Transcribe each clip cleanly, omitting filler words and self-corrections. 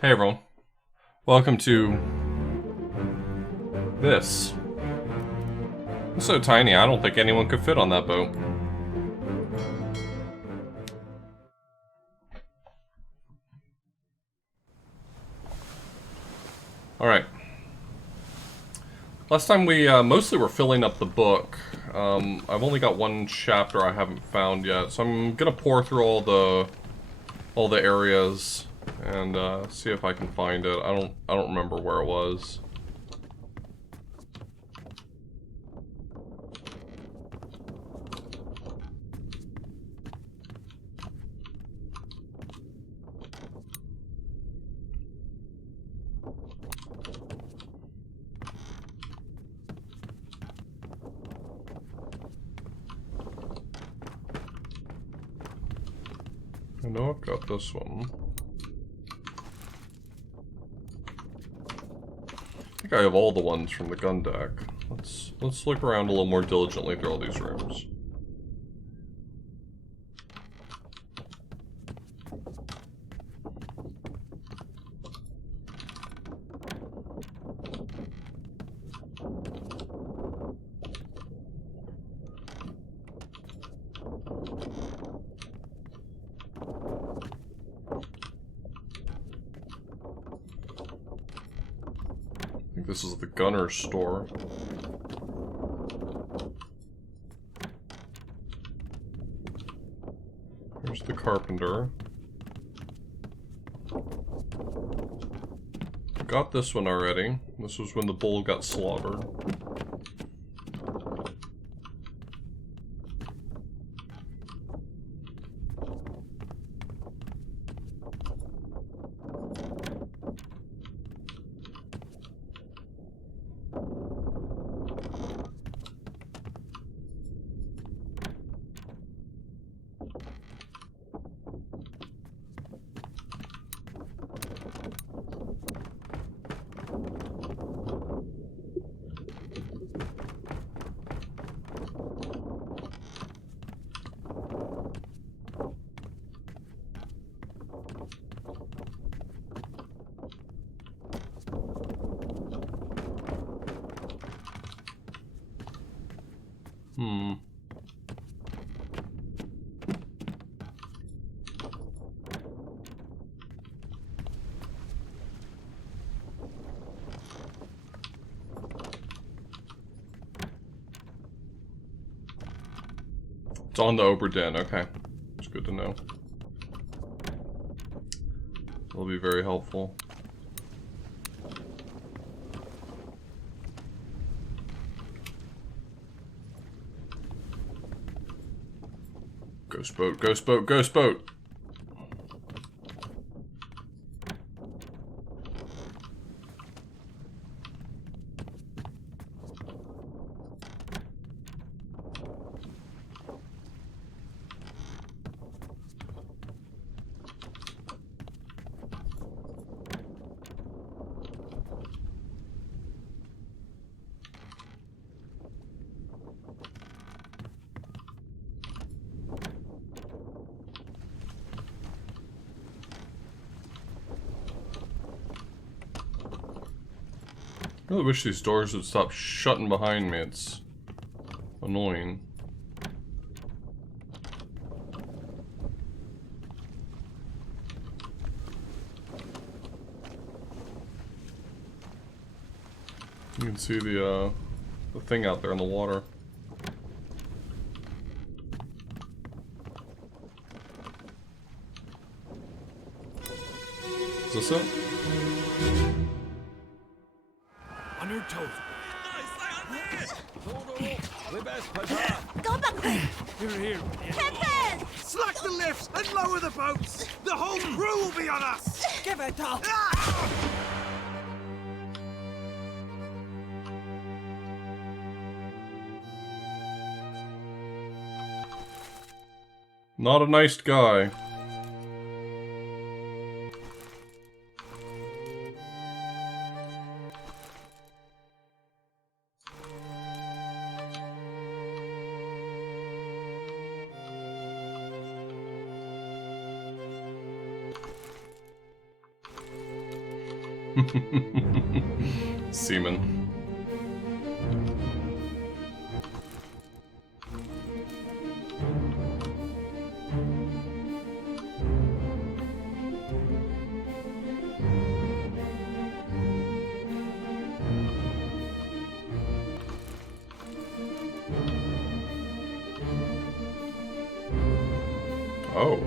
Hey everyone, welcome to this. It's so tiny, I don't think anyone could fit on that boat. Alright. Last time we mostly were filling up the book. I've only got one chapter I haven't found yet, so I'm gonna pour through all the areas and see if I can find it. I don't remember where it was. I know I've got this one. I think I have all the ones from the gun deck. Let's look around a little more diligently through all these rooms. I think this is the gunner's store. Here's the carpenter. Got this one already. This was when the bull got slaughtered. It's on the Obra Dinn, okay. It's good to know. That'll be very helpful. Ghost boat, ghost boat, ghost boat! I really wish these doors would stop shutting behind me. It's annoying. You can see the thing out there in the water. Is this it? On your toes. Go back there! Here. Pepe! Slack the lifts and lower the boats! The whole crew will be on us! Give it up! Not a nice guy. Seaman. Oh.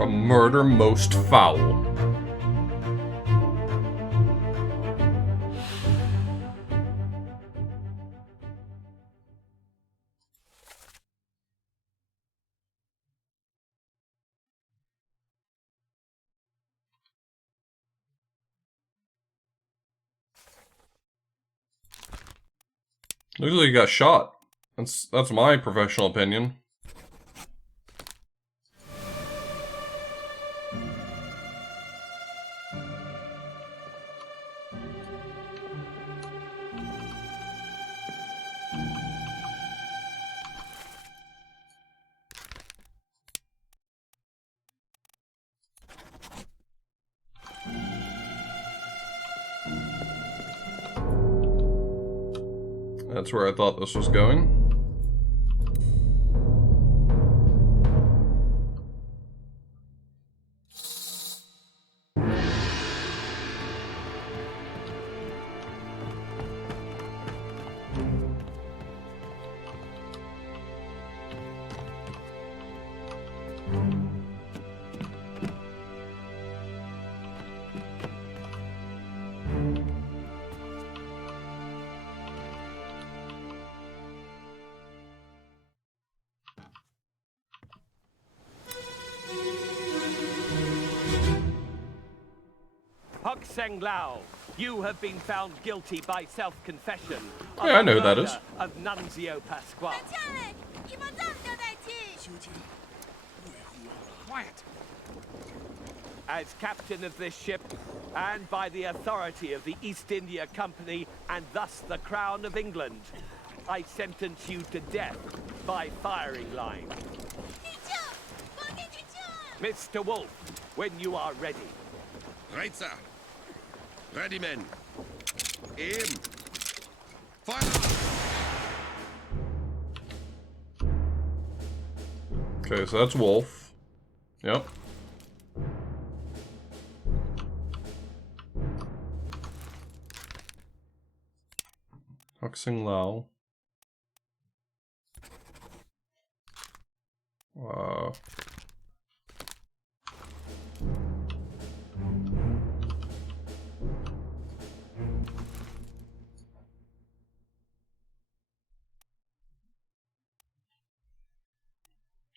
A murder most foul. Looks like he got shot. That's my professional opinion. That's where I thought this was going. Seng Lao, you have been found guilty by self-confession. Yeah, I know who that is. Of Nunzio Pasquale. Quiet. As captain of this ship, and by the authority of the East India Company, and thus the Crown of England, I sentence you to death by firing line. Mr. Wolf, when you are ready. Right, sir. Ready, men. Aim. Fire! Okay, so that's Wolf. Yep. Huxing Lao.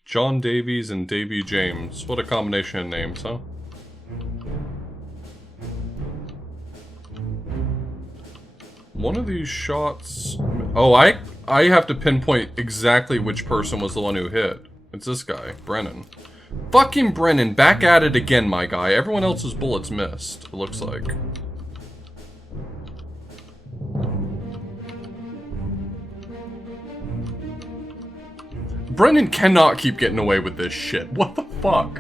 John Davies and Davy James. What a combination of names, huh? One of these shots... Oh, I have to pinpoint exactly which person was the one who hit. It's this guy, Brennan. Fucking Brennan, back at it again, my guy. Everyone else's bullets missed, it looks like. Brennan cannot keep getting away with this shit. What the fuck?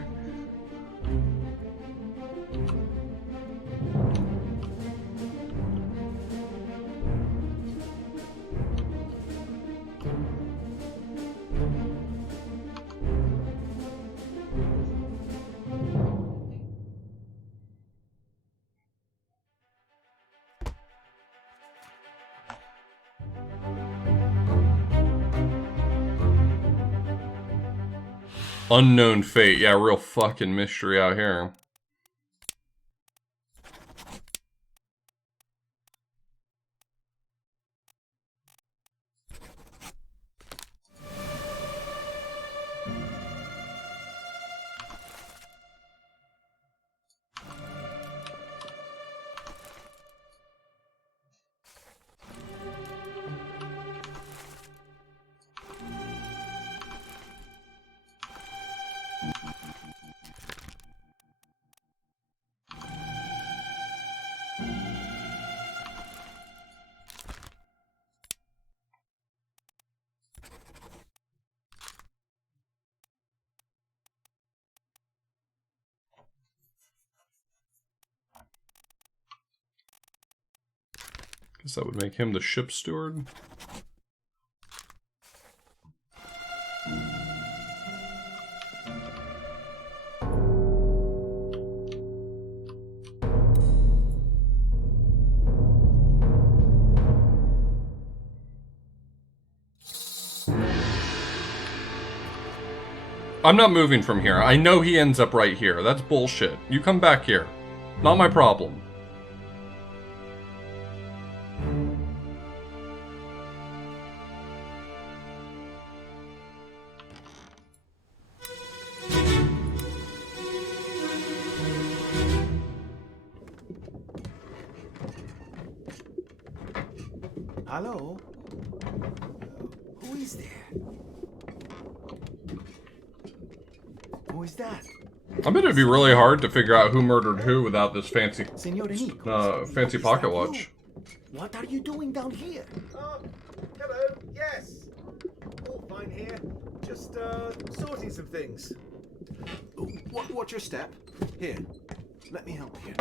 Unknown fate. Yeah, real fucking mystery out here. Guess that would make him the ship steward. I'm not moving from here. I know he ends up right here. That's bullshit. You come back here. Not my problem. Hello? Who is there? Who is that? I bet it'd be really hard to figure out who murdered who without this fancy, Senor Enrico. fancy Is pocket that you? watch. What are you doing down here? Hello, yes. All fine here. Just, sorting some things. Oh, watch your step. Here, let me help you.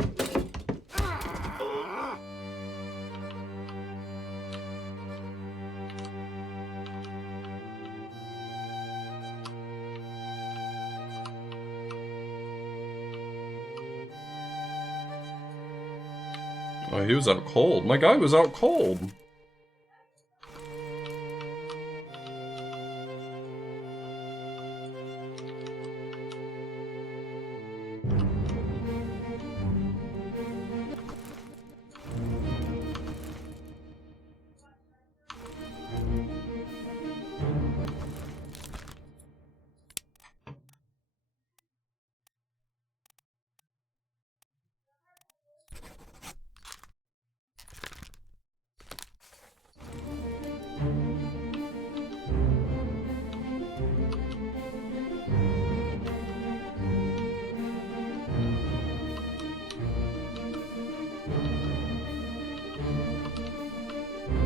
Oh, he was out cold. My guy was out cold.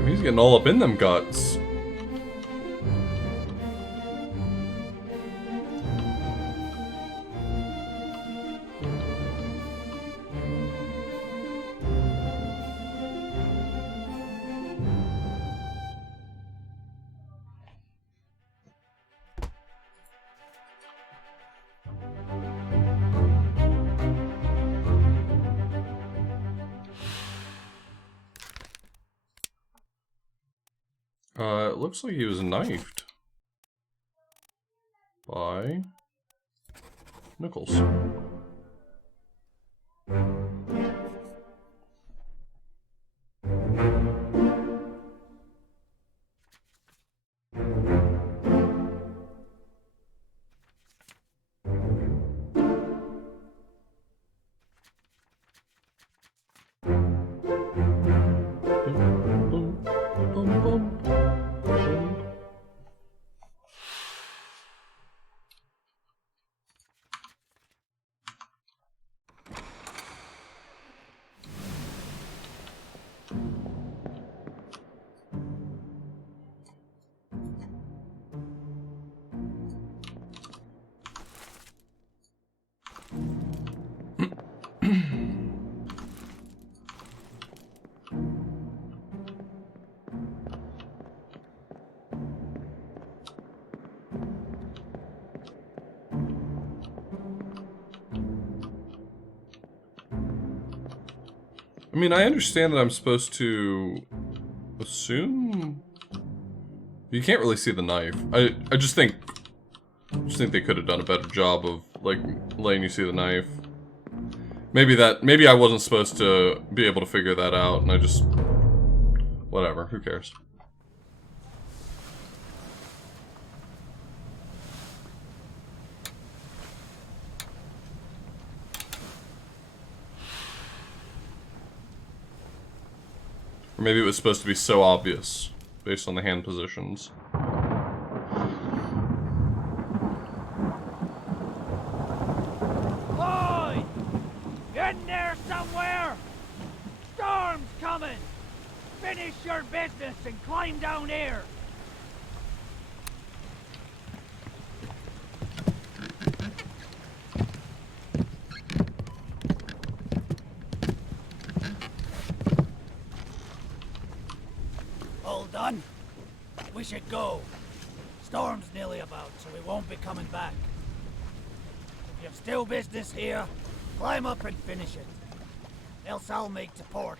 He's getting all up in them guts. It looks like he was knifed by Nichols. I mean, I understand that I'm supposed to assume you can't really see the knife. I just think they could have done a better job of like letting you see the knife. Maybe I wasn't supposed to be able to figure that out, and I just whatever. Who cares? Or maybe it was supposed to be so obvious, based on the hand positions. somewhere? Storm's coming! Finish your business and climb down here! All done? We should go. Storm's nearly about, so we won't be coming back. If you've still business here, climb up and finish it. Else I'll make to port.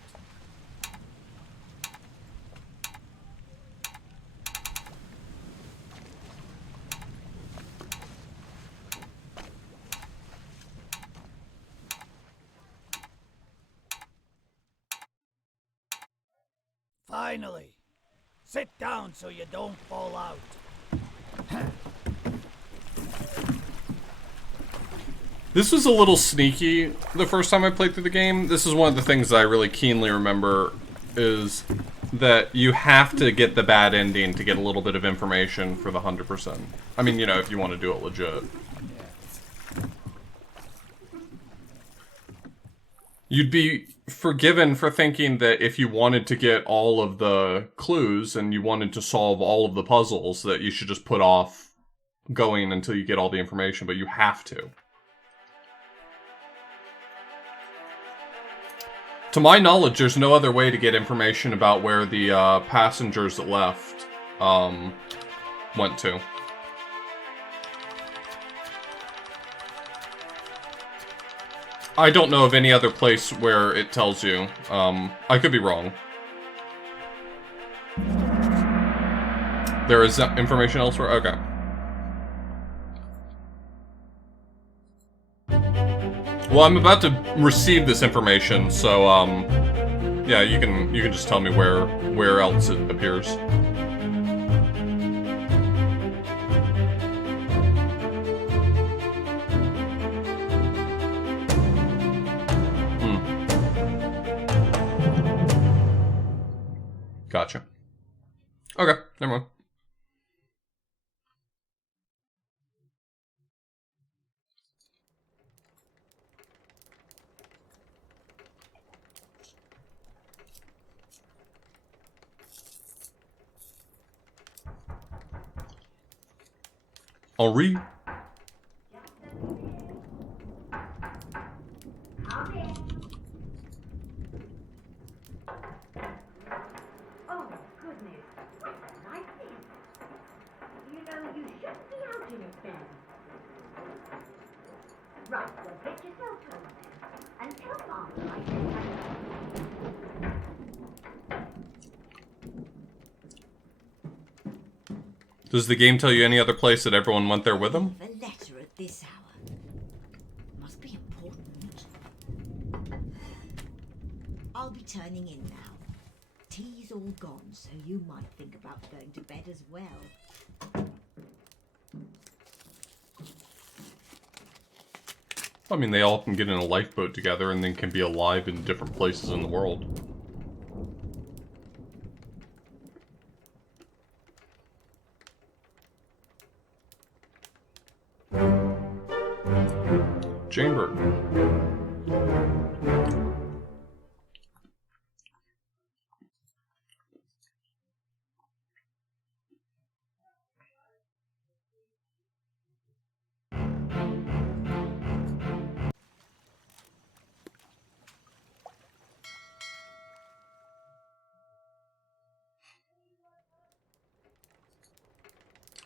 Finally. Sit down so you don't fall out. This was a little sneaky the first time I played through the game. This is one of the things that I really keenly remember, is that you have to get the bad ending to get a little bit of information for the 100%. I mean, you know, if you want to do it legit. You'd be forgiven for thinking that if you wanted to get all of the clues and you wanted to solve all of the puzzles, that you should just put off going until you get all the information, but you have to. To my knowledge, there's no other way to get information about where the passengers that left went to. I don't know of any other place where it tells you. I could be wrong. There is information elsewhere? Okay. Well, I'm about to receive this information, so, yeah, you can just tell me where else it appears. Gotcha. Okay, never mind. Henri? Right, well, get yourself home then, and tell Father I said hello. Does the game tell you any other place that everyone went there with them? A letter at this hour. Must be important. I'll be turning in now. Tea's all gone, so you might think about going to bed as well. I mean, they all can get in a lifeboat together and then can be alive in different places in the world. Chamber.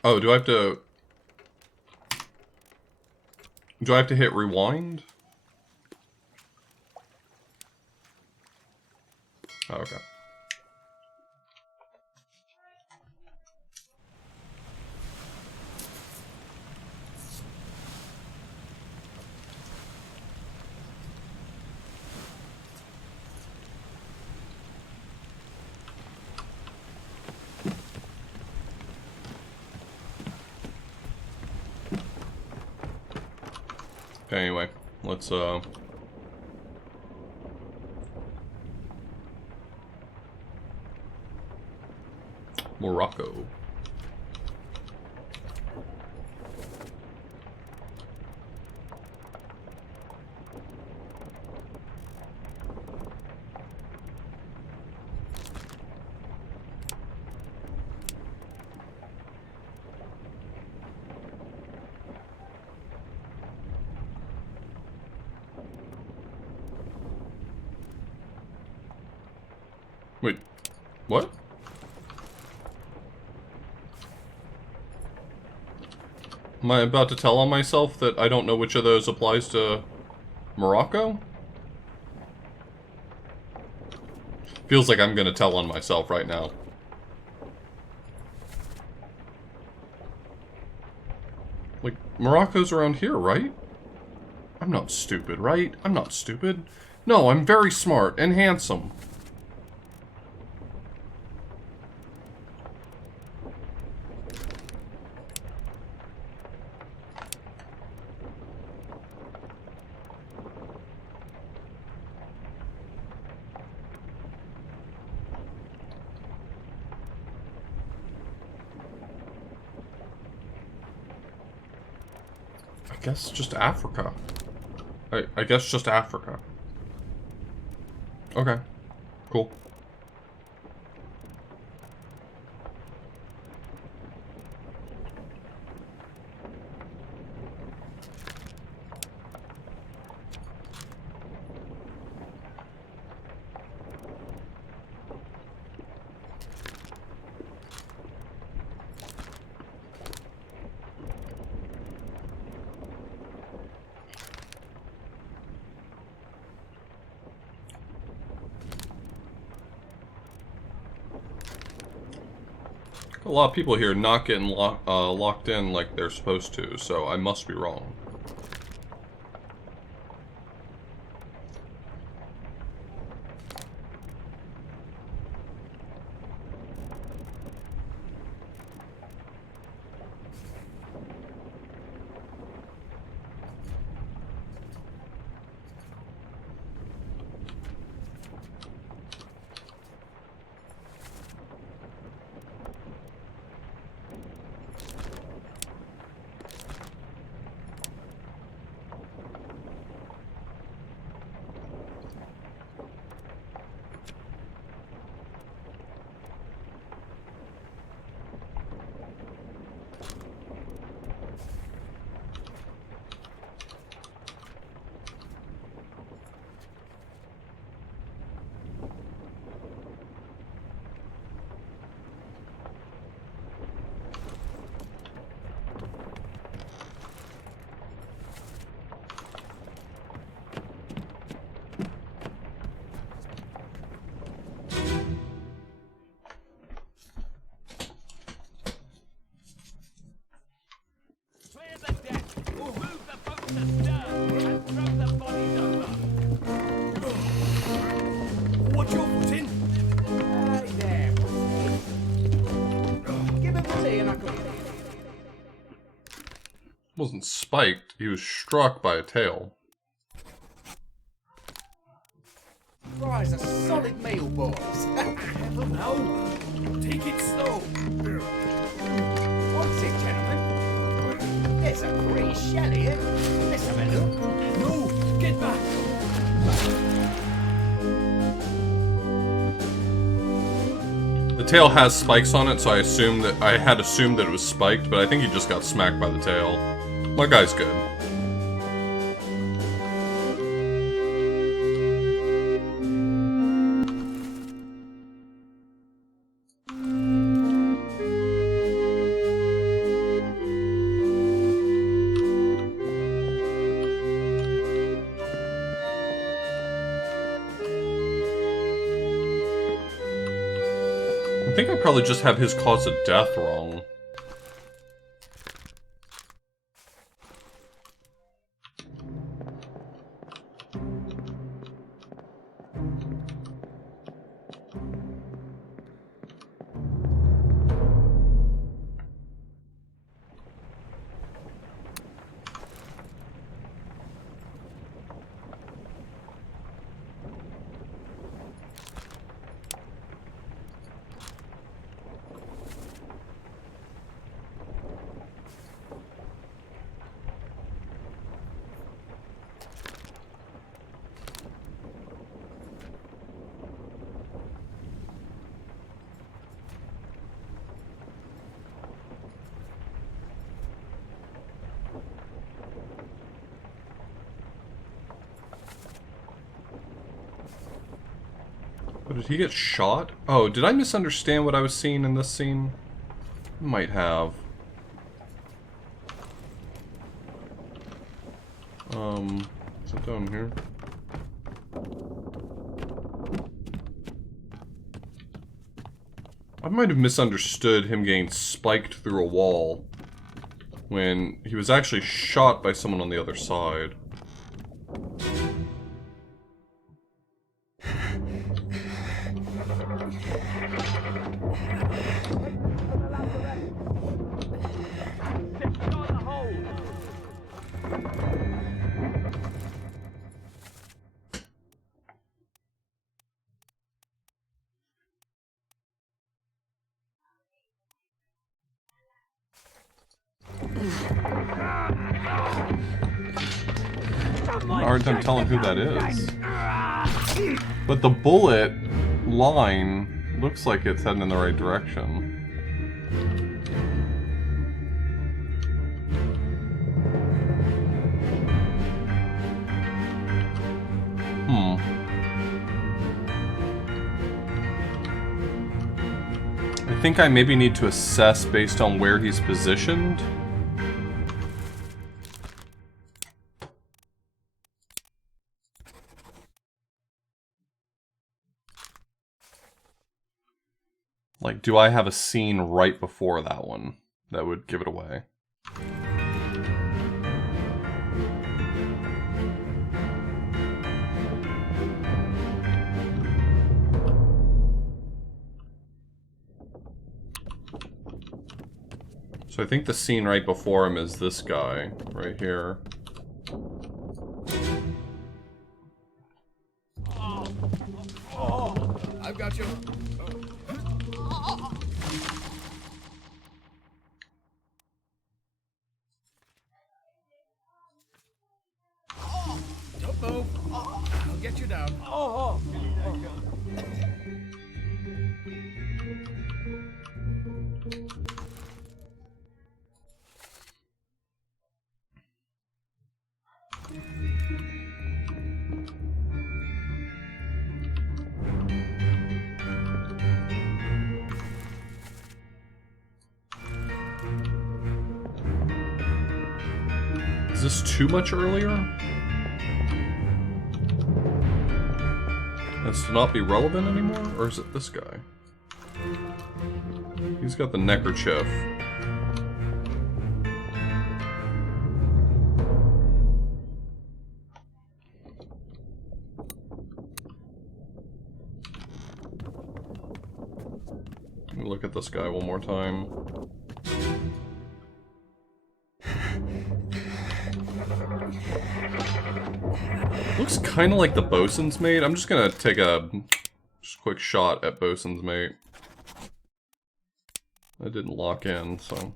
Oh, do I have to hit rewind? Oh, okay. Anyway, let's Morocco. Wait, what? Am I about to tell on myself that I don't know which of those applies to Morocco? Feels like I'm gonna tell on myself right now. Like, Morocco's around here, right? I'm not stupid, right? I'm not stupid. No, I'm very smart and handsome. I guess just Africa. I guess just Africa. Okay. Cool. A lot of people here not getting locked in like they're supposed to, so I must be wrong. Clear the deck. Move the boat to stern and throw the bodies over. Watch your tin. Hey there. Give him the tea and I can... Wasn't spiked, he was struck by a tail. Fry's a solid meal, boys. Careful now. Take it slow. What's it, gentlemen? There's a pretty shell here. Let's have a look. No, get back. The tail has spikes on it, so I had assumed that it was spiked, but I think he just got smacked by the tail. My guy's good. I think I probably just have his cause of death wrong. Oh, did he get shot? Oh, did I misunderstand what I was seeing in this scene? Might have. Is it down here? I might have misunderstood him getting spiked through a wall when he was actually shot by someone on the other side. I'm having a hard time telling who that is. But the bullet line looks like it's heading in the right direction. I think I maybe need to assess based on where he's positioned. Like, do I have a scene right before that one that would give it away? So I think the scene right before him is this guy, right here. I've got you. Don't move. I'll get you down. Is this too much earlier? That's to not be relevant anymore? Or is it this guy? He's got the neckerchief. Let me look at this guy one more time. Looks kind of like the bosun's mate. I'm just gonna take a quick shot at bosun's mate. I didn't lock in, so.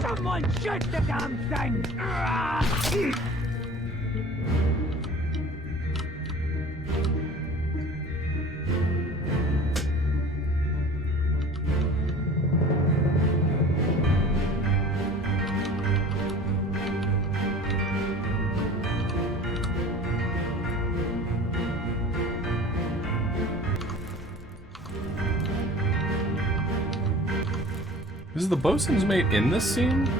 Someone shoot the damn thing! Is the bosun's mate in this scene?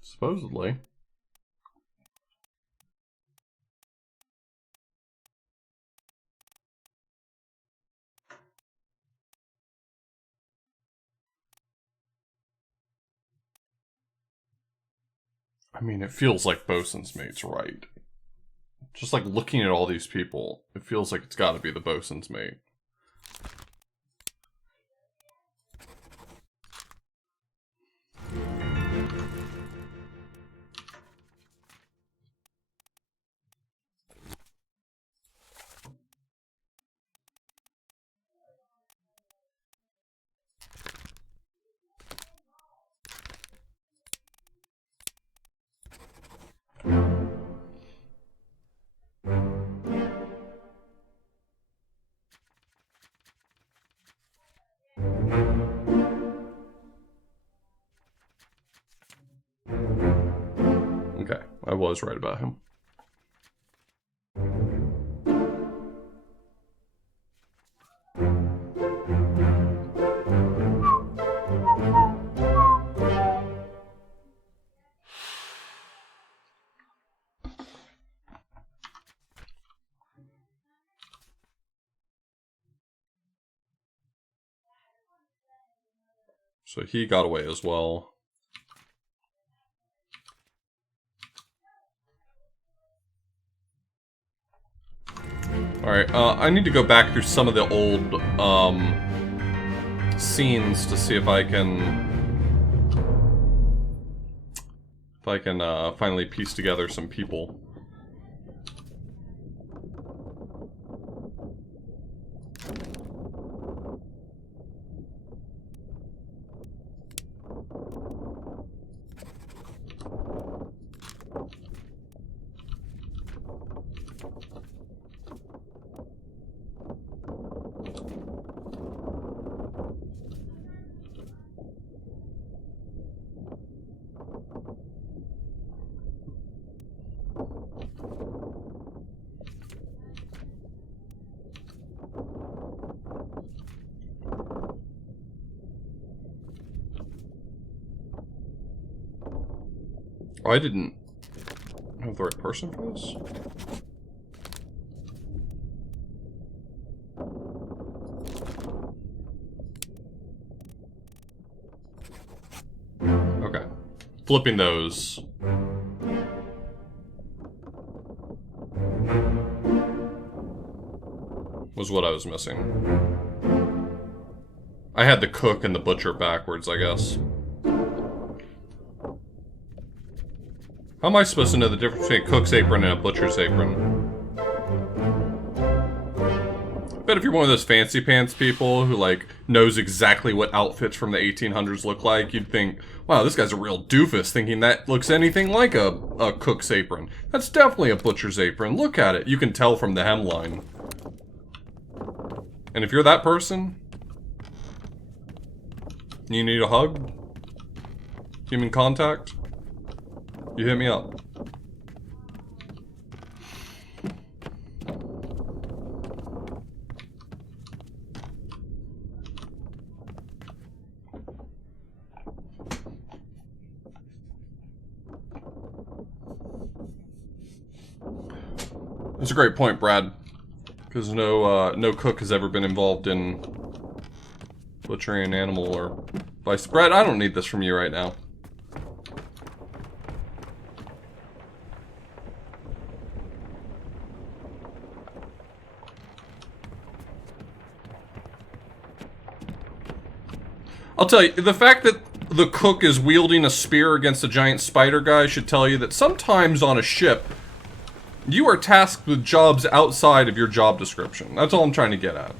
Supposedly. I mean, it feels like bosun's mate's right. Just like looking at all these people, it feels like it's gotta be the bosun's mate. was right about him. So he got away as well. Alright, I need to go back through some of the old scenes to see if I can finally piece together some people. Oh, I didn't have the right person for this? Okay. Flipping those. Was what I was missing. I had the cook and the butcher backwards, I guess. How am I supposed to know the difference between a cook's apron and a butcher's apron? I bet if you're one of those fancy pants people who, like, knows exactly what outfits from the 1800s look like, you'd think, wow, this guy's a real doofus thinking that looks anything like a cook's apron. That's definitely a butcher's apron. Look at it. You can tell from the hemline. And if you're that person, you need a hug? Human contact? You hit me up. That's a great point, Brad. Because no cook has ever been involved in butchering an animal or vice. Brad, I don't need this from you right now. I'll tell you, the fact that the cook is wielding a spear against a giant spider guy should tell you that sometimes on a ship, you are tasked with jobs outside of your job description. That's all I'm trying to get at.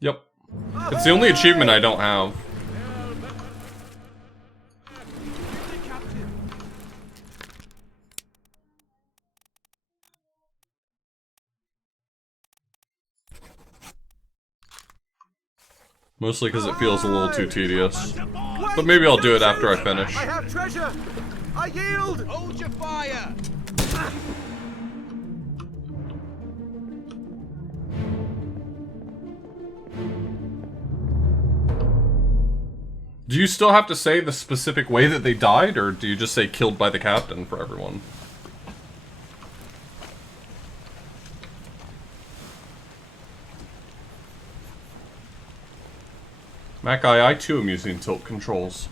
Yep. It's the only achievement I don't have. Mostly because it feels a little too tedious. But maybe I'll do it after I finish. I have treasure! I yield! Hold your fire! Do you still have to say the specific way that they died, or do you just say killed by the captain for everyone? Mackay, I too am using tilt controls.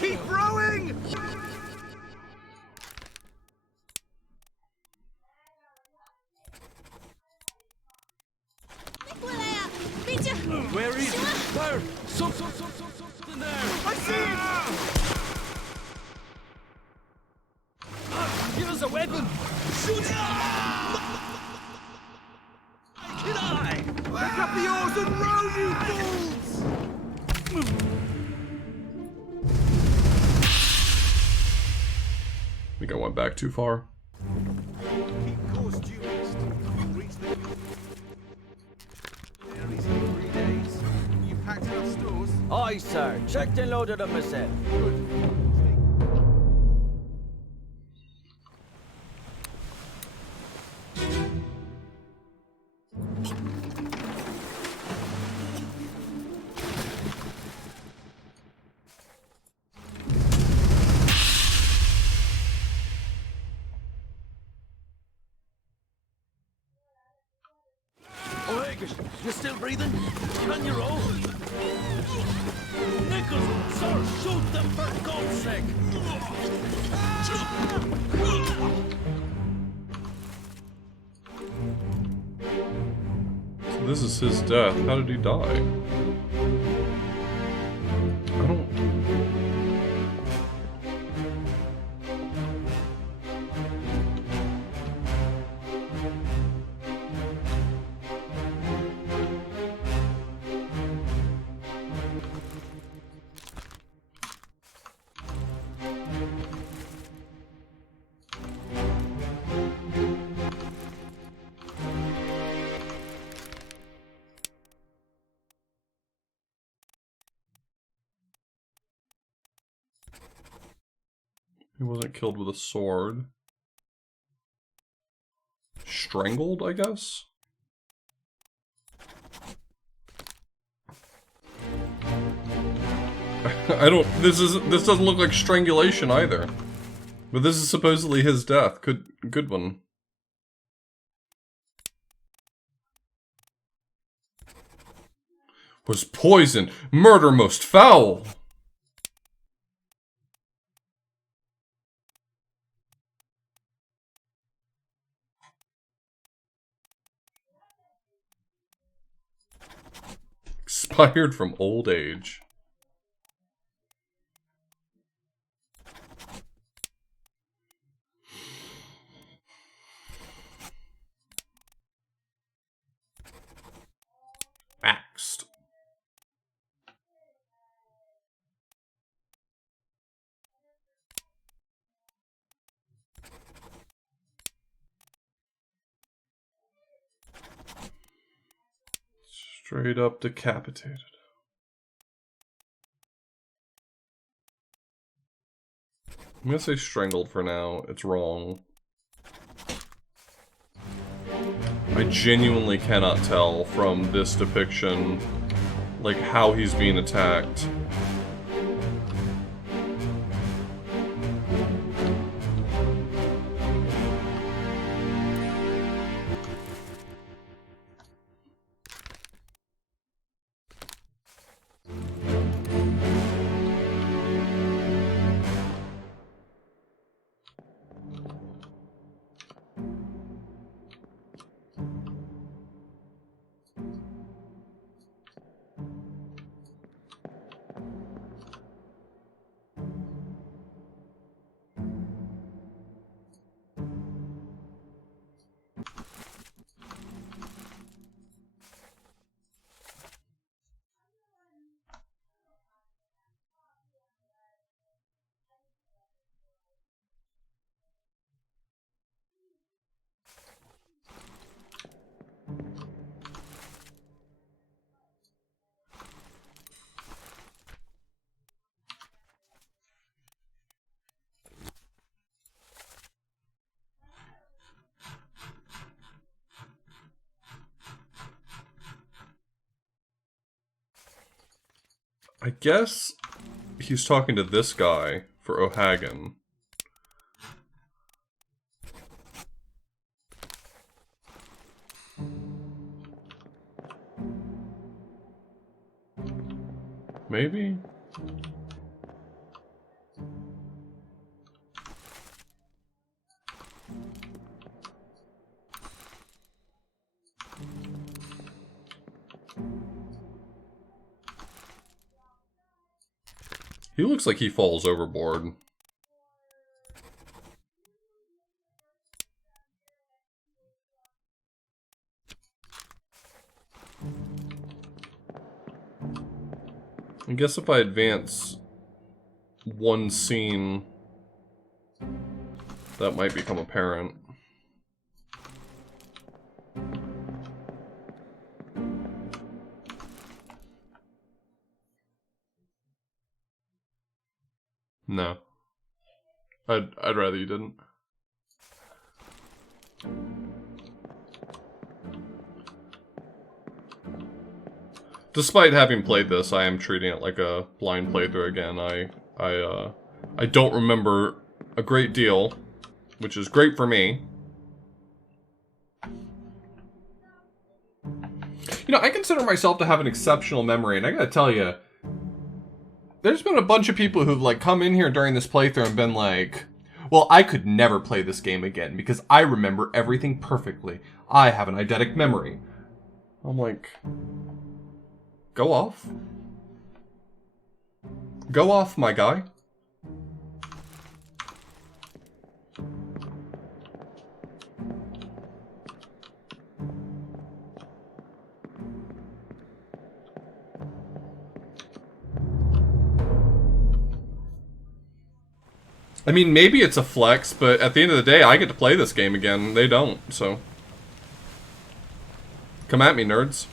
Keep rowing! Where is it? Where? Something there! I see it! Give us a weapon! Shoot it! Can I? Pick up the oars and row, you fools! I think I went back too far. Keep course due east. You'll reach the... There is in 3 days. You packed enough stores? Aye, sir. Checked and loaded them myself. Good. Oh, Angus, you still breathing? Can you roll? Nichols, sir, shoot them for God's sake! So this is his death. How did he die? I don't... He wasn't killed with a sword. Strangled, I guess? I don't... This doesn't look like strangulation either. But this is supposedly his death. Good one. Was poison. Murder most foul. Expired from old age. Axed. Straight up decapitated. I'm gonna say strangled for now. It's wrong. I genuinely cannot tell from this depiction, like, how he's being attacked. I guess he's talking to this guy for O'Hagan. Maybe? He looks like he falls overboard. I guess if I advance one scene, that might become apparent. No. I'd rather you didn't. Despite having played this, I am treating it like a blind playthrough again. I don't remember a great deal, which is great for me. You know, I consider myself to have an exceptional memory, and I gotta tell you, there's been a bunch of people who've like come in here during this playthrough and been like, well, I could never play this game again because I remember everything perfectly. I have an eidetic memory. I'm like, go off. Go off, my guy. I mean, maybe it's a flex, but at the end of the day, I get to play this game again. They don't, so. Come at me, nerds.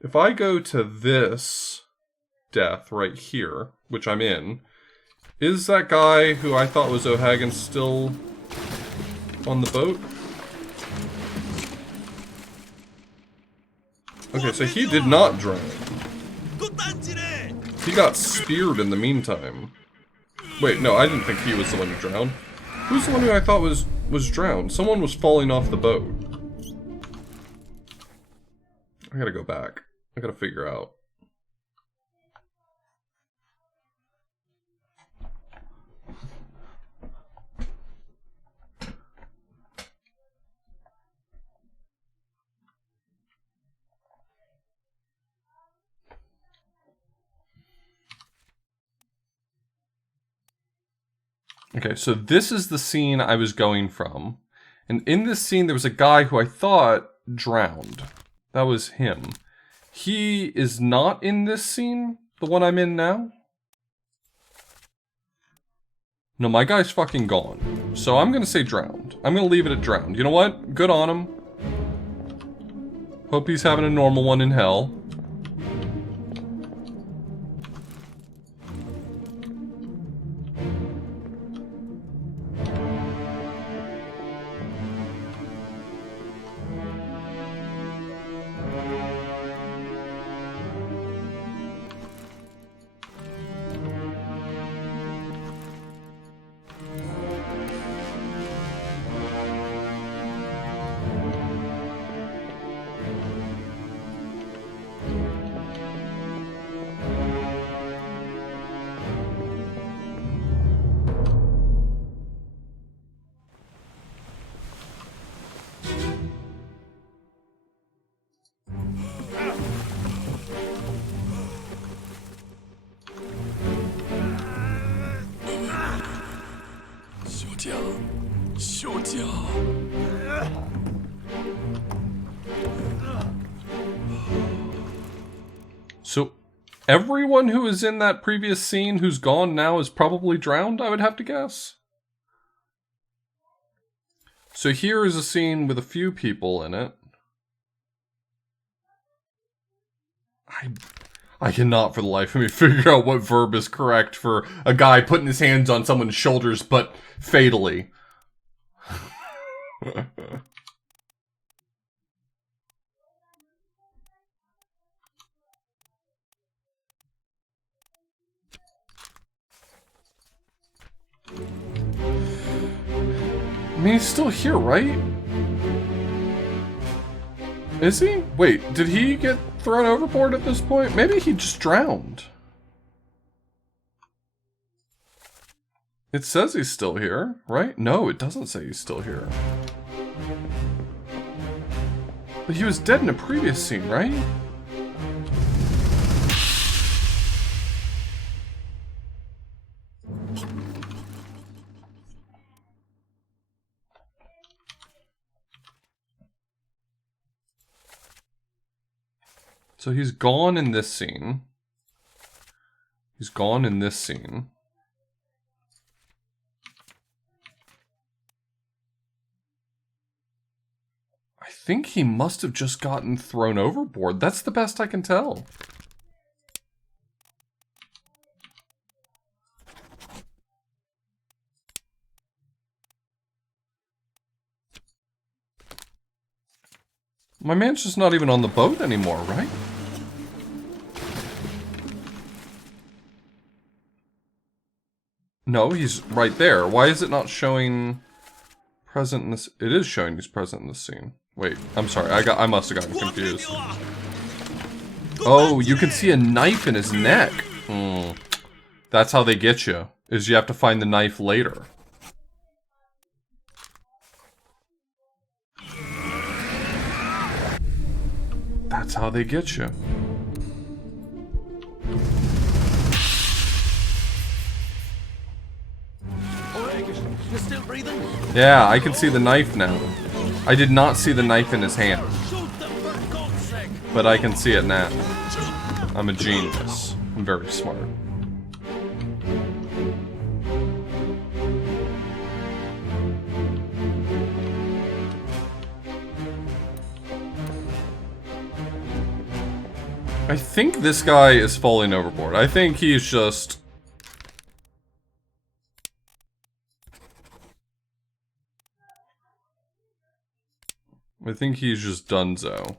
If I go to this death right here, which I'm in, is that guy who I thought was O'Hagan still on the boat? Okay, so he did not drown. He got speared in the meantime. Wait, no, I didn't think he was the one who drowned. Who's the one who I thought was drowned? Someone was falling off the boat. I gotta go back. I gotta figure out. Okay, so this is the scene I was going from. And in this scene, there was a guy who I thought drowned. That was him. He is not in this scene, the one I'm in now. No, my guy's fucking gone. So I'm gonna say drowned. I'm gonna leave it at drowned. You know what? Good on him. Hope he's having a normal one in hell. So, everyone who was in that previous scene who's gone now is probably drowned, I would have to guess. So here is a scene with a few people in it. I cannot for the life of me figure out what verb is correct for a guy putting his hands on someone's shoulders, but fatally. I mean, he's still here, right? Is he? Wait, did he get thrown overboard at this point? Maybe he just drowned. It says he's still here, right? No, it doesn't say he's still here. But he was dead in a previous scene, right? So he's gone in this scene. He's gone in this scene. I think he must have just gotten thrown overboard. That's the best I can tell. My man's just not even on the boat anymore, right? No, he's right there. Why is it not showing present in this? It is showing he's present in this scene. Wait, I'm sorry. I must have gotten confused. Oh, you can see a knife in his neck. That's how they get you. Is you have to find the knife later. That's how they get you. You're still breathing? Yeah, I can see the knife now. I did not see the knife in his hand. But I can see it now. I'm a genius. I'm very smart. I think this guy is falling overboard. I think he's just... I think he's just donezo.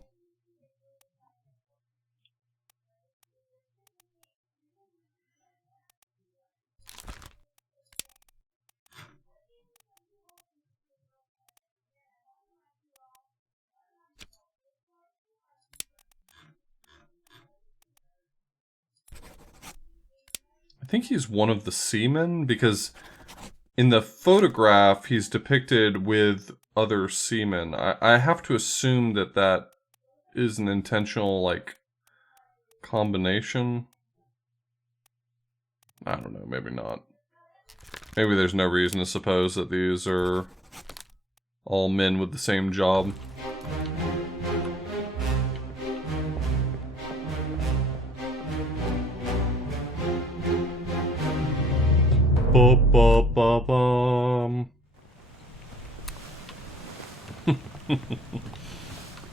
I think he's one of the seamen, because in the photograph he's depicted with other seamen. I have to assume that that is an intentional, like, combination. I don't know, maybe not. Maybe there's no reason to suppose that these are all men with the same job. Ba-ba-ba-bum.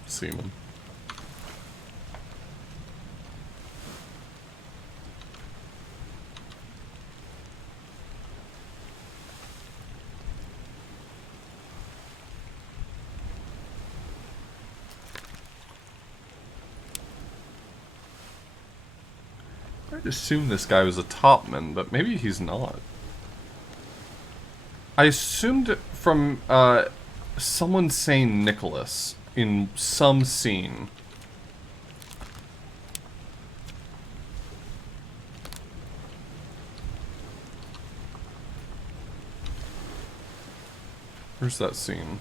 Seaman. I'd assume this guy was a topman, but maybe he's not. I assumed from someone saying Nicholas in some scene. Where's that scene?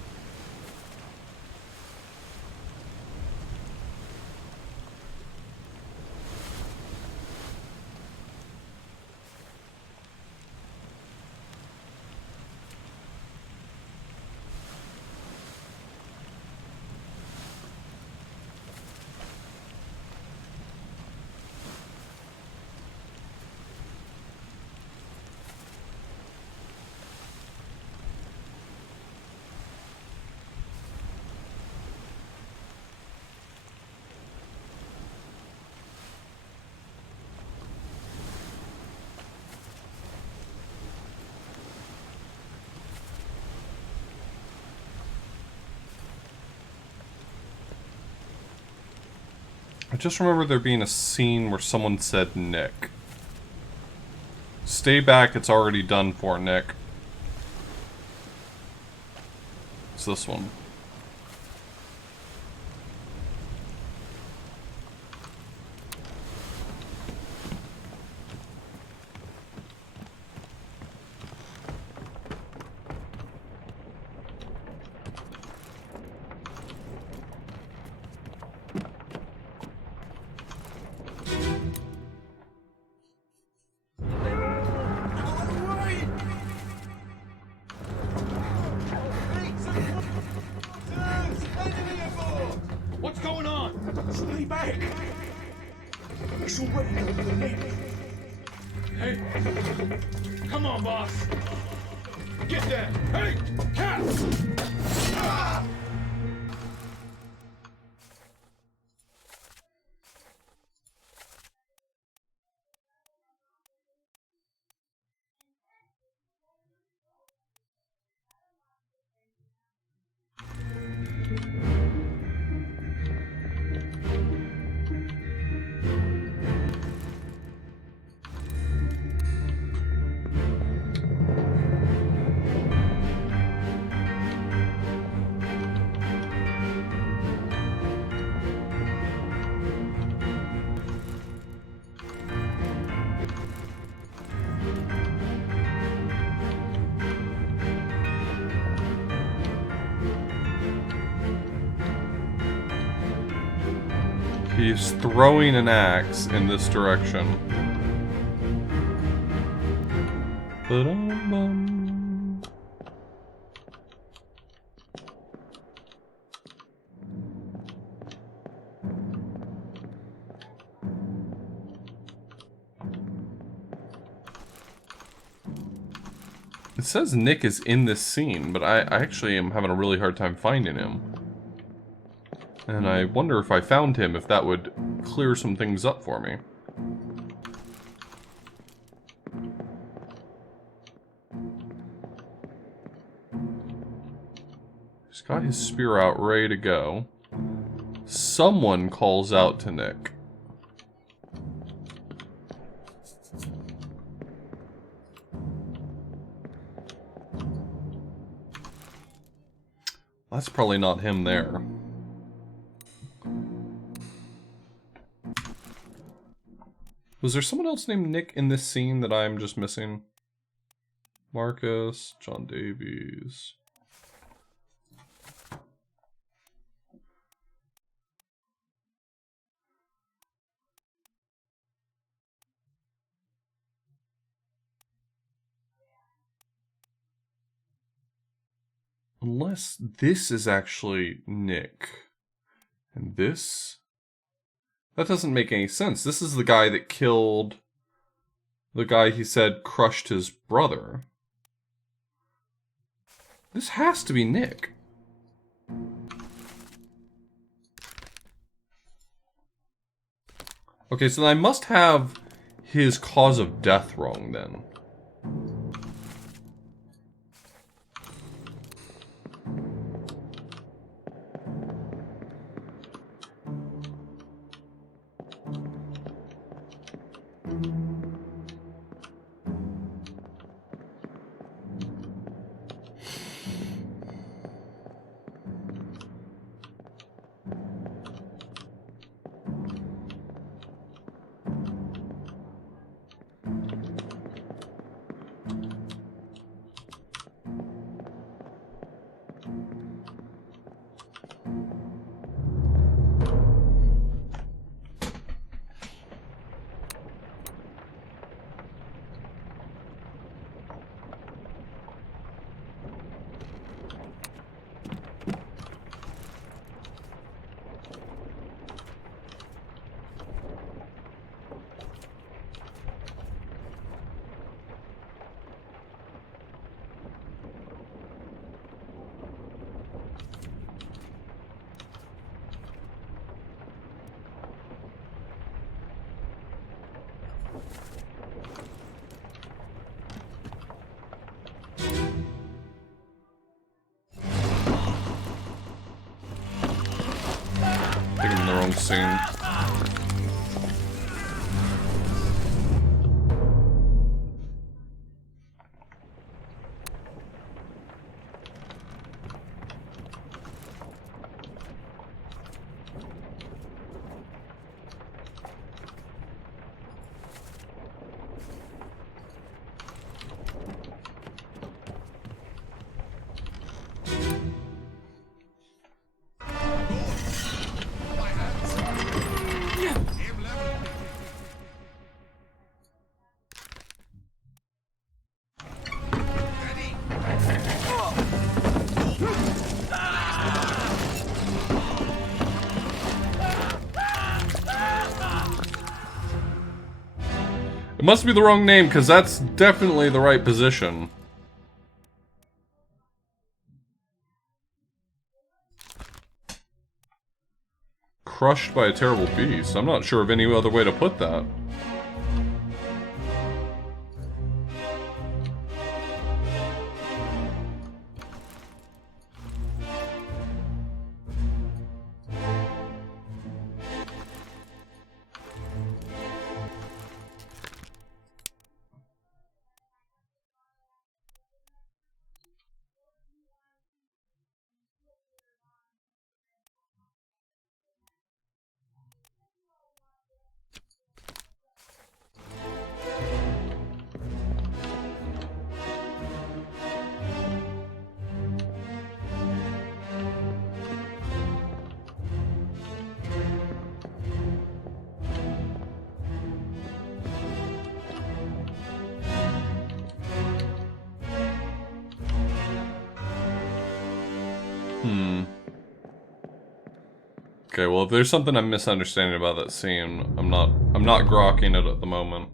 I just remember there being a scene where someone said Nick. Stay back, it's already done for, Nick. It's this one. What's going on? Stay back! It's already done for Nick. Hey, come on, boss. Get there. Hey, cats! Ah! He's throwing an axe in this direction. Ba-dum-bum. It says Nick is in this scene, but I actually am having a really hard time finding him. And I wonder if I found him, if that would clear some things up for me. He's got his spear out, ready to go. Someone calls out to Nick. That's probably not him there. Was there someone else named Nick in this scene that I'm just missing? Marcus, John Davies. Unless this is actually Nick. And this? That doesn't make any sense. This is the guy that killed the guy he said crushed his brother. This has to be Nick. Okay, so I must have his cause of death wrong then. I think I'm in the wrong scene. It must be the wrong name, because that's definitely the right position. Crushed by a terrible beast. I'm not sure of any other way to put that. Okay, well, if there's something I'm misunderstanding about that scene, I'm not grokking it at the moment.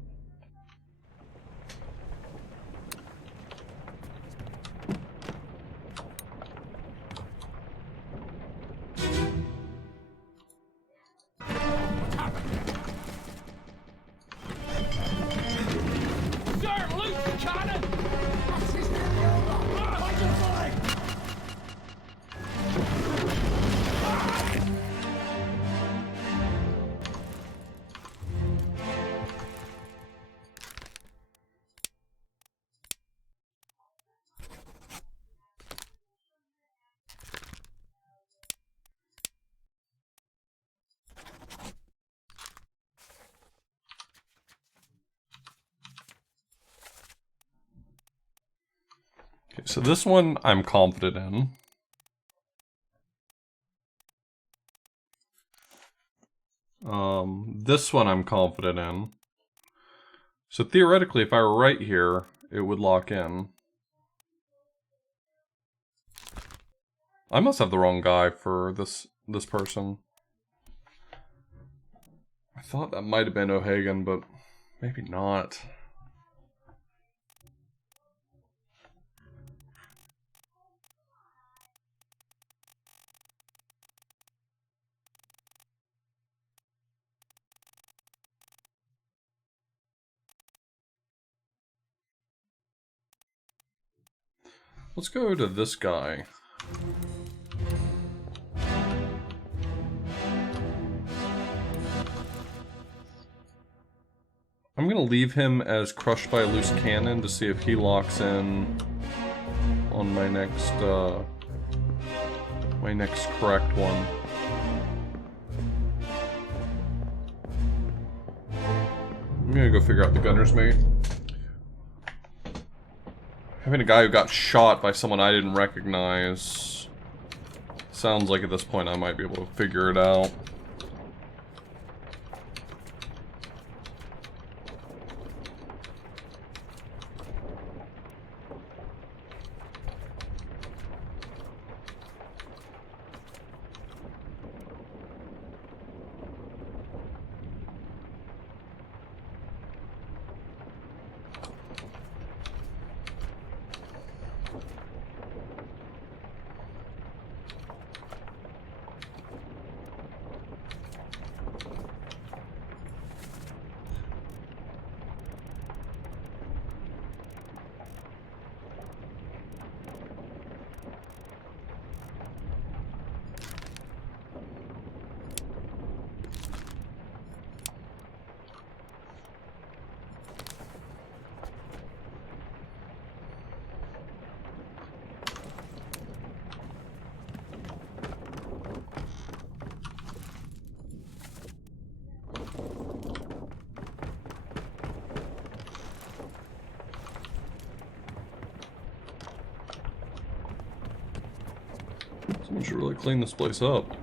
Okay, so this one I'm confident in. This one I'm confident in. So theoretically, if I were right here, it would lock in. I must have the wrong guy for this person. I thought that might have been O'Hagan, but maybe not. Let's go to this guy. I'm gonna leave him as crushed by a loose cannon to see if he locks in on my next correct one. I'm gonna go figure out the gunner's mate. Having a guy who got shot by someone I didn't recognize sounds like at this point I might be able to figure it out. Someone should really clean this place up.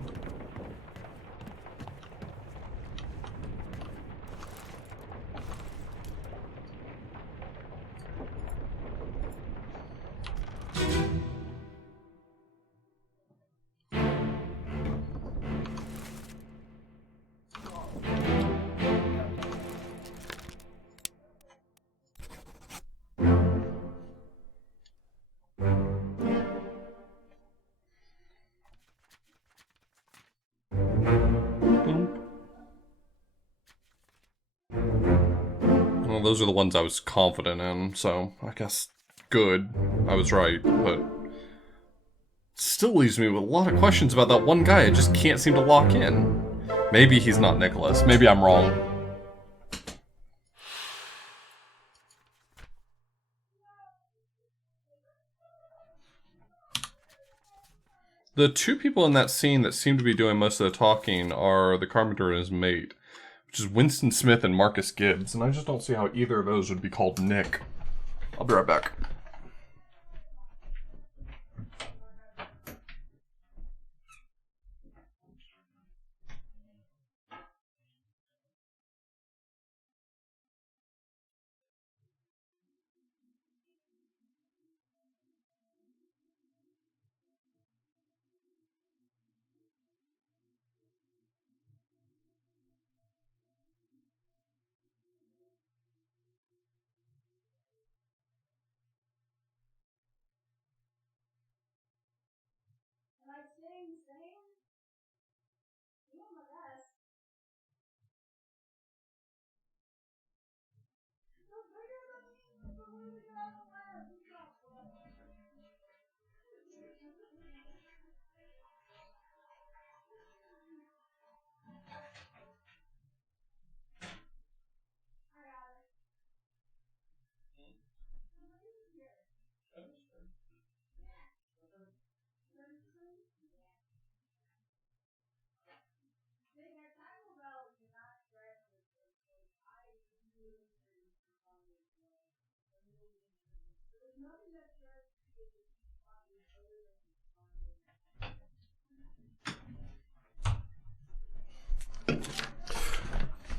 Well, those are the ones I was confident in, so I guess good. I was right, but still leaves me with a lot of questions about that one guy I just can't seem to lock in. Maybe he's not Nicholas. Maybe I'm wrong. The two people in that scene that seem to be doing most of the talking are the carpenter and his mate, which is Winston Smith and Marcus Gibbs, and I just don't see how either of those would be called Nick. I'll be right back.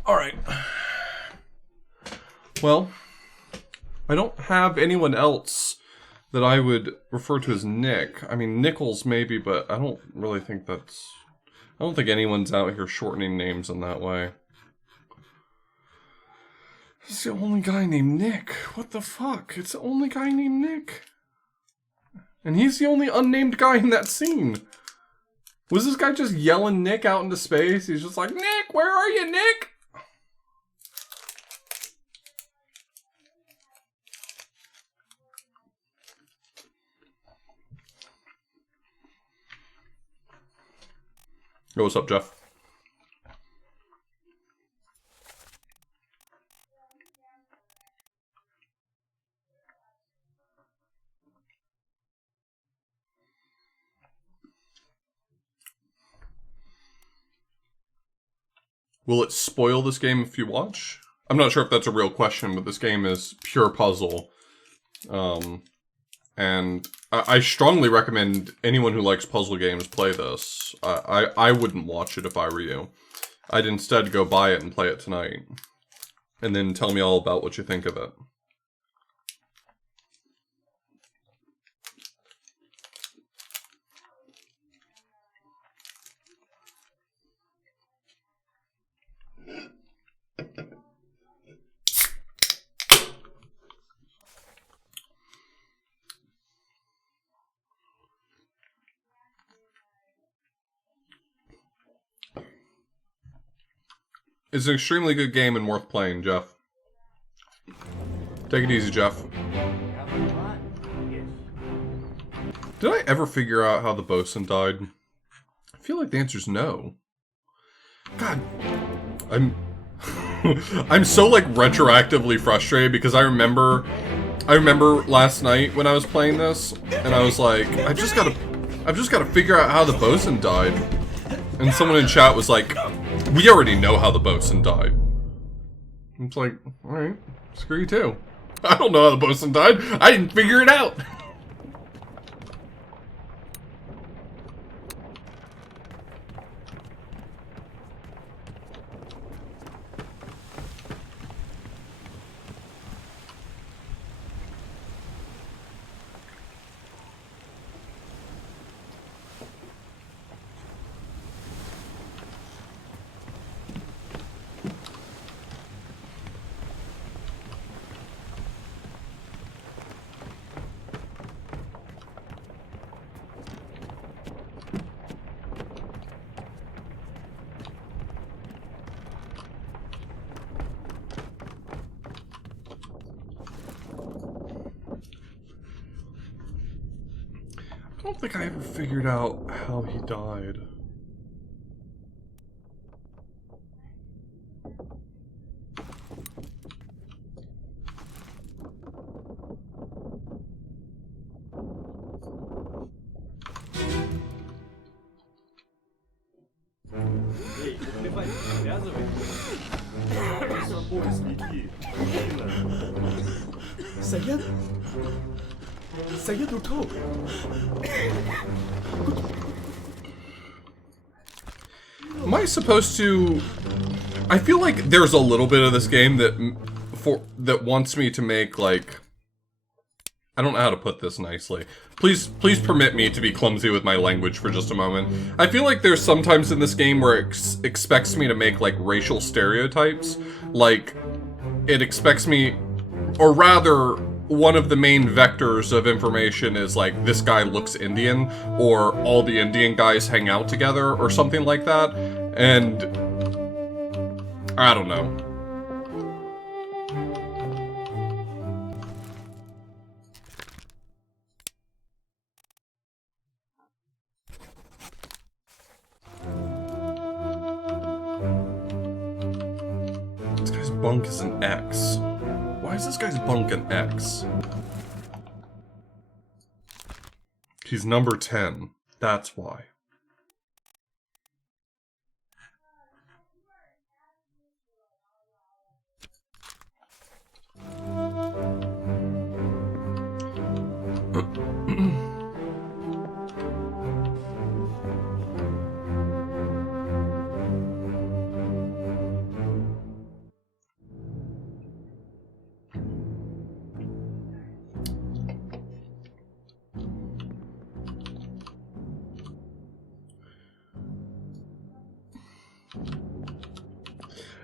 Alright. Well, I don't have anyone else that I would refer to as Nick. I mean, Nichols maybe, but I don't really think that's... I don't think anyone's out here shortening names in that way. It's the only guy named Nick. What the fuck? It's the only guy named Nick. And he's the only unnamed guy in that scene. Was this guy just yelling Nick out into space? He's just like, Nick, where are you, Nick? Yo, what's up, Jeff? Will it spoil this game if you watch? I'm not sure if that's a real question, but this game is pure puzzle. And I strongly recommend anyone who likes puzzle games play this. I wouldn't watch it if I were you. I'd instead go buy it and play it tonight. And then tell me all about what you think of it. It's an extremely good game and worth playing, Jeff. Take it easy, Jeff. Did I ever figure out how the bosun died? I feel like the answer's no. God, I'm I'm so like retroactively frustrated because I remember last night when I was playing this and I was like, I've just gotta figure out how the bosun died. And someone in chat was like, we already know how the bosun died. It's like, alright, screw you too. I don't know how the bosun died. I didn't figure it out. don't think I ever figured out how he died. Saya tuh tahu. Am I supposed to... I feel like there's a little bit of this game that wants me to make, like... I don't know how to put this nicely. Please permit me to be clumsy with my language for just a moment. I feel like there's sometimes in this game where it expects me to make, like, racial stereotypes. Like, it expects me... Or rather, one of the main vectors of information is, like, this guy looks Indian, or all the Indian guys hang out together, or something like that. And... I don't know. This guy's bunk is an X. Why is this guy's bunk an X? He's number 10. That's why.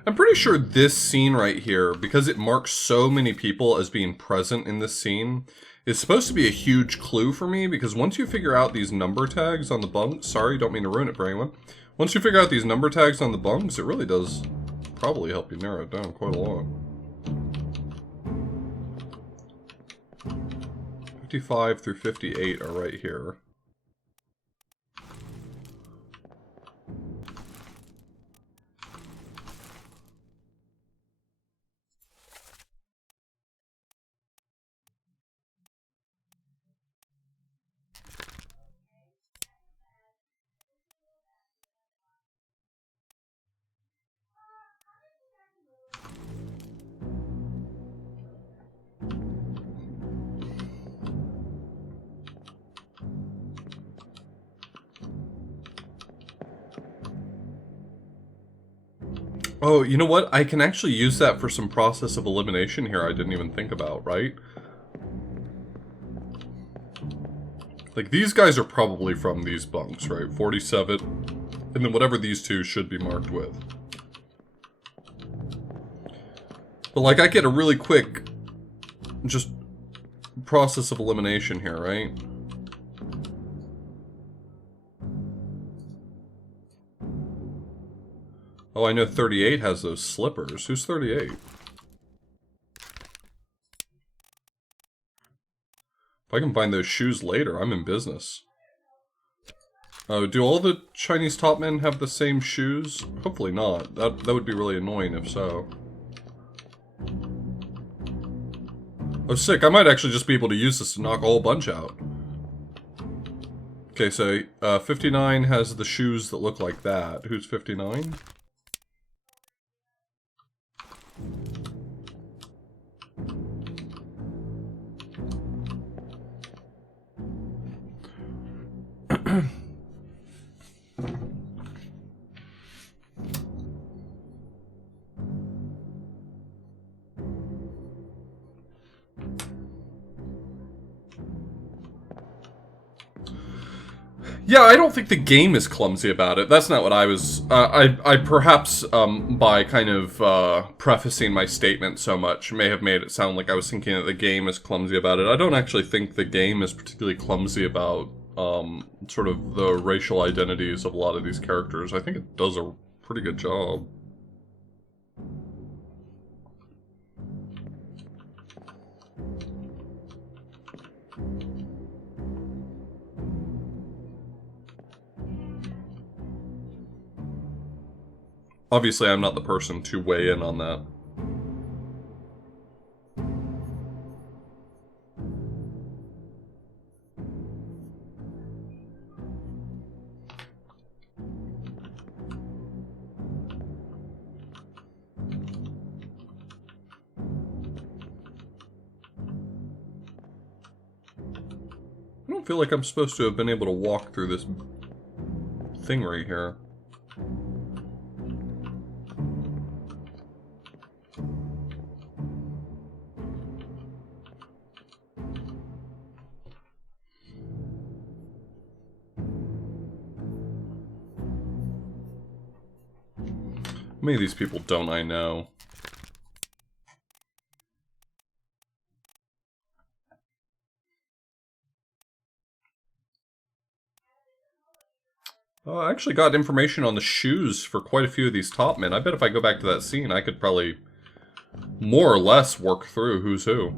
I'm pretty sure this scene right here, because it marks so many people as being present in this scene, is supposed to be a huge clue for me, because once you figure out these number tags on the bunks, sorry, don't mean to ruin it for anyone, once you figure out these number tags on the bunks, it really does probably help you narrow it down quite a lot. 55 through 58 are right here. Oh, you know what? I can actually use that for some process of elimination here I didn't even think about, right? Like, these guys are probably from these bunks, right? 47, and then whatever these two should be marked with. But, like, I get a really quick, just, process of elimination here, right? Oh, I know 38 has those slippers. Who's 38? If I can find those shoes later, I'm in business. Oh, do all the Chinese top men have the same shoes? Hopefully not. That would be really annoying if so. Oh, sick. I might actually just be able to use this to knock a whole bunch out. Okay, so 59 has the shoes that look like that. Who's 59? Yeah, I don't think the game is clumsy about it. That's not what I was... I perhaps, by kind of prefacing my statement so much, may have made it sound like I was thinking that the game is clumsy about it. I don't actually think the game is particularly clumsy about sort of the racial identities of a lot of these characters. I think it does a pretty good job. obviously I'm not the person to weigh in on that. I don't feel like I'm supposed to have been able to walk through this thing right here. How many of these people don't I know? I actually got information on the shoes for quite a few of these top men. I bet if I go back to that scene, I could probably more or less work through who's who.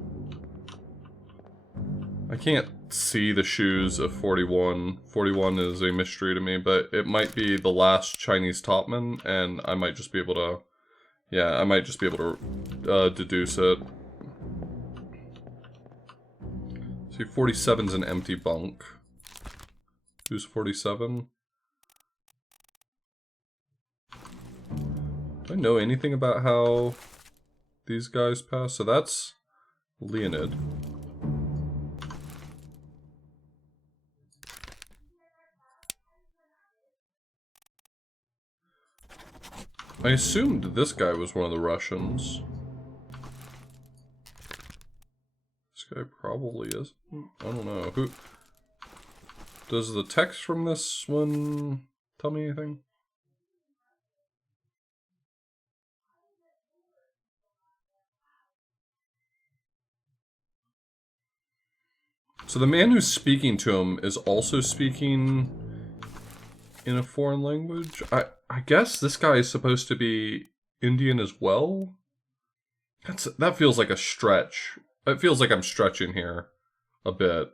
I can't see the shoes of 41. 41 is a mystery to me, but it might be the last Chinese topman, and I might just be able to... Yeah, I might just be able to deduce it. See, 47's an empty bunk. Who's 47? Do I know anything about how these guys pass? So that's Leonid. I assumed this guy was one of the Russians. This guy probably is. I don't know. Who? Does the text from this one tell me anything? So the man who's speaking to him is also speaking in a foreign language? I guess this guy is supposed to be Indian as well? That feels like a stretch. It feels like I'm stretching here a bit.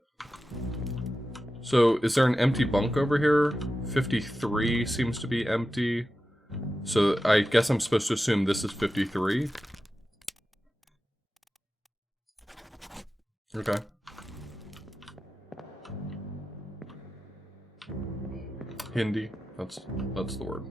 So, is there an empty bunk over here? 53 seems to be empty. So, I guess I'm supposed to assume this is 53. Okay. Hindi. That's the word.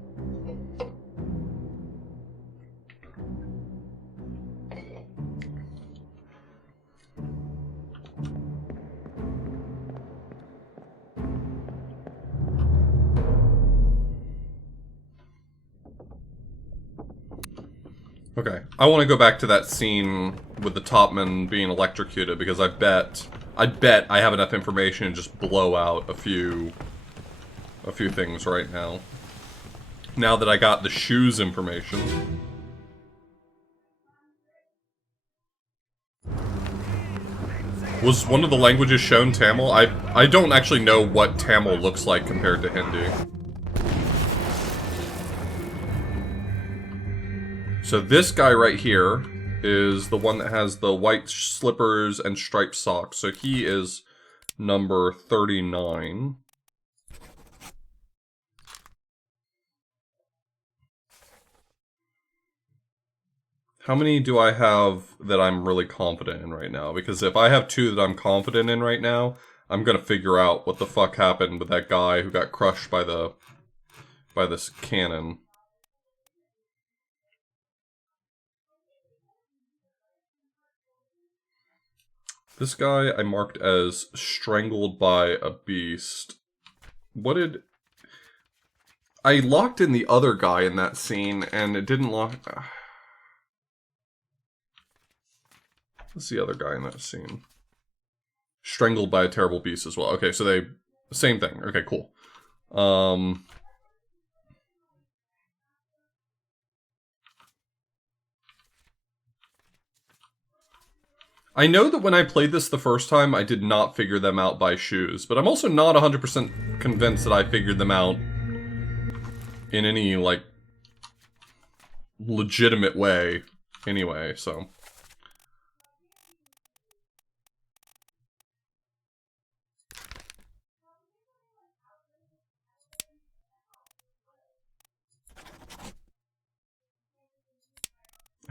Okay, I want to go back to that scene with the topman being electrocuted because I bet I have enough information to just blow out a few things right now. Now that I got the shoes information. Was one of the languages shown Tamil? I don't actually know what Tamil looks like compared to Hindi. So this guy right here is the one that has the white slippers and striped socks. So he is number 39. How many do I have that I'm really confident in right now? Because if I have 2 that I'm confident in right now, I'm gonna figure out what the fuck happened with that guy who got crushed by this cannon. This guy I marked as strangled by a beast. What did... I locked in the other guy in that scene, and it didn't lock... What's the other guy in that scene? Strangled by a terrible beast as well. Okay, so they... Same thing. Okay, cool. I know that when I played this the first time, I did not figure them out by shoes, but I'm also not 100% convinced that I figured them out in any, like, legitimate way anyway, so...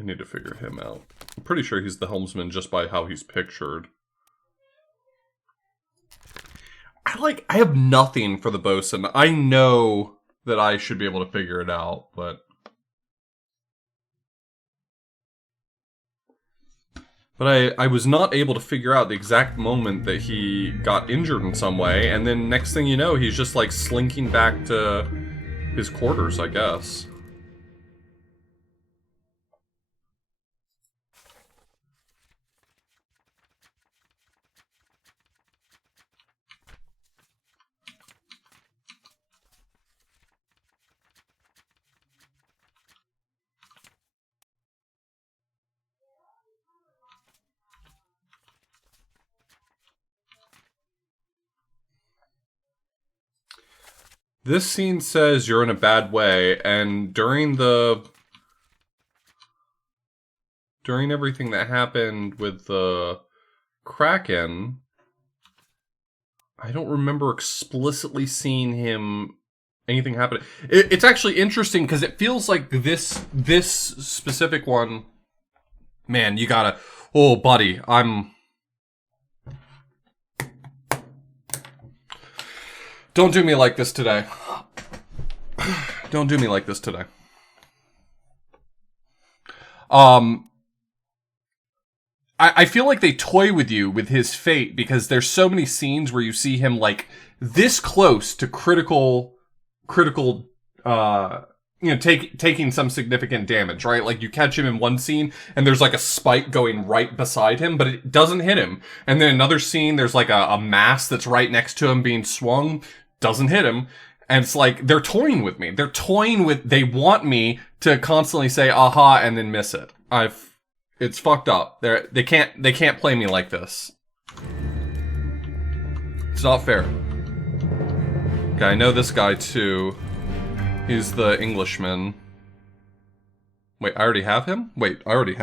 need to figure him out. I'm pretty sure he's the helmsman just by how he's pictured. I have nothing for the bosun. I know that I should be able to figure it out, but... But I was not able to figure out the exact moment that he got injured in some way, and then next thing you know, he's just like slinking back to his quarters, I guess. This scene says you're in a bad way, and during everything that happened with the Kraken, I don't remember explicitly seeing anything happen. It's actually interesting because it feels like this specific one, man, you gotta, oh buddy, don't do me like this today. Don't do me like this today. I feel like they toy with you with his fate because there's so many scenes where you see him like this close to critical, taking some significant damage, right? Like you catch him in one scene and there's like a spike going right beside him, but it doesn't hit him. And then another scene, there's like a mass that's right next to him being swung, doesn't hit him. And it's like, they're toying with me. They want me to constantly say, aha, and then miss it. It's fucked up. They can't play me like this. It's not fair. Okay, I know this guy too. He's the Englishman. Wait, I already have him? Wait, I already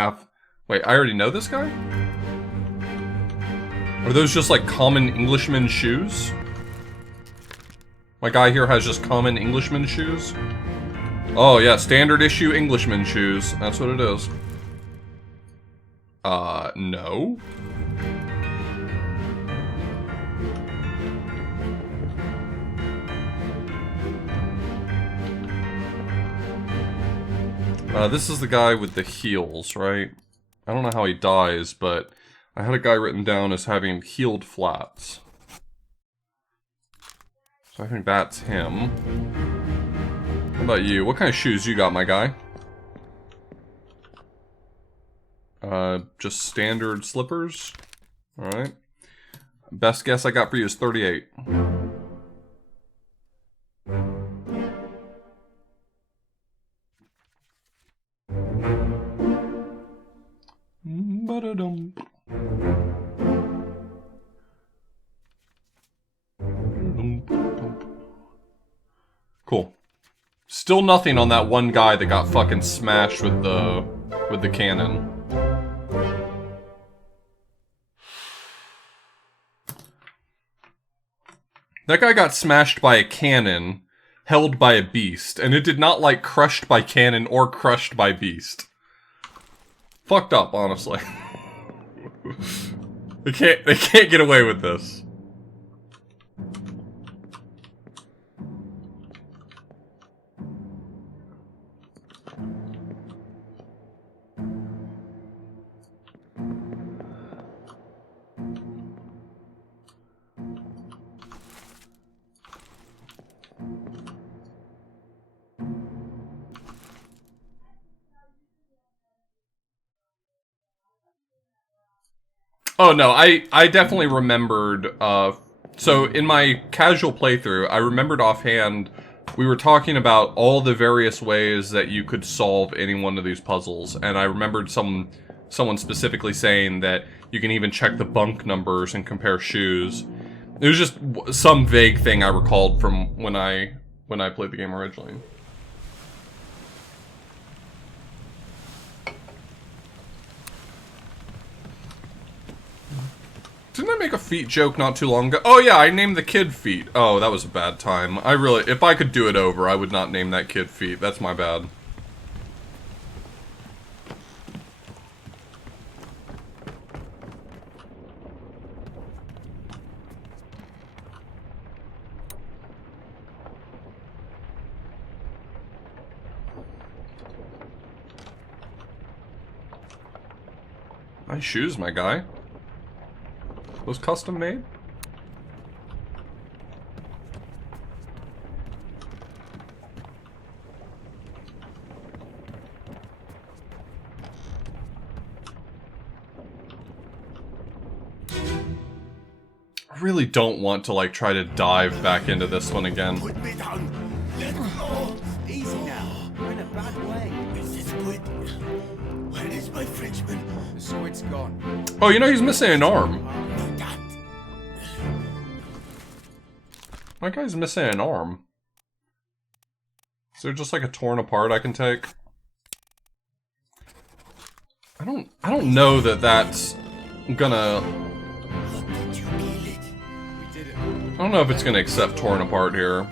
know this guy? Are those just like common Englishman shoes? My guy here has just common Englishman shoes? Oh yeah, standard issue Englishman shoes. That's what it is. No. This is the guy with the heels, right? I don't know how he dies, but I had a guy written down as having heeled flats. So I think that's him. How about you? What kind of shoes you got, my guy? Just standard slippers? Alright. Best guess I got for you is 38. Ba-da-dum. Cool. Still nothing on that one guy that got fucking smashed with the cannon. That guy got smashed by a cannon, held by a beast, and it did not like crushed by cannon or crushed by beast. Fucked up, honestly. They can't get away with this. Oh no, I definitely remembered, so in my casual playthrough, I remembered offhand, we were talking about all the various ways that you could solve any one of these puzzles, and I remembered someone specifically saying that you can even check the bunk numbers and compare shoes. It was just some vague thing I recalled from when I played the game originally. Didn't I make a feet joke not too long ago? Oh yeah, I named the kid Feet. Oh, that was a bad time. If I could do it over, I would not name that kid Feet. That's my bad. Nice shoes, my guy. Those custom made? I really don't want to, like, try to dive back into this one again. Put me down. Let go. Easy now. You're in a bad way. Is this squid? Where is my Frenchman? The squid's gone. Oh, you know, he's missing an arm. No, that. My guy's missing an arm. Is there just like a torn apart I can take? I don't know that that's gonna... How did you kill it? We did it. I don't know if it's gonna accept torn apart here.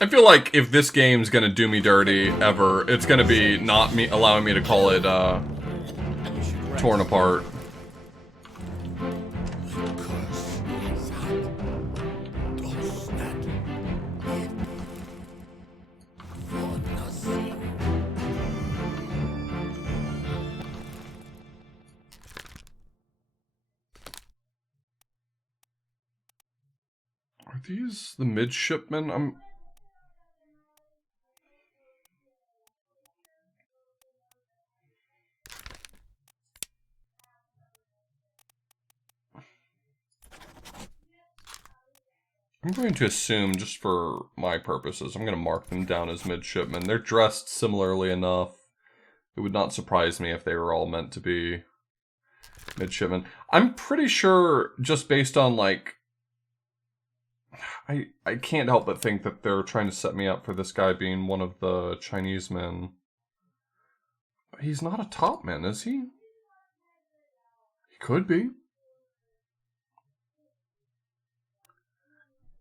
I feel like if this game's gonna do me dirty ever, it's gonna be not me allowing me to call it torn apart. Are these the midshipmen? I'm going to assume, just for my purposes, I'm going to mark them down as midshipmen. They're dressed similarly enough. It would not surprise me if they were all meant to be midshipmen. I'm pretty sure, just based on, like... I can't help but think that they're trying to set me up for this guy being one of the Chinese men. He's not a topman, is he? He could be.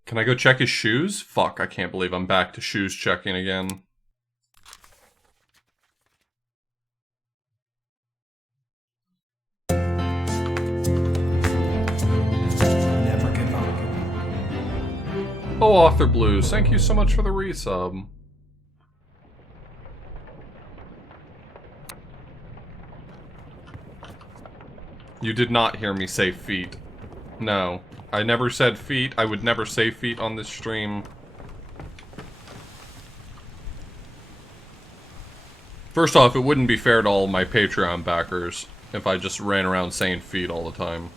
Can I go check his shoes? Fuck, I can't believe I'm back to shoes checking again. Never give up. Oh, Author Blues, thank you so much for the resub. You did not hear me say feet. No. I never said feet. I would never say feet on this stream. First off, it wouldn't be fair to all my Patreon backers if I just ran around saying feet all the time.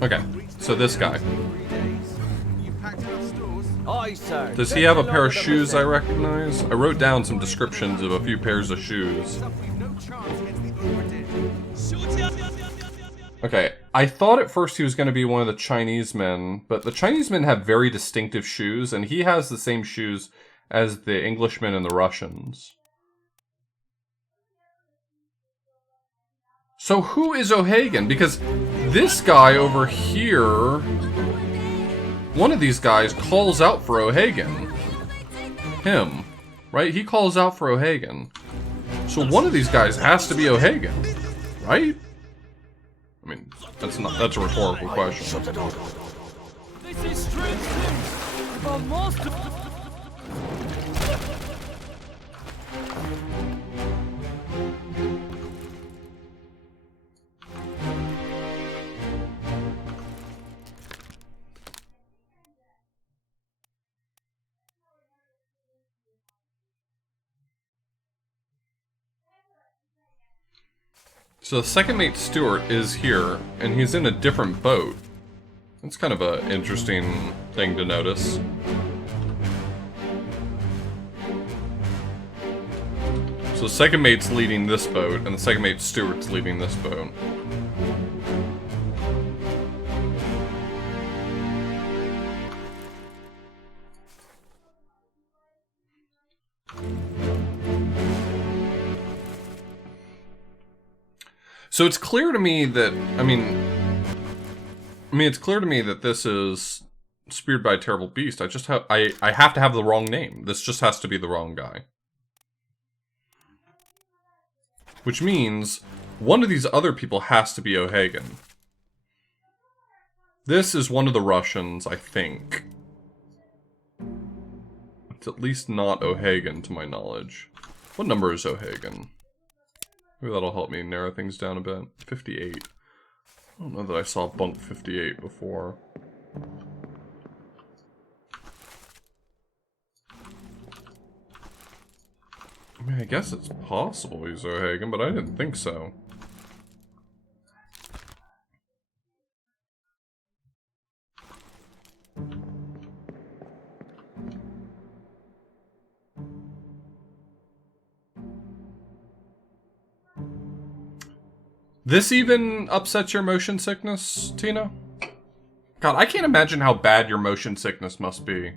Okay, so this guy. Aye, sir. Does he have a pair of shoes I recognize? I wrote down some descriptions of a few pairs of shoes. Okay, I thought at first he was going to be one of the Chinese men, but the Chinese men have very distinctive shoes, and he has the same shoes as the Englishmen and the Russians. So who is O'Hagan? Because this guy over here, one of these guys calls out for O'Hagan. Him, right? He calls out for O'Hagan. So one of these guys has to be O'Hagan, right? I mean, that's a rhetorical question. This is strange things about most of the... So the second mate Stewart is here, and he's in a different boat. That's kind of an interesting thing to notice. So the second mate's leading this boat, and the second mate Stewart's leading this boat. So it's clear to me that, I mean, it's clear to me that this is Speared by a Terrible Beast. I have to have the wrong name. This just has to be the wrong guy. Which means one of these other people has to be O'Hagan. This is one of the Russians, I think. It's at least not O'Hagan, to my knowledge. What number is O'Hagan? Maybe that'll help me narrow things down a bit. 58. I don't know that I saw bunk 58 before. I mean, I guess it's possible he's O'Hagan, but I didn't think so. This even upsets your motion sickness, Tina? God, I can't imagine how bad your motion sickness must be.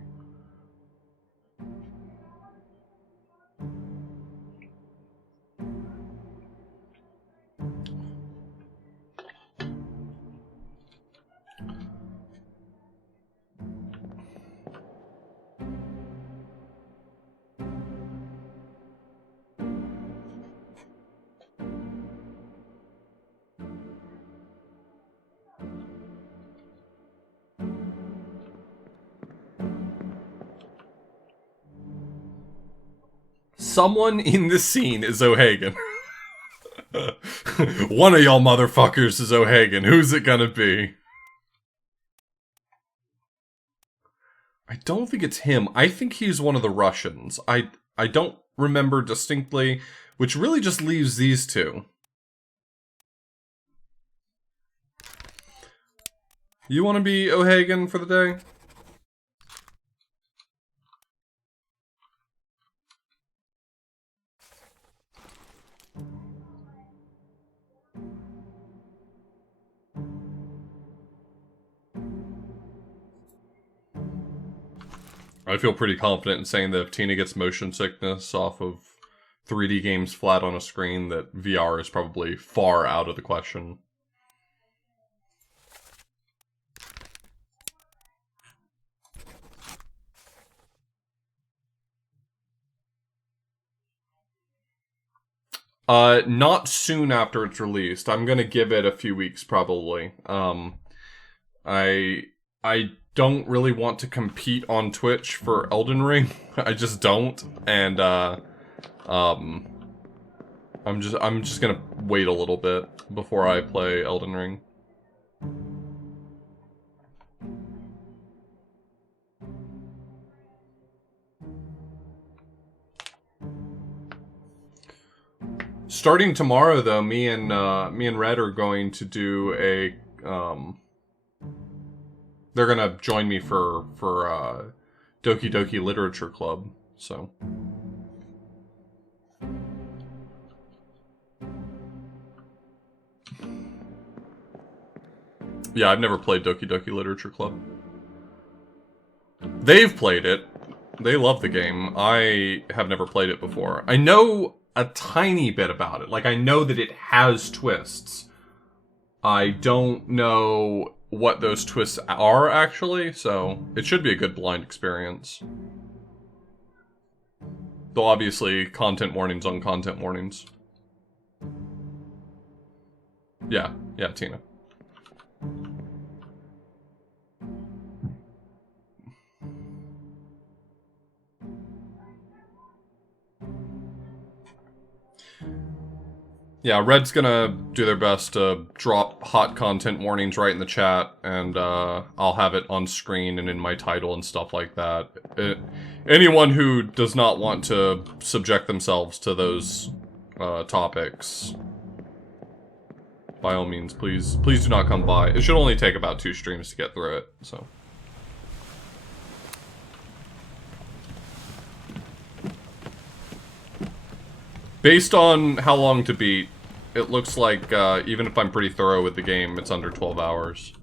Someone in this scene is O'Hagan. One of y'all motherfuckers is O'Hagan. Who's it gonna be? I don't think it's him. I think he's one of the Russians. I don't remember distinctly, which really just leaves these two. You want to be O'Hagan for the day? I feel pretty confident in saying that if Tina gets motion sickness off of 3D games flat on a screen, that VR is probably far out of the question. Not soon after it's released. I'm gonna give it a few weeks, probably. I don't really want to compete on Twitch for Elden Ring. I just don't, and I'm just gonna wait a little bit before I play Elden Ring. Starting tomorrow, though, me and Red are going to do a they're gonna join me for Doki Doki Literature Club, so. Yeah, I've never played Doki Doki Literature Club. They've played it. They love the game. I have never played it before. I know a tiny bit about it. Like, I know that it has twists. I don't know what those twists are, actually, so it should be a good blind experience. Though, obviously, content warnings on content warnings. Yeah, Tina. Yeah, Red's gonna do their best to drop hot content warnings right in the chat, and I'll have it on screen and in my title and stuff like that. Anyone who does not want to subject themselves to those topics, by all means, please do not come by. It should only take about 2 streams to get through it, so. Based on how long to beat, it looks like, even if I'm pretty thorough with the game, it's under 12 hours.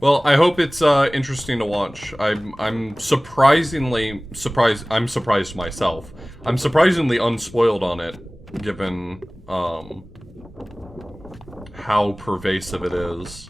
Well, I hope it's interesting to watch. I'm surprisingly surprised. I'm surprised myself. I'm surprisingly unspoiled on it, given how pervasive it is.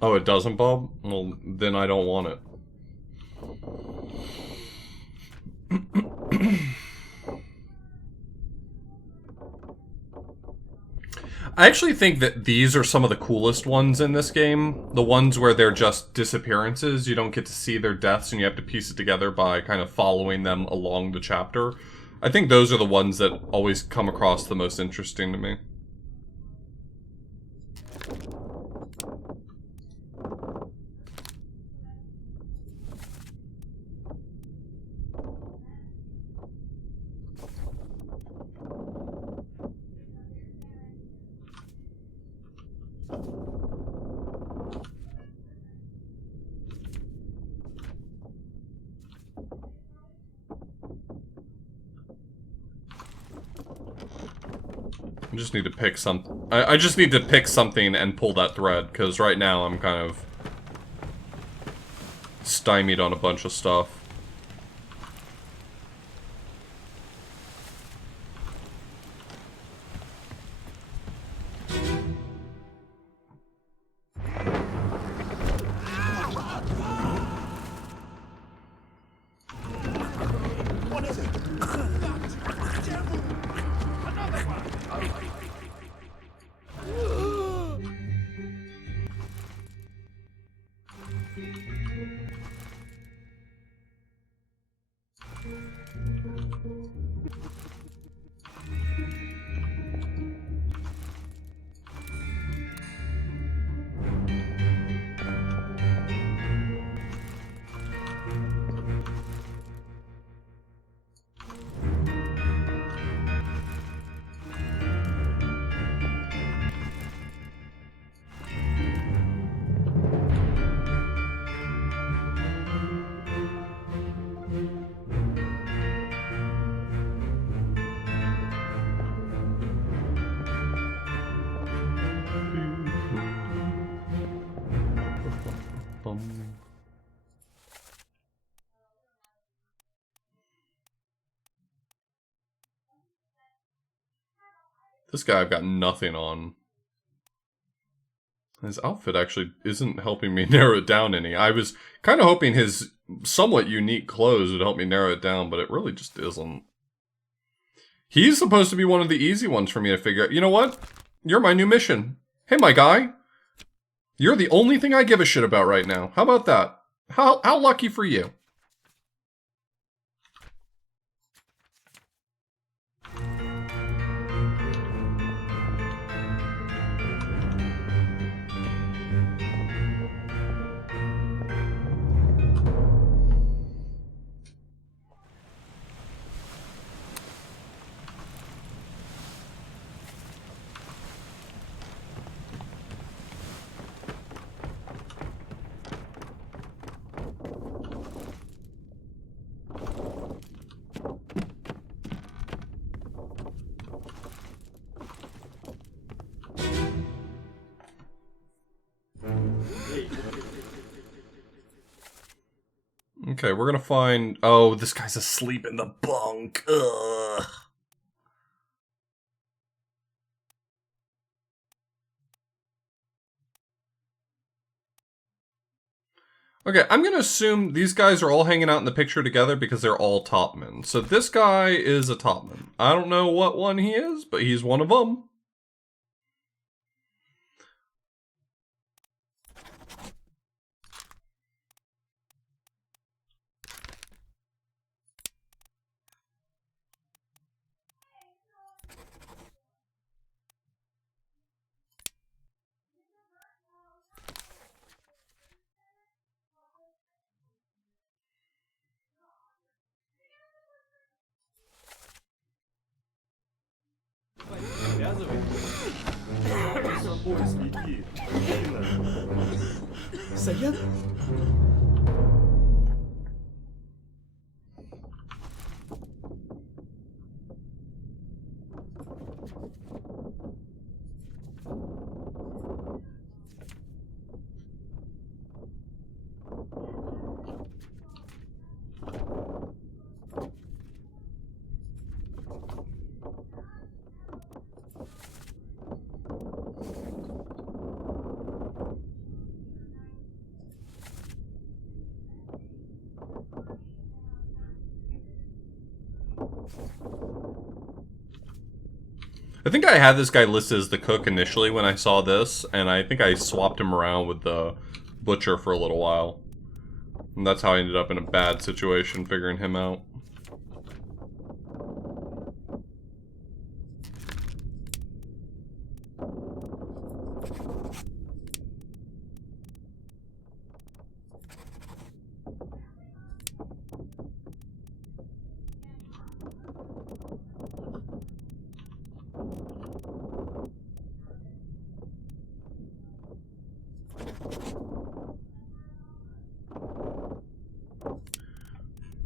Oh, it doesn't, Bob? Well, then I don't want it. I actually think that these are some of the coolest ones in this game. The ones where they're just disappearances. You don't get to see their deaths and you have to piece it together by kind of following them along the chapter. I think those are the ones that always come across the most interesting to me. I just need to pick I just need to pick something and pull that thread, because right now I'm kind of stymied on a bunch of stuff. This guy I've got nothing on. His outfit actually isn't helping me narrow it down any. I was kind of hoping his somewhat unique clothes would help me narrow it down, but it really just isn't. He's supposed to be one of the easy ones for me to figure out. You know what? You're my new mission. Hey, my guy. You're the only thing I give a shit about right now. How about that? How lucky for you. Okay, we're gonna find... Oh, this guy's asleep in the bunk. Ugh. Okay, I'm gonna assume these guys are all hanging out in the picture together because they're all topmen. So this guy is a topman. I don't know what one he is, but he's one of them. See ya. I think I had this guy listed as the cook initially when I saw this, and I think I swapped him around with the butcher for a little while. And that's how I ended up in a bad situation figuring him out.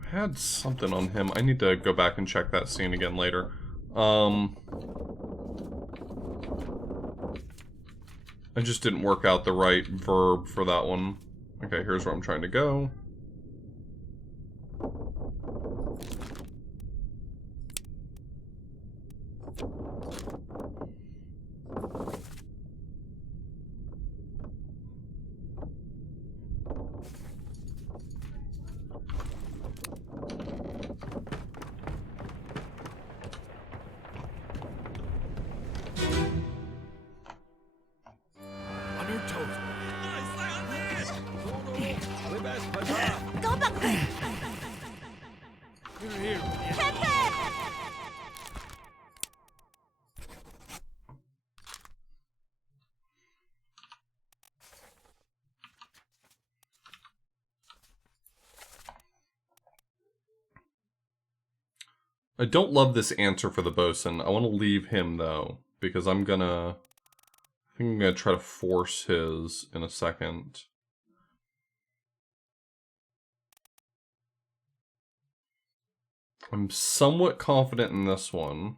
I had something on him. I need to go back and check that scene again later. I just didn't work out the right verb for that one. Okay, here's where I'm trying to go. Go back! I don't love this answer for the bosun. I want to leave him, though, because I think I'm gonna try to force his in a second. I'm somewhat confident in this one.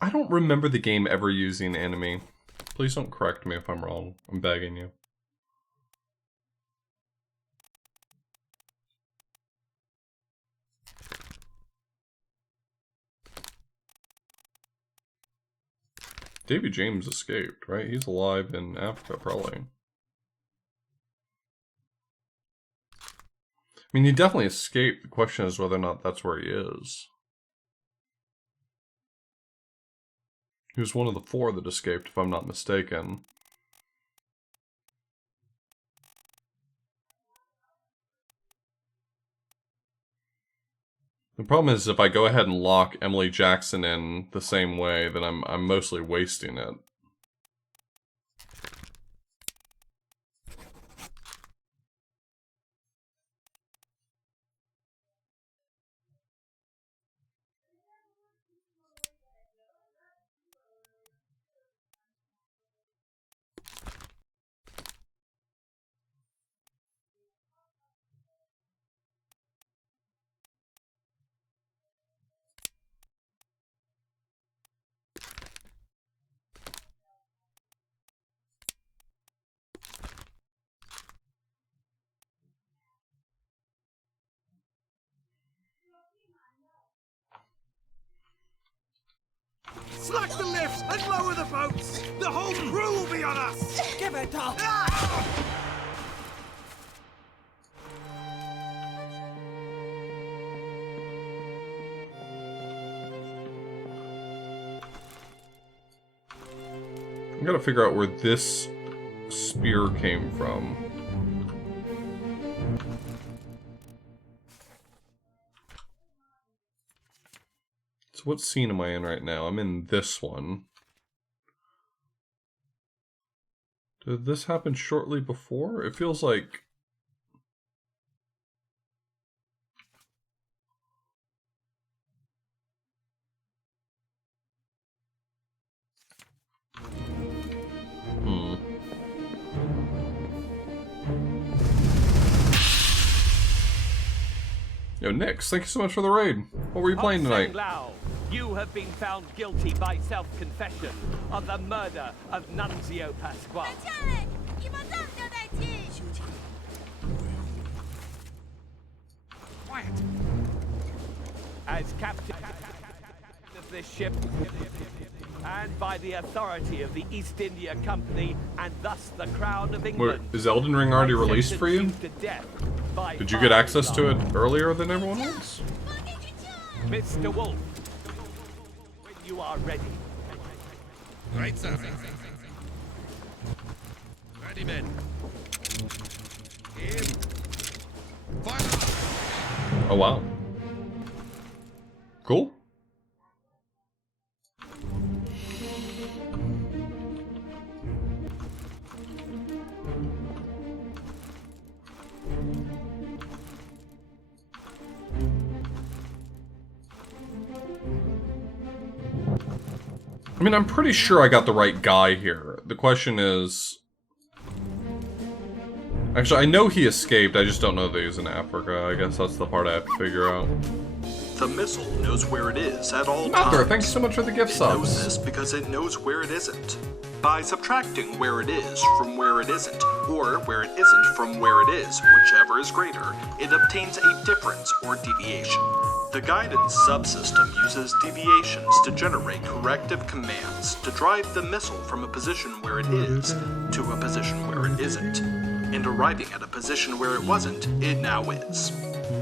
I don't remember the game ever using enemy. Please don't correct me if I'm wrong. I'm begging you. Davy James escaped, right? He's alive in Africa, probably. I mean, he definitely escaped. The question is whether or not that's where he is. He was one of the 4 that escaped, if I'm not mistaken. The problem is if I go ahead and lock Emily Jackson in the same way, then I'm mostly wasting it. Slack the lifts and lower the boats! The whole crew will be on us! Give it up! I gotta figure out where this spear came from. So what scene am I in right now? I'm in this one. Did this happen shortly before? It feels like... Yo, Nix, thank you so much for the raid. What were you playing tonight? Lao, you have been found guilty by self-confession of the murder of Nunzio Pasquale. Quiet. As captain of this ship, and by the authority of the East India Company, and thus the Crown of England. Wait, is Elden Ring already released for you? Did you get access to it earlier than everyone else? Mr. Wolf, when you are ready. Right, sir. Ready, men. Aim. Fire! Oh, wow. Cool. I mean, I'm pretty sure I got the right guy here. The question is... Actually, I know he escaped, I just don't know that he's in Africa. I guess that's the part I have to figure out. The missile knows where it is at all Mother, times. thanks so much for the gift It knows subs. this because it knows where it isn't. By subtracting where it is from where it isn't, or where it isn't from where it is, whichever is greater, it obtains a difference or deviation. The guidance subsystem uses deviations to generate corrective commands to drive the missile from a position where it is to a position where it isn't. And arriving at a position where it wasn't, it now is.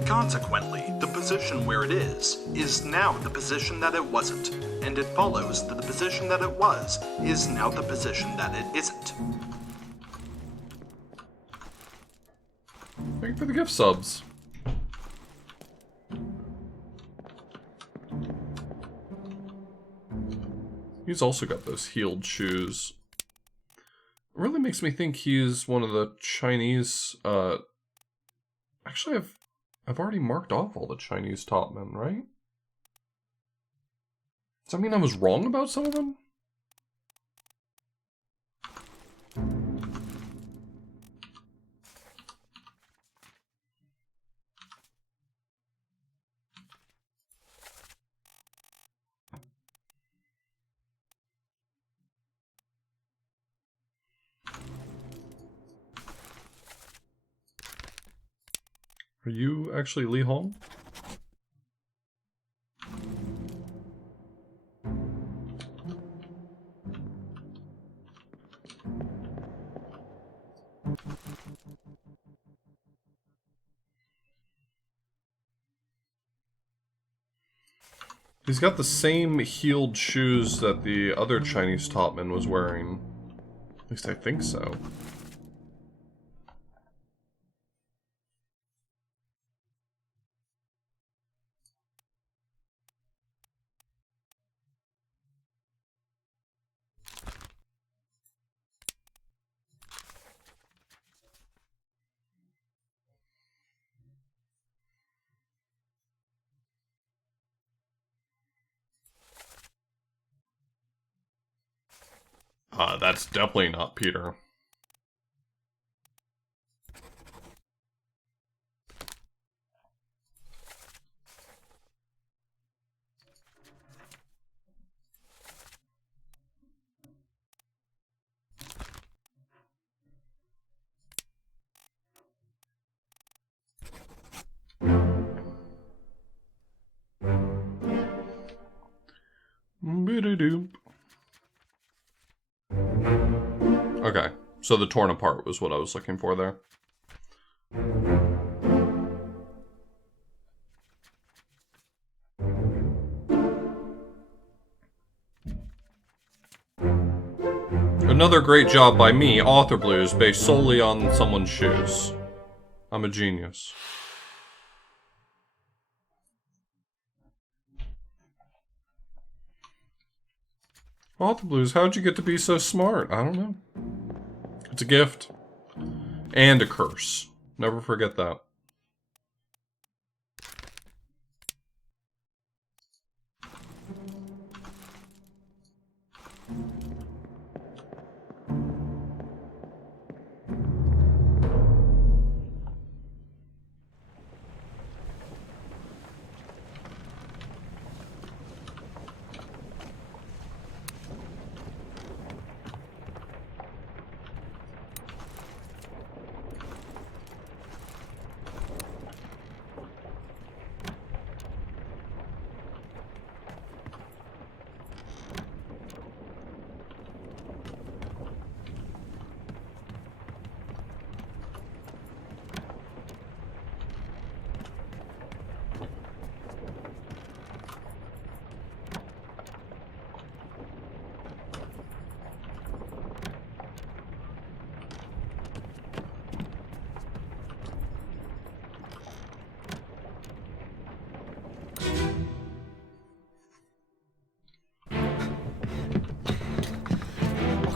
Consequently, the position where it is now the position that it wasn't, and it follows that the position that it was is now the position that it isn't. Thank you for the gift subs. He's also got those heeled shoes. It really makes me think he's one of the Chinese, Actually, I've already marked off all the Chinese top men, right? Does that mean I was wrong about some of them? Are you actually Li Hong? He's got the same heeled shoes that the other Chinese topman was wearing. At least I think so. That's definitely not Peter. Okay, so the torn apart was what I was looking for there. Another great job by me, Author Blues, based solely on someone's shoes. I'm a genius. Author Blues, how'd you get to be so smart? I don't know. It's a gift. And a curse. Never forget that.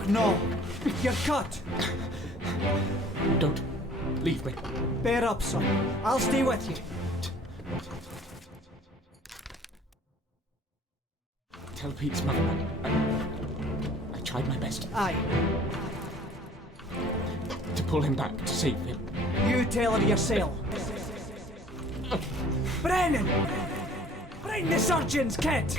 No, you're cut. Don't leave me. Bear up, son. I'll stay with you. Tell Pete's mother I tried my best. Aye. To pull him back, to save him. You tell her yourself. Brennan! Bring the surgeon's kit!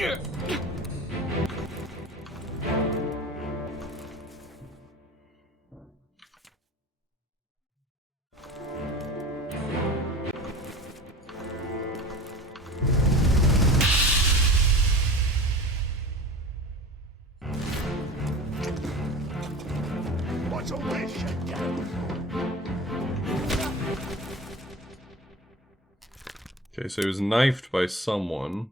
Okay, so he was knifed by someone.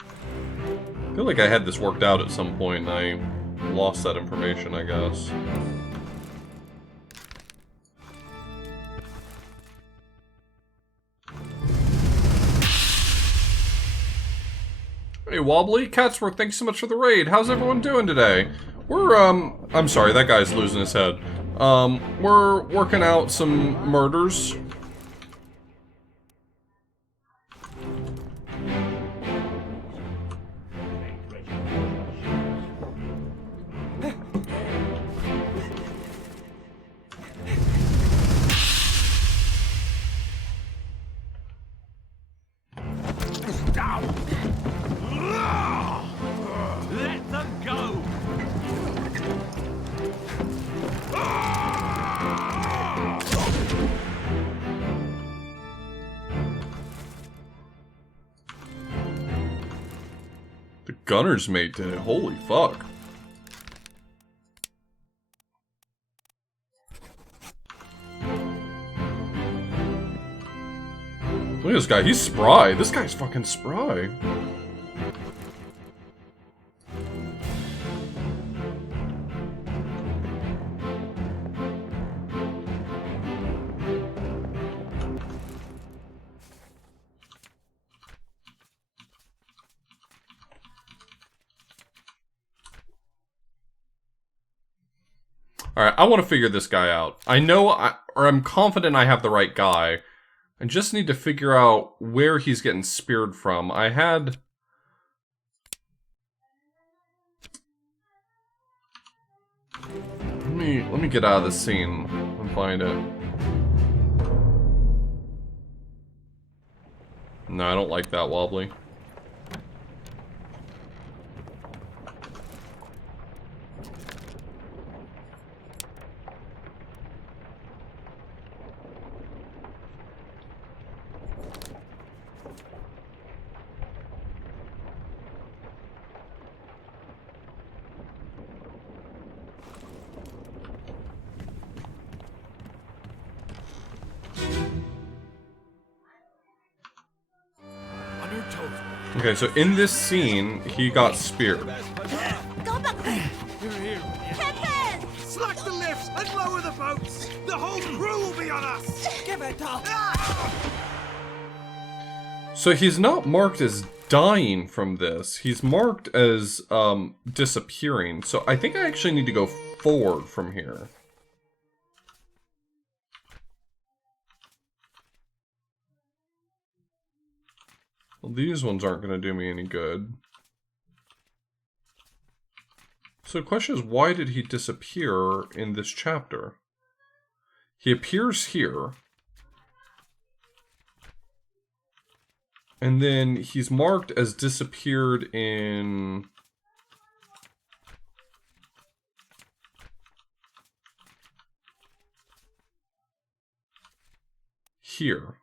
I feel like I had this worked out at some point and I lost that information, I guess. Hey Wobbly, Catsworth, thanks so much for the raid. How's everyone doing today? We're, I'm sorry, that guy's losing his head. We're working out some murders. Let them go! The gunner's mate did it, holy fuck. Look at this guy, he's spry. This guy's fucking spry. Alright, I want to figure this guy out. I know, or I'm confident I have the right guy. I just need to figure out where he's getting speared from. I had... Let me get out of this scene and find it. No, I don't like that, Wobbly. Okay, so in this scene, he got speared. Go back there! Captain! Slack the lifts and lower the boats! The whole crew will be on us! Give it up! So he's not marked as dying from this. He's marked as disappearing. So I think I actually need to go forward from here. Well, these ones aren't going to do me any good. So the question is, why did he disappear in this chapter? He appears here. And then he's marked as disappeared in... here.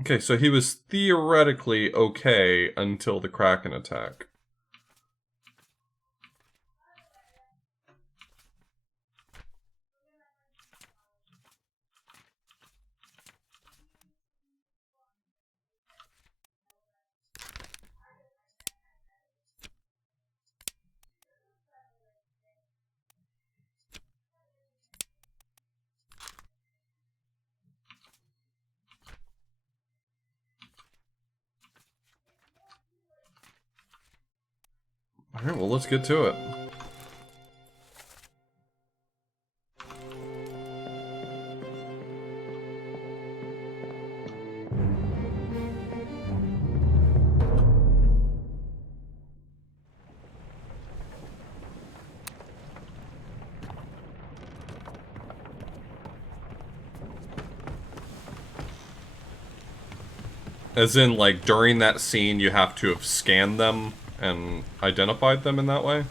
Okay, so he was theoretically okay until the Kraken attack. Alright, well, let's get to it. As in, like, during that scene, you have to have scanned them and identified them in that way?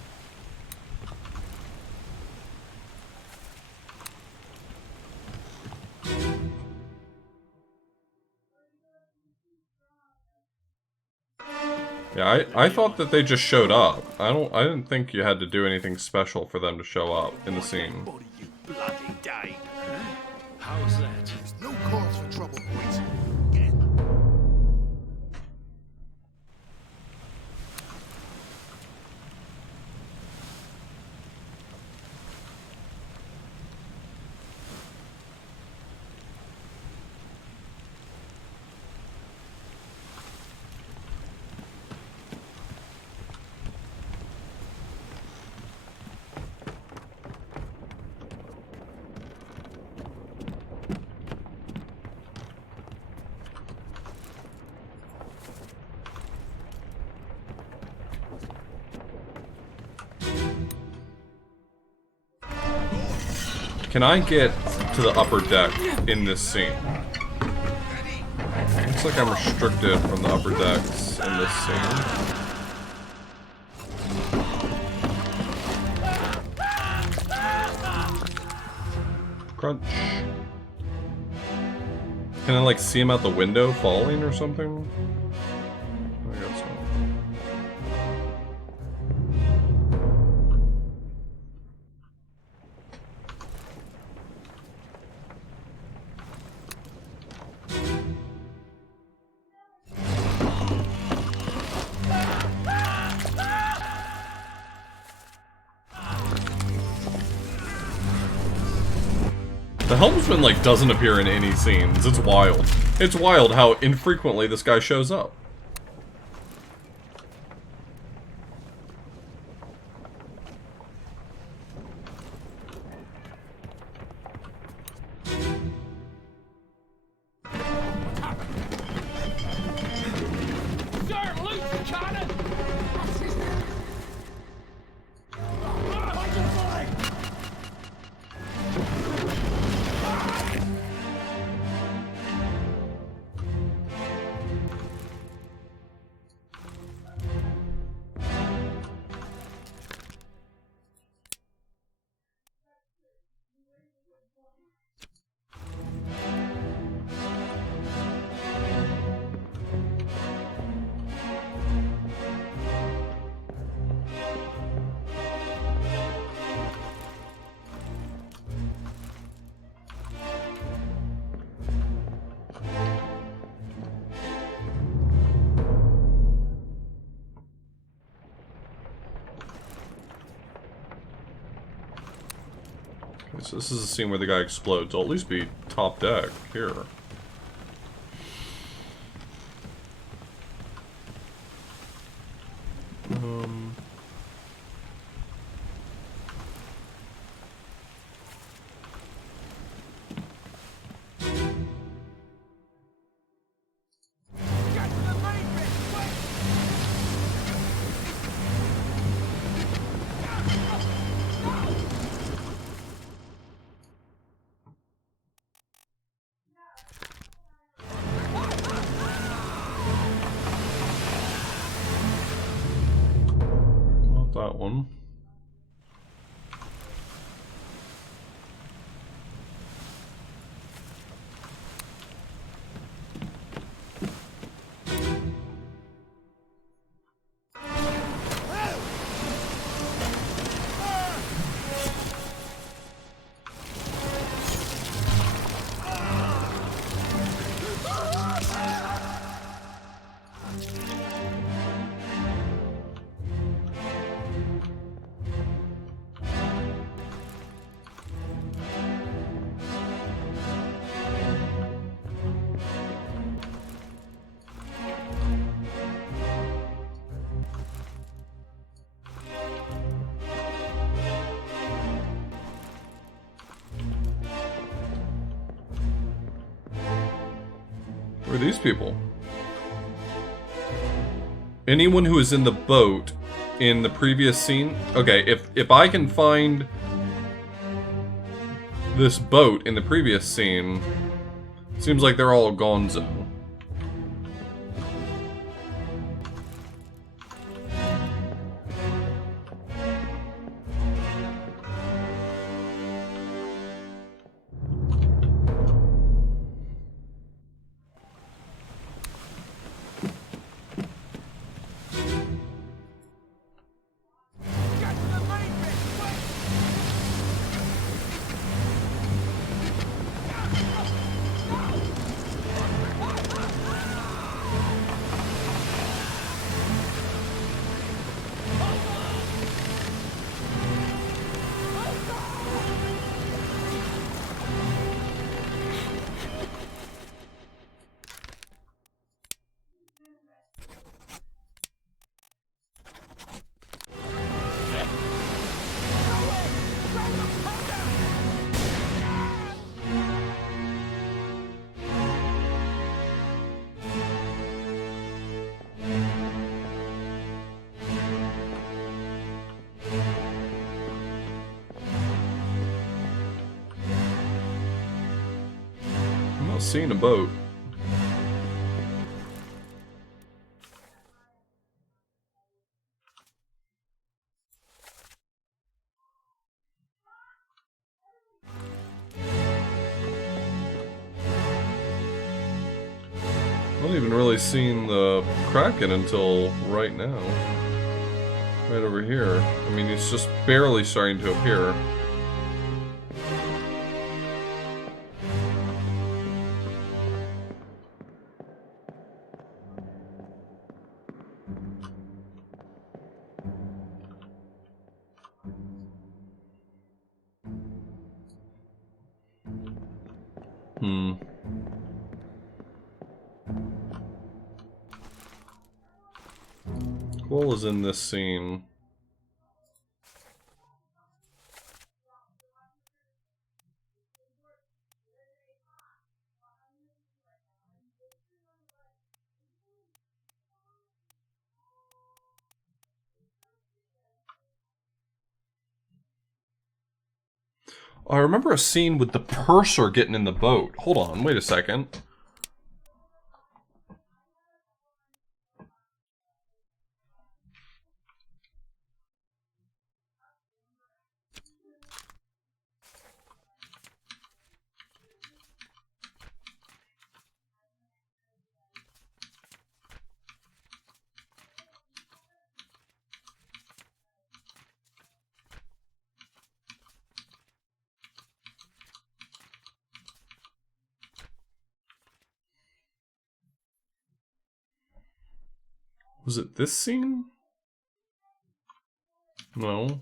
Yeah, I thought that they just showed up. I didn't think you had to do anything special for them to show up in the scene. Bloody day. How's that? There's no cause for trouble, boys. Can I get to the upper deck in this scene? Looks like I'm restricted from the upper decks in this scene. Crunch. Can I, like, see him out the window falling or something? I guess so. The helmsman, like, doesn't appear in any scenes. It's wild. It's wild how infrequently this guy shows up. So this is a scene where the guy explodes. I'll at least be top deck here. Not that one. Who are these people? Anyone who is in the boat in the previous scene? Okay, if I can find this boat in the previous scene, seems like they're all gonzo. I'm not seeing a boat. I haven't even really seen the Kraken until right now. Right over here. I mean, he's just barely starting to appear. Quill is in this scene. I remember a scene with the purser getting in the boat. Hold on, wait a second. Was it this scene? No.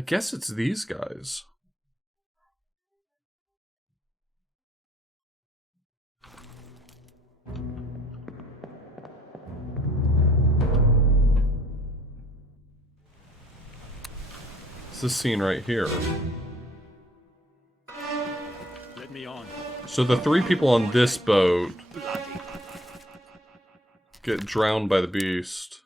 I guess it's these guys. It's this scene right here. Let me on. So the 3 people on this boat get drowned by the beast.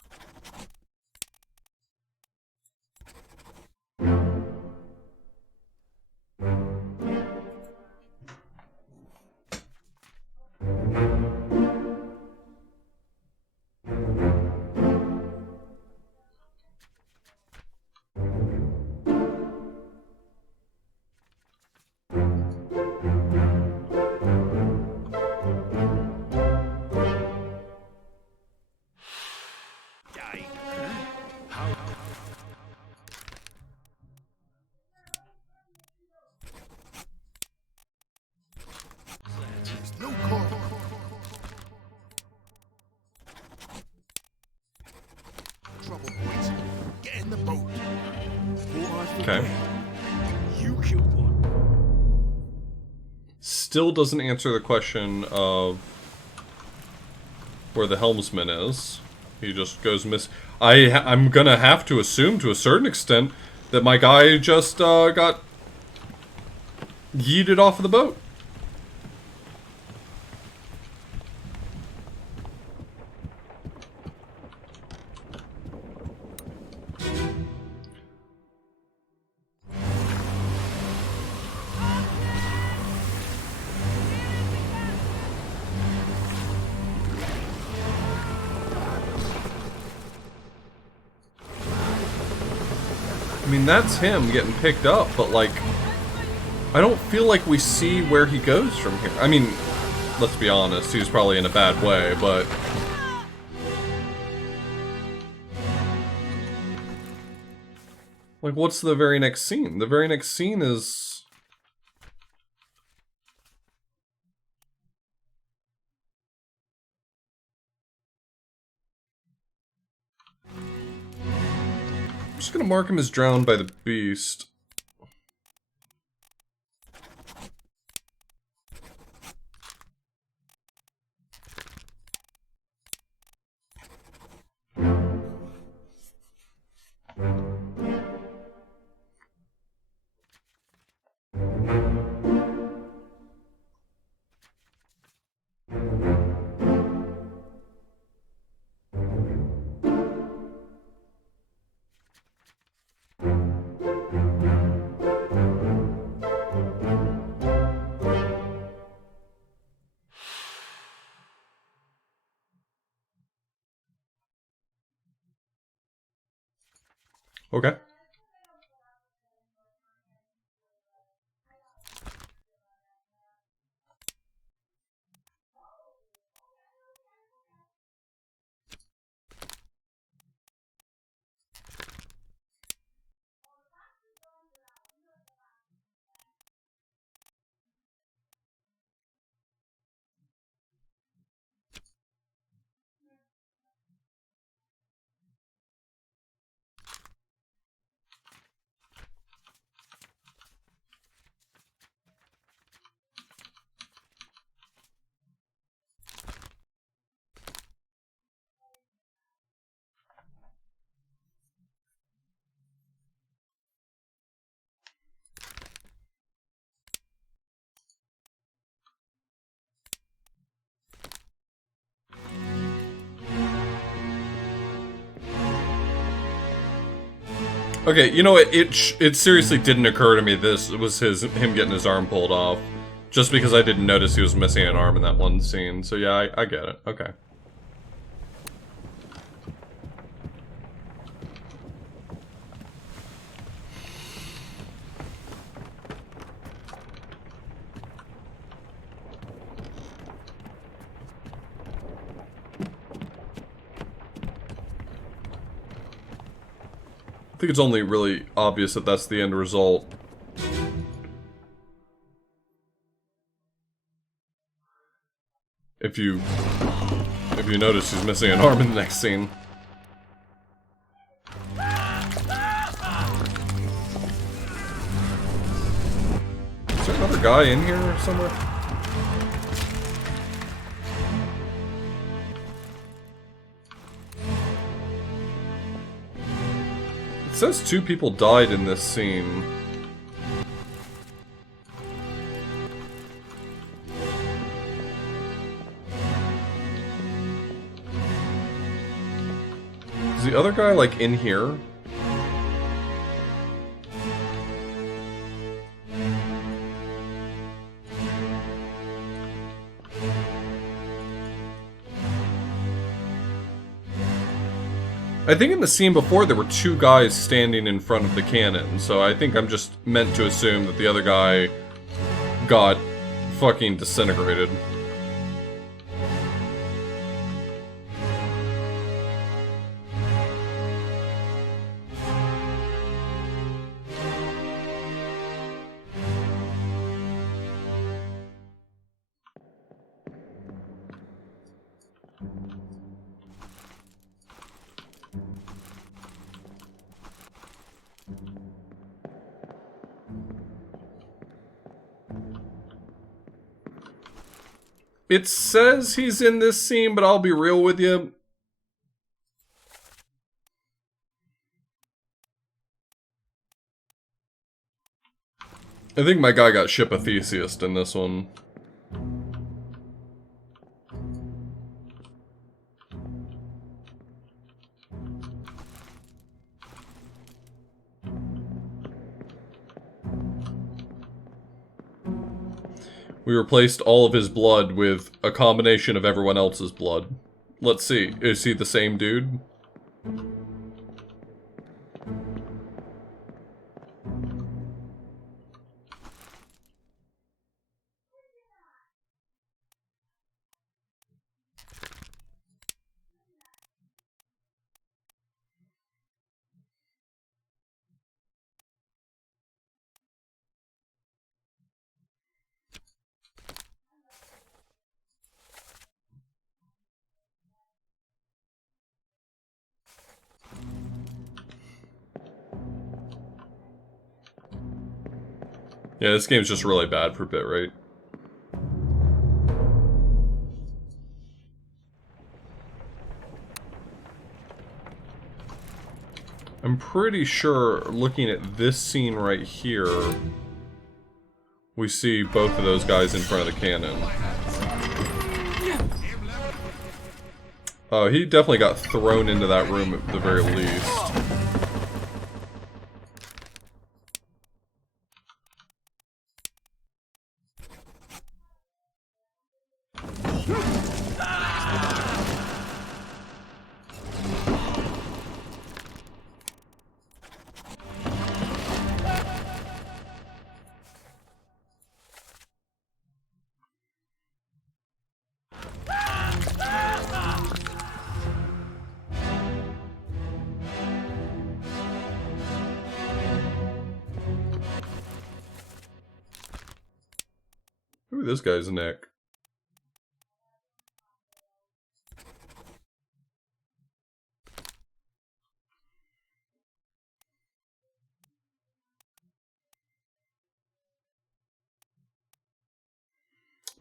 No call. Trouble, boys. Get in the boat. Okay. You killed one. Still doesn't answer the question of where the helmsman is. He just goes miss. I'm gonna have to assume, to a certain extent, that my guy just got yeeted off of the boat. I mean, that's him getting picked up, but like, I don't feel like we see where he goes from here. I mean, let's be honest, he was probably in a bad way, but... like, what's the very next scene? The very next scene is... I'm just gonna mark him as drowned by the beast. Okay. Okay, you know what? It seriously didn't occur to me this was him getting his arm pulled off, just because I didn't notice he was missing an arm in that one scene. So yeah, I get it. Okay. I think it's only really obvious that that's the end result. If you notice he's missing an arm in the next scene. guy in here somewhere? It says 2 people died in this scene. Is the other guy, like, in here? I think in the scene before there were 2 guys standing in front of the cannon, so I think I'm just meant to assume that the other guy got fucking disintegrated. It says he's in this scene, but I'll be real with you. I think my guy got Ship of Theseus in this one. We replaced all of his blood with a combination of everyone else's blood. Let's see, is he the same dude? Yeah, this game's just really bad for bitrate. I'm pretty sure, looking at this scene right here, we see both of those guys in front of the cannon. Oh, he definitely got thrown into that room at the very least. Ooh, this guy's neck.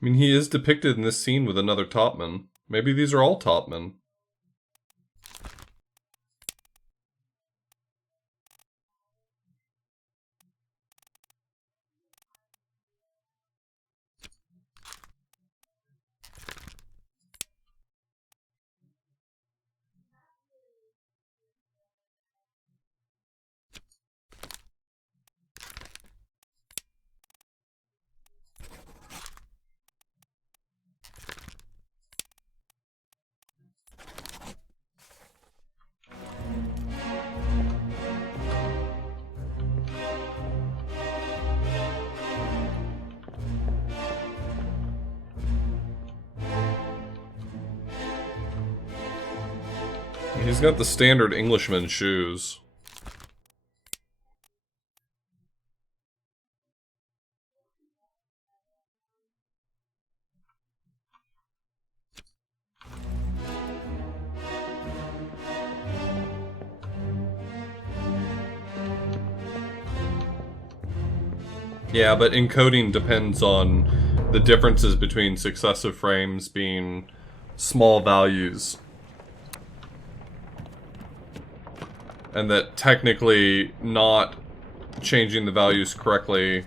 I mean, he is depicted in this scene with another topman. Maybe these are all topmen. He's got the standard Englishman shoes. Yeah, but encoding depends on the differences between successive frames being small values. And that technically not changing the values correctly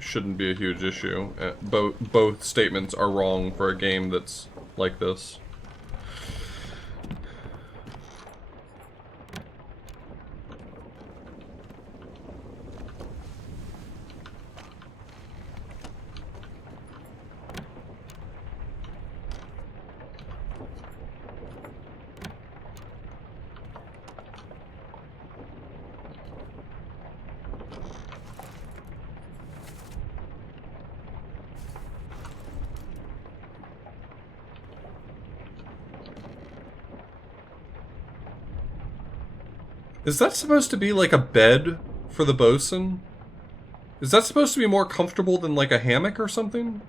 shouldn't be a huge issue. Both statements are wrong for a game that's like this. Is that supposed to be like a bed for the bosun? Is that supposed to be more comfortable than like a hammock or something?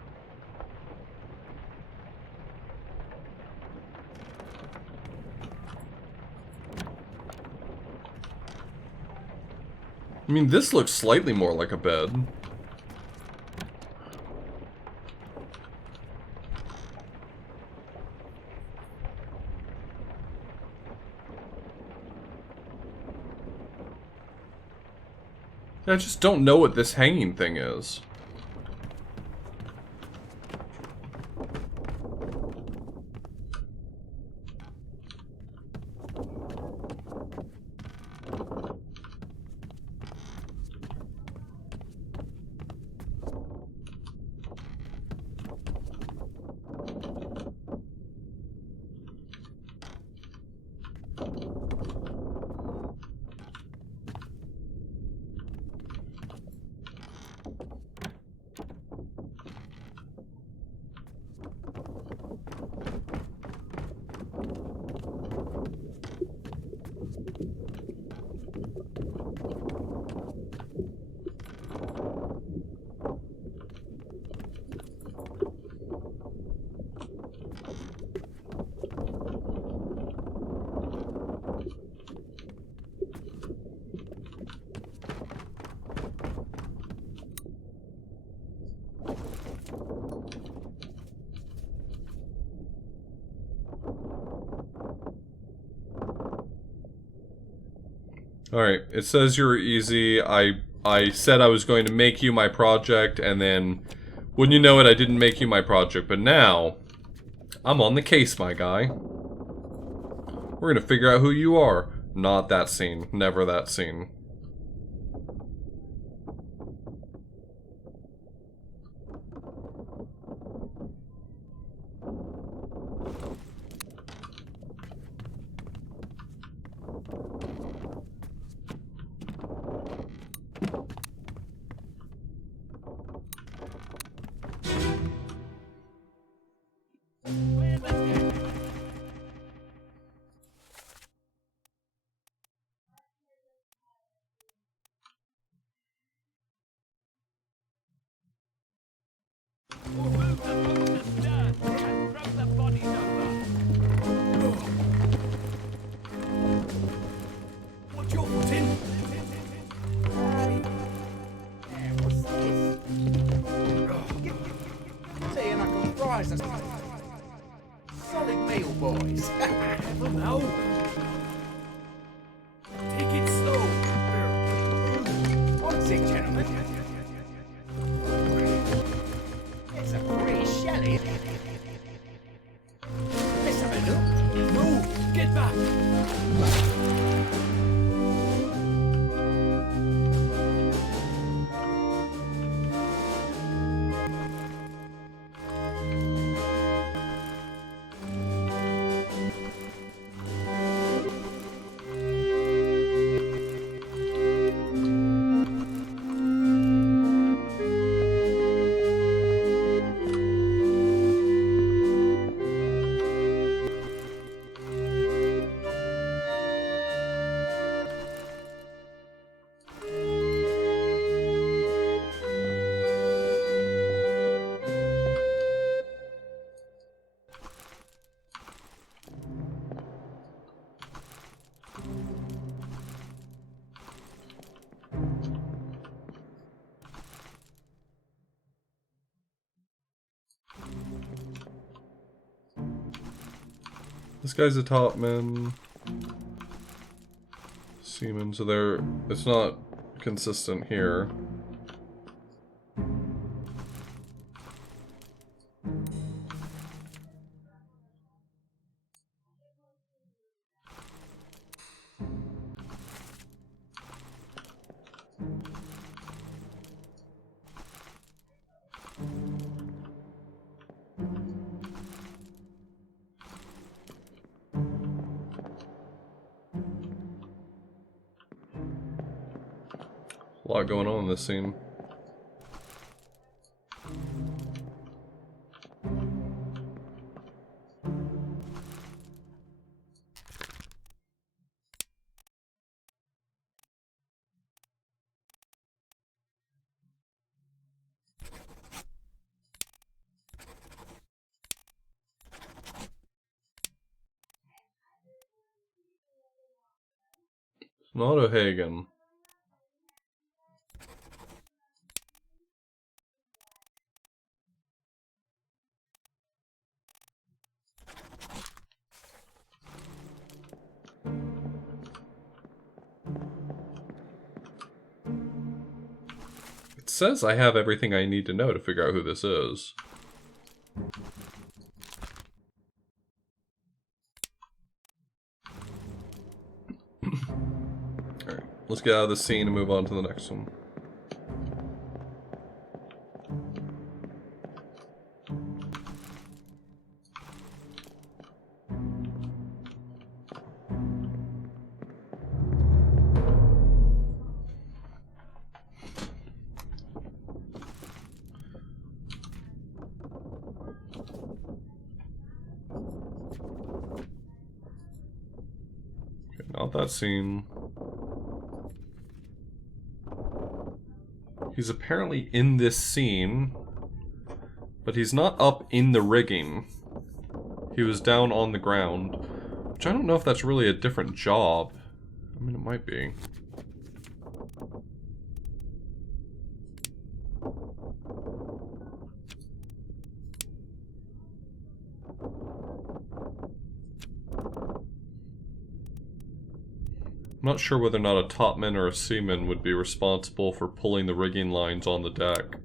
I mean, this looks slightly more like a bed. I just don't know what this hanging thing is. Alright, it says you're easy. I said I was going to make you my project, and then, wouldn't you know it, I didn't make you my project. But now, I'm on the case, my guy. We're gonna figure out who you are. Not that scene. Never that scene. What's your foot in? Seeing I can rise a solid meal, boys. Well, now. Take it slow. What's it, gentlemen? It's a pretty shelly. Let's have a look. Move! Get back! This guy's a top man. Seaman, so it's not consistent here. A lot going on in this scene. Not O'Hagan. It says I have everything I need to know to figure out who this is. Alright, let's get out of this scene and move on to the next one. Not that scene. He's apparently in this scene, but he's not up in the rigging. He was down on the ground, which I don't know if that's really a different job. I mean, it might be. I'm not sure whether or not a topman or a seaman would be responsible for pulling the rigging lines on the deck.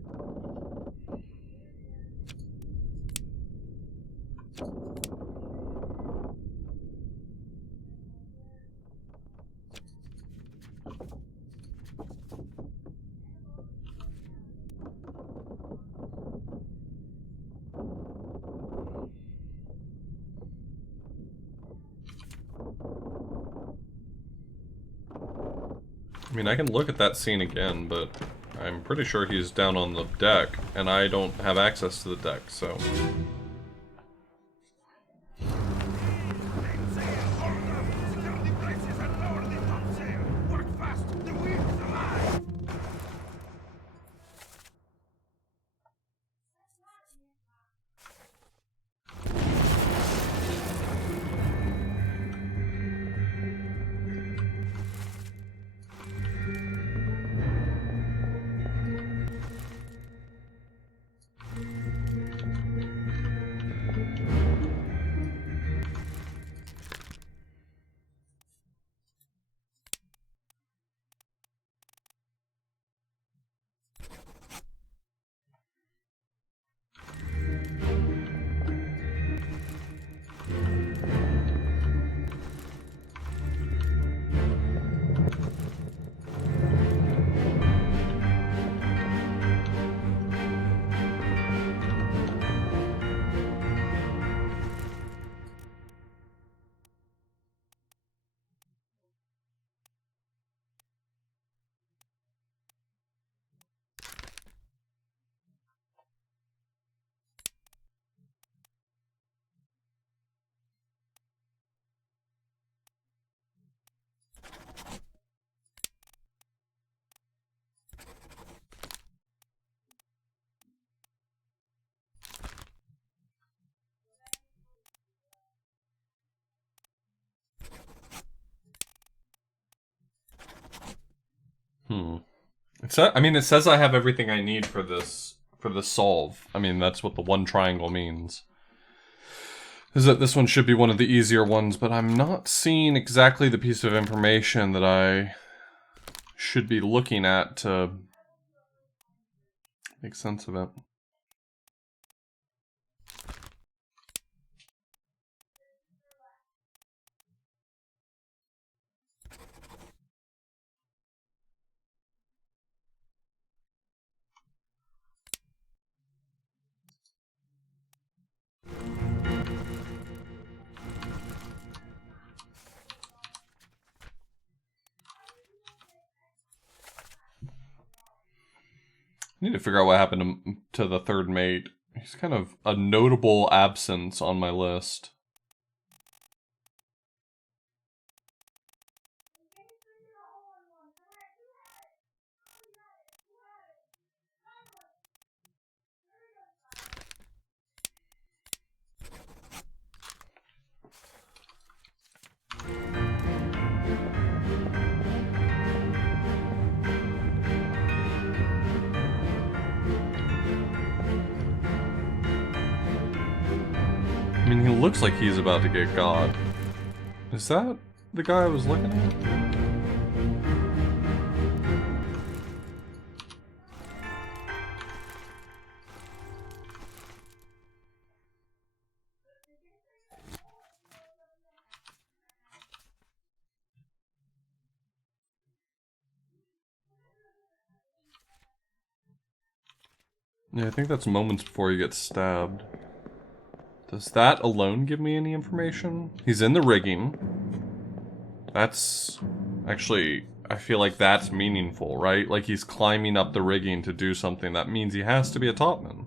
I mean, I can look at that scene again, but I'm pretty sure he's down on the deck, and I don't have access to the deck, so... I mean, it says I have everything I need for this solve. I mean, that's what the one triangle means. is that this one should be one of the easier ones, but I'm not seeing exactly the piece of information that I should be looking at to make sense of it. I need to figure out what happened to the third mate. He's kind of a notable absence on my list. I mean, he looks like he's about to get got. Is that the guy I was looking at? Yeah, I think that's moments before he gets stabbed. Does that alone give me any information? He's in the rigging. That's... Actually, I feel like that's meaningful, right? Like he's climbing up the rigging to do something. That means he has to be a topman.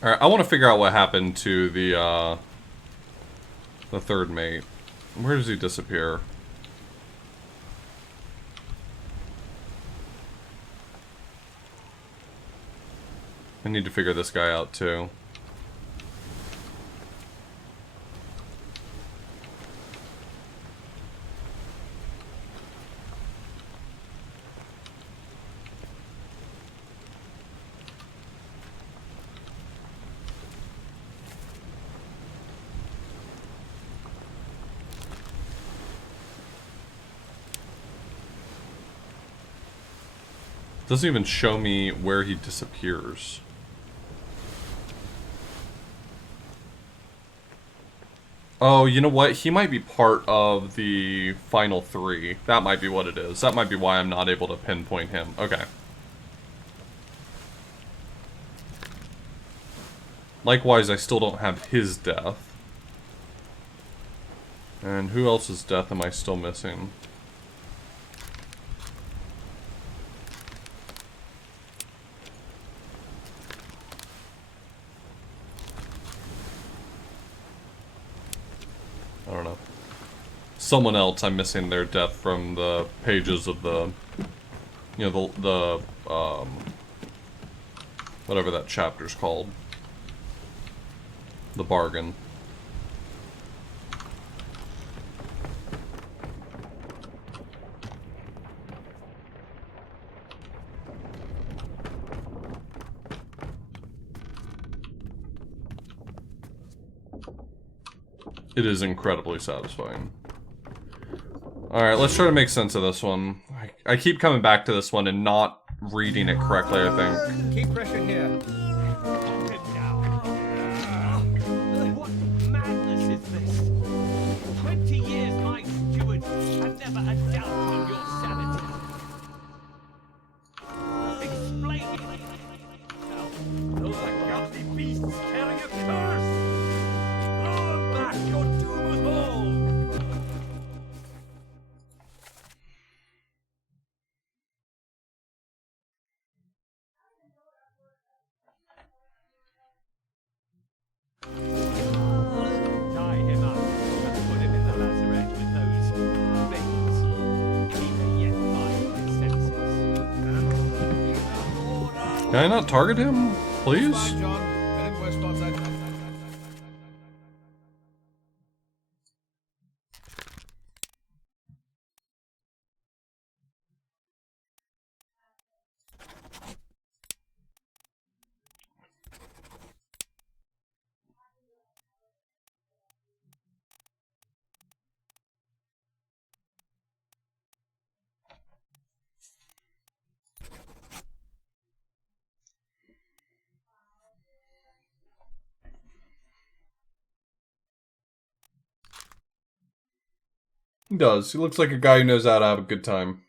Alright, I want to figure out what happened to the third mate. Where does he disappear? I need to figure this guy out too. Doesn't even show me where he disappears. Oh, you know what? He might be part of the final three. That might be what it is. That might be why I'm not able to pinpoint him. Okay. Likewise, I still don't have his death. And who else's death am I still missing? I don't know. Someone else, I'm missing their death from the pages of the, you know, the whatever that chapter's called. The bargain. It is incredibly satisfying. Alright, let's try to make sense of this one. I keep coming back to this one and not reading it correctly, I think. Keep pressure here. What madness is this? 20 years my steward, and never a doubt on your sanity. Explain it. Those are ghastly beasts carrying a Can I not target him, please? Fine, John. Heading westbound side. He does. He looks like a guy who knows how to have a good time.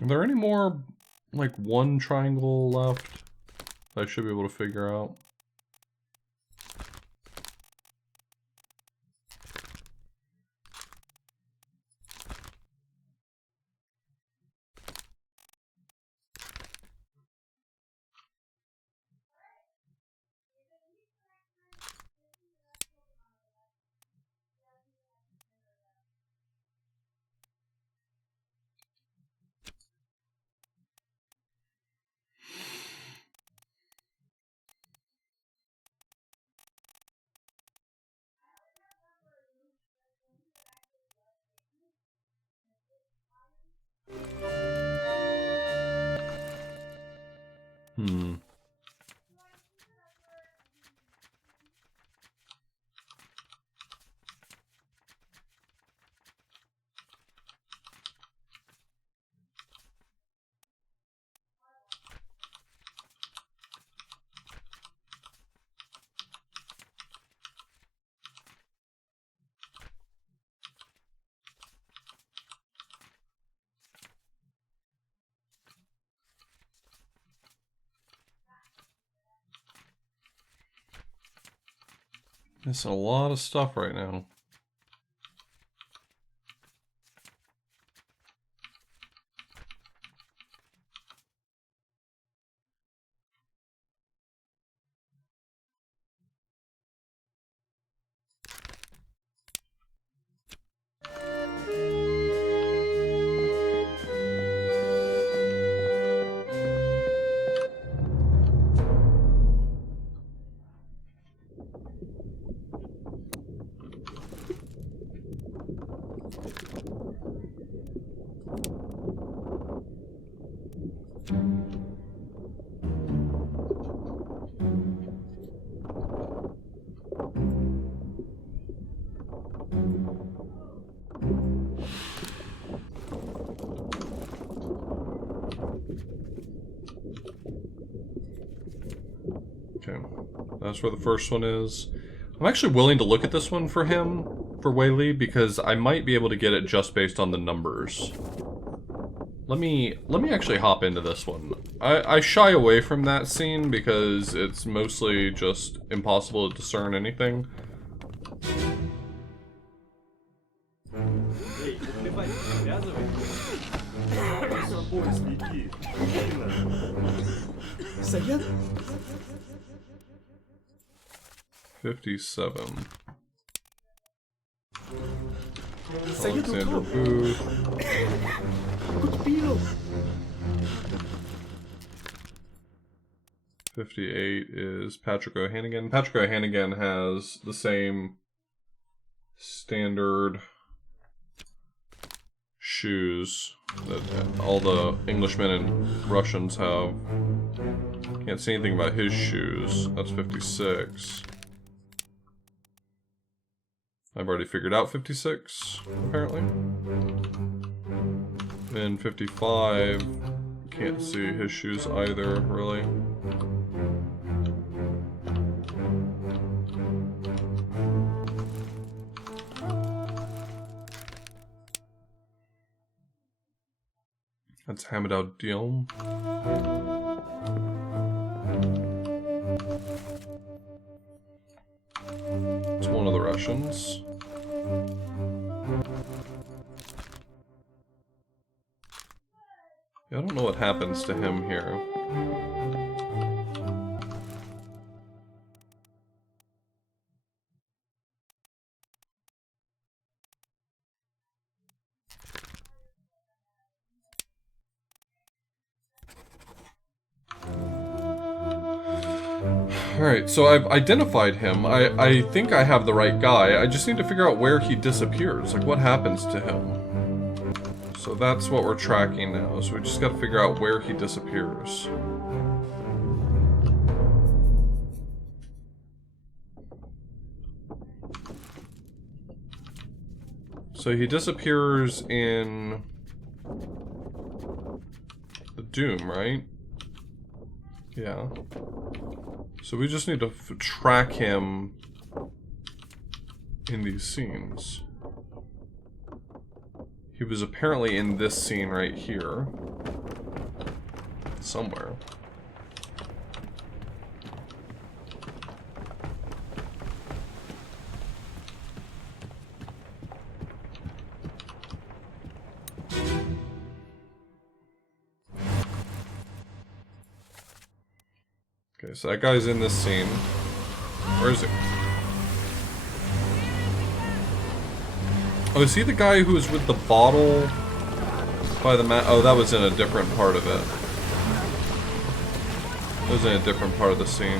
Are there any more, like, one triangle left that I should be able to figure out? Hmm. Missing a lot of stuff right now. That's where the first one is. I'm actually willing to look at this one for him, for Wei Li, because I might be able to get it just based on the numbers. Let me actually hop into this one. I shy away from that scene because it's mostly just impossible to discern anything. Saya? 57. Saya Alexander Booth. Good deal. 58 is Patrick O'Hannigan. Patrick O'Hannigan has the same standard shoes that all the Englishmen and Russians have. Can't see anything about his shoes. That's 56. I've already figured out 56, apparently. And 55, can't see his shoes either, really. That's Hamid al-Diom. It's one of the Russians. Yeah, I don't know what happens to him here. Alright, so I've identified him. I think I have the right guy. I just need to figure out where he disappears. Like, what happens to him? So that's what we're tracking now. So we just gotta figure out where he disappears. So he disappears in the Doom, right? Yeah. So we just need to track him in these scenes. He was apparently in this scene right here. Somewhere. Okay, so that guy's in this scene. Where is he? Oh, is he the guy who was with the bottle by the mat? Oh, that was in a different part of it. That was in a different part of the scene.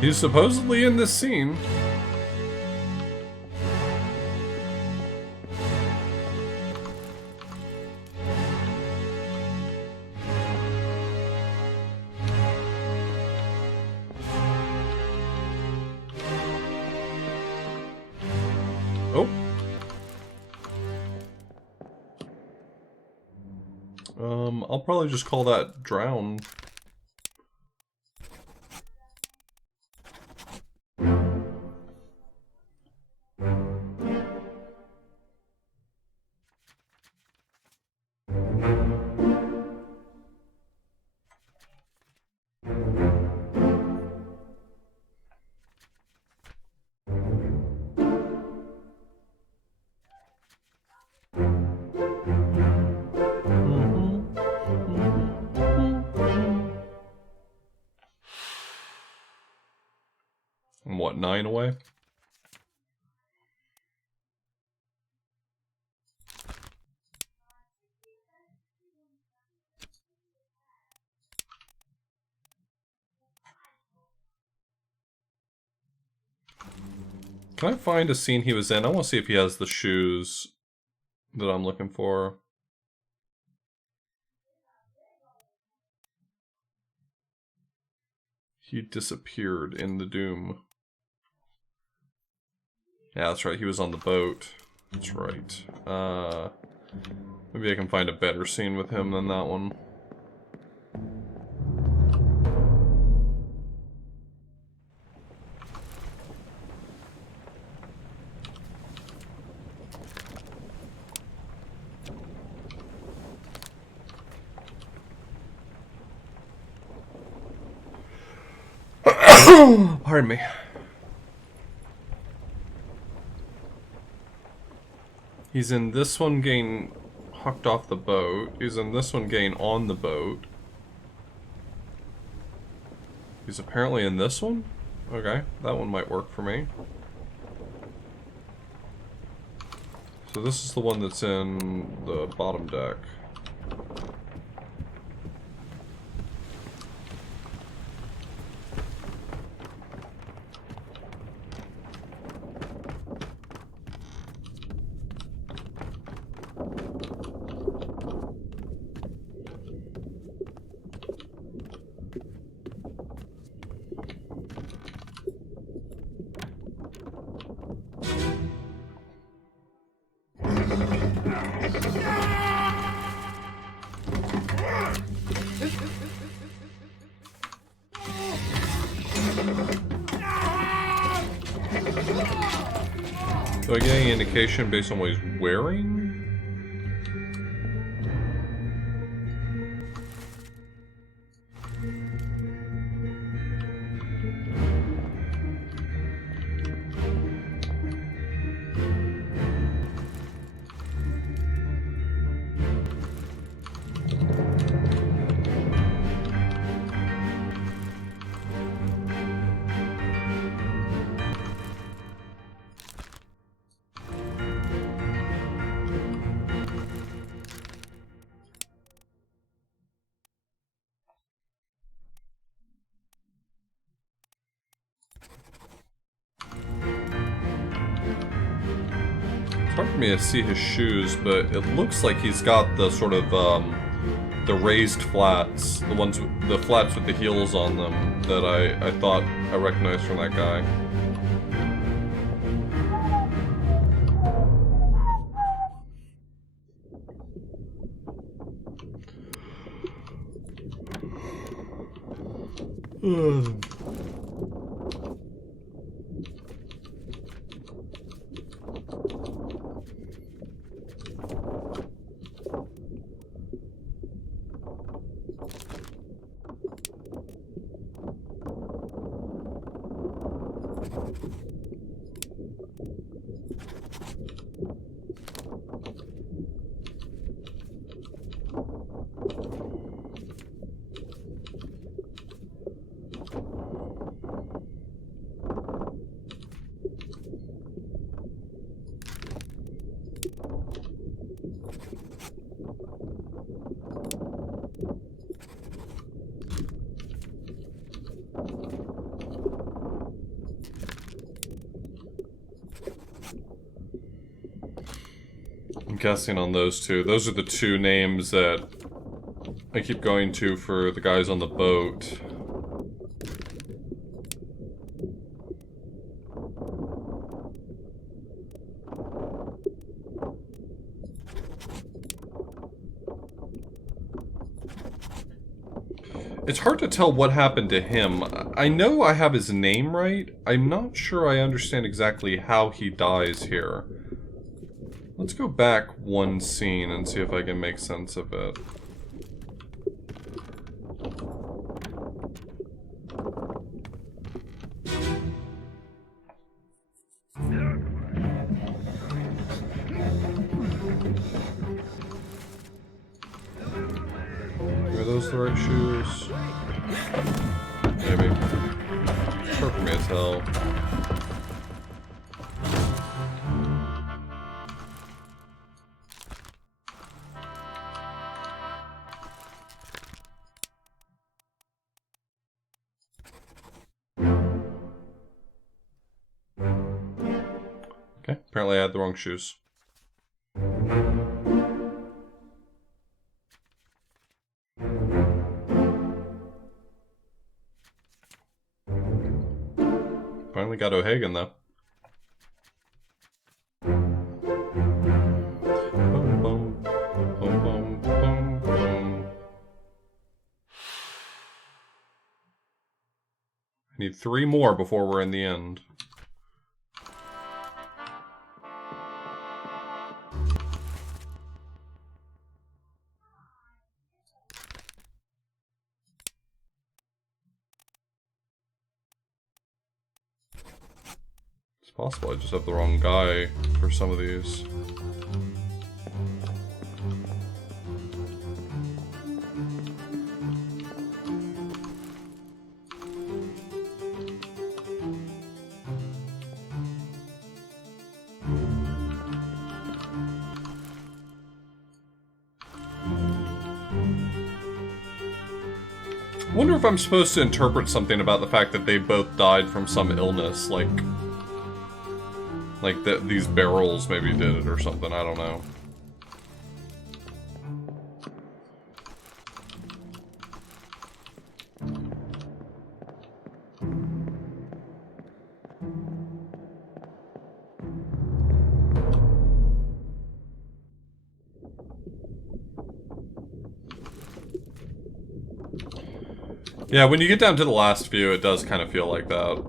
He's supposedly in this scene. Oh. I'll probably just call that drown. I'm what, 9 away? Can I find a scene he was in? I want to see if he has the shoes that I'm looking for. He disappeared in the Doom. Yeah, that's right. He was on the boat. That's right. Maybe I can find a better scene with him than that one. Pardon me. He's in this one getting hucked off the boat. He's in this one getting on the boat. He's apparently in this one? Okay, that one might work for me. So this is the one that's in the bottom deck. Do I get any indication based on what he's wearing? It's hard for me to see his shoes, but it looks like he's got the sort of, the raised flats. The ones, the flats with the heels on them that I thought I recognized from that guy. I'm guessing on those two. Those are the two names that I keep going to for the guys on the boat. It's hard to tell what happened to him. I know I have his name right. I'm not sure I understand exactly how he dies here. Let's go back one scene and see if I can make sense of it. Are those the right shoes? Maybe. It's hard for me to tell. Apparently I had the wrong shoes. Finally got O'Hagan, though. Bum, bum, bum, bum, bum, bum. I need 3 more before we're in the end. It's possible I just have the wrong guy for some of these. I wonder if I'm supposed to interpret something about the fact that they both died from some illness, like that these barrels maybe did it or something, I don't know. Yeah, when you get down to the last few, it does kind of feel like that.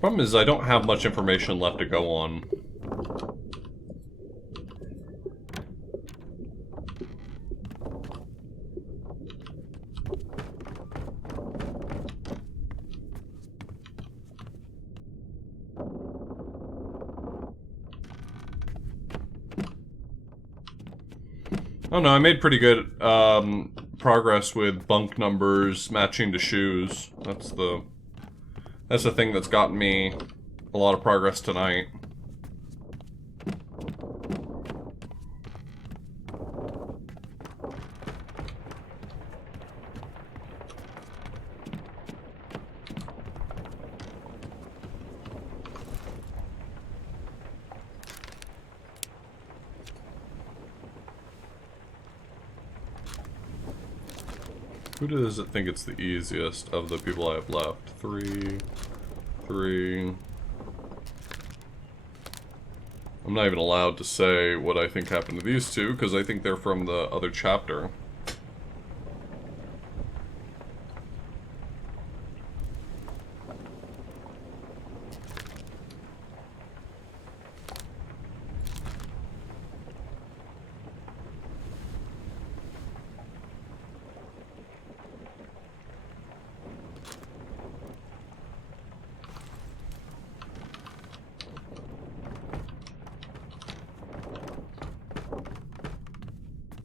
Problem is, I don't have much information left to go on. Oh no, I made pretty good progress with bunk numbers matching to shoes. That's the thing that's gotten me a lot of progress tonight. Who does it think it's the easiest of the people I have left? 3, 3. I'm not even allowed to say what I think happened to these two, because I think they're from the other chapter.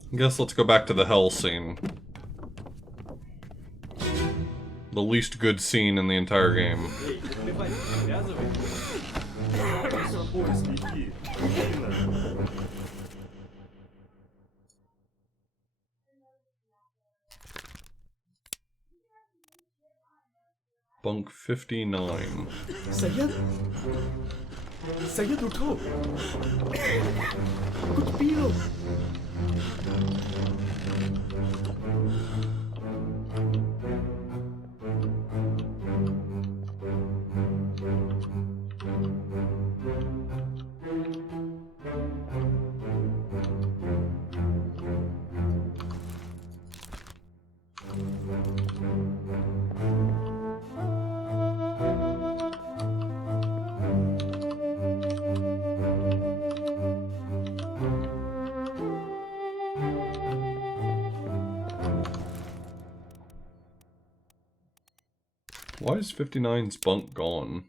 I guess let's go back to the hell scene. The least good scene in the entire game. Bunk 59. Saya tutup. Aku terpilih. Why is 59's bunk gone?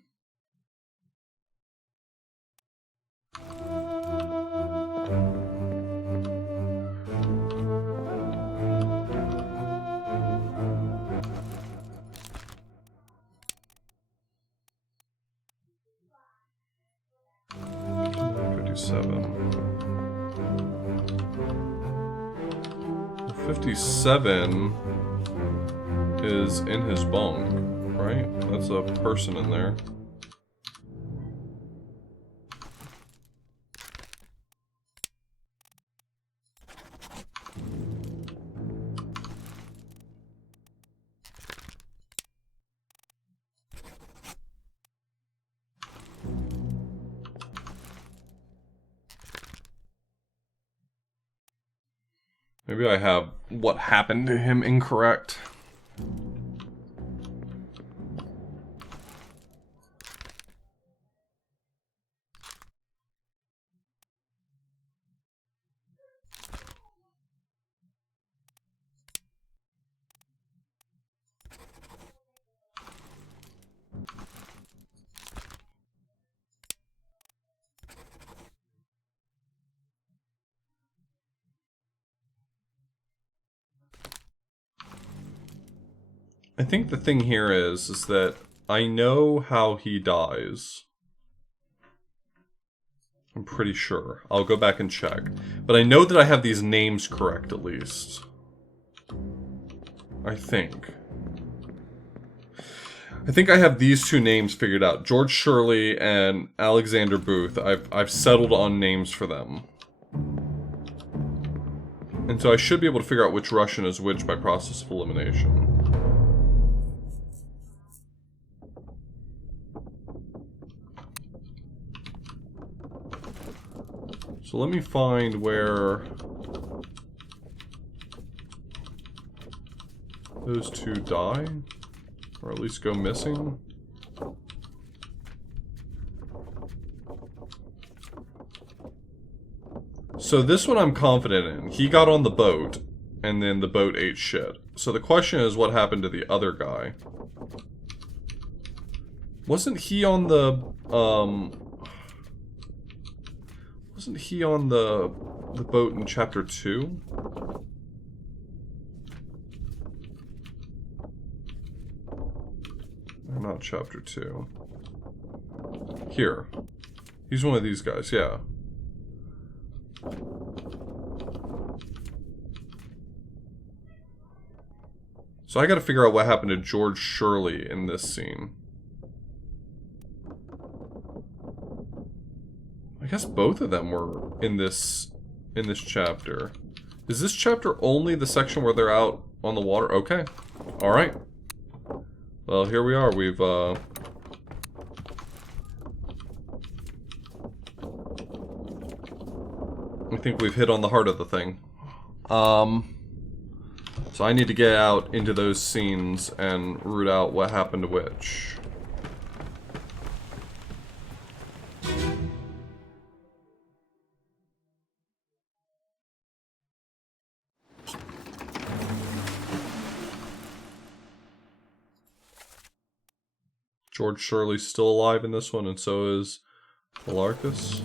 Well, 57 is in his bunk, right? That's a person in there. Maybe I have what happened to him incorrect. I think the thing here is that I know how he dies. I'm pretty sure. I'll go back and check. But I know that I have these names correct, at least. I think I have these two names figured out. George Shirley and Alexander Booth. I've settled on names for them. And so I should be able to figure out which Russian is which by process of elimination. So let me find where those two die, or at least go missing. So this one I'm confident in. He got on the boat, and then the boat ate shit. So the question is, what happened to the other guy? Wasn't he on the, Wasn't he on the boat in chapter 2? Or not chapter 2. Here. He's one of these guys, yeah. So I gotta figure out what happened to George Shirley in this scene. I guess both of them were in this chapter. Is this chapter only the section where they're out on the water. Okay. Alright. Well, here we are. We've, I think we've hit on the heart of the thing. So I need to get out into those scenes and root out what happened to which. George Shirley's still alive in this one, and so is Malarcus.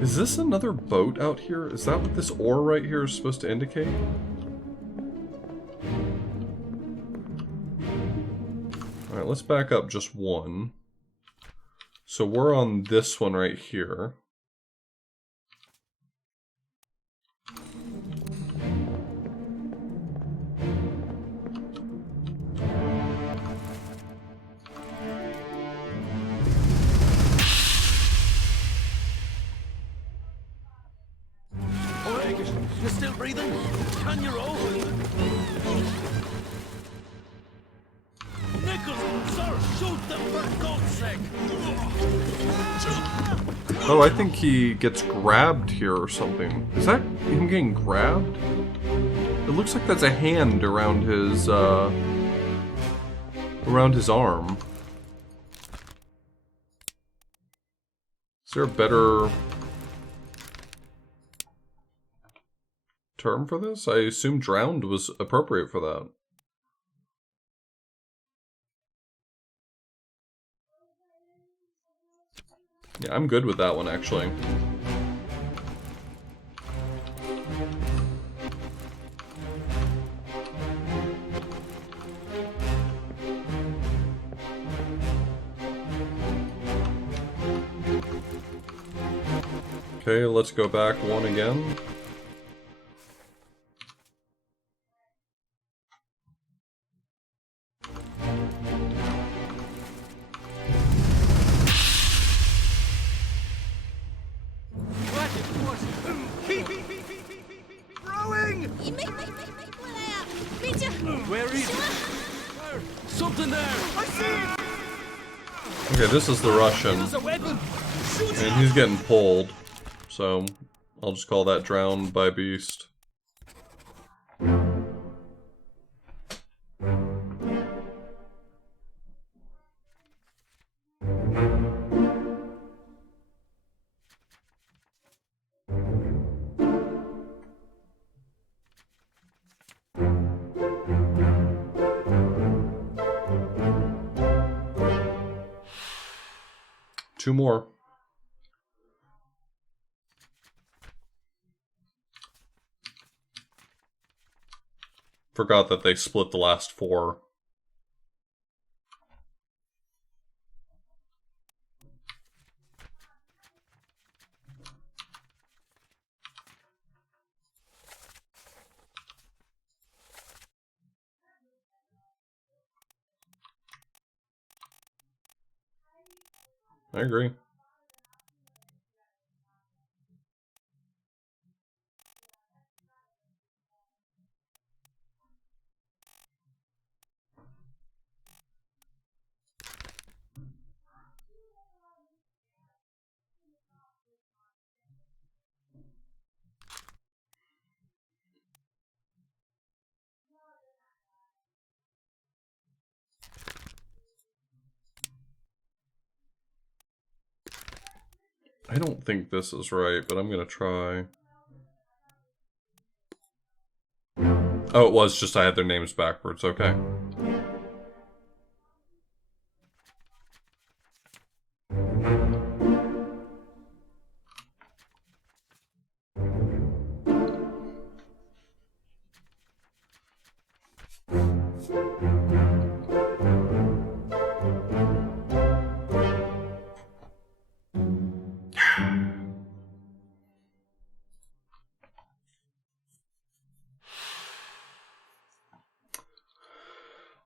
Is this another boat out here? Is that what this ore right here is supposed to indicate? Alright, let's back up just one. So we're on this one right here. You're still breathing? Can you roll? Nichols, sir, shoot them for God's sake! Oh, I think he gets grabbed here or something. Is that him getting grabbed? It looks like that's a hand around his arm. Is there a better term for this? I assume drowned was appropriate for that. Yeah, I'm good with that one, actually. Okay, let's go back one again. Okay, this is the Russian, and he's getting pulled, so I'll just call that drowned by beast. Two more. Forgot that they split the last four. I agree. I don't think this is right, but I'm gonna try. Oh, it was just I had their names backwards, okay.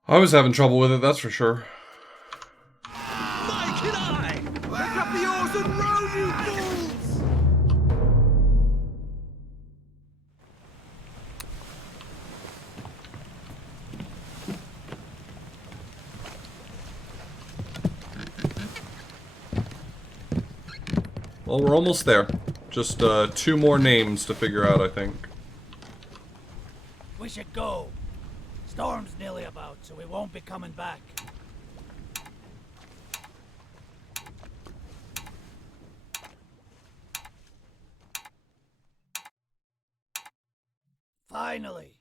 I was having trouble with it, that's for sure. Mike and I! Pick up the oars and row, you fools! Well, we're almost there. Just 2 more names to figure out, I think. We should go. Storm's nearly about, so we won't be coming back. Finally!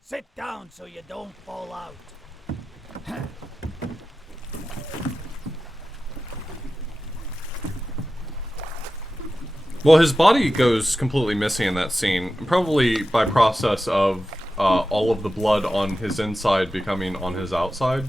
Sit down so you don't fall out. Well, his body goes completely missing in that scene, probably by process of all of the blood on his inside becoming on his outside.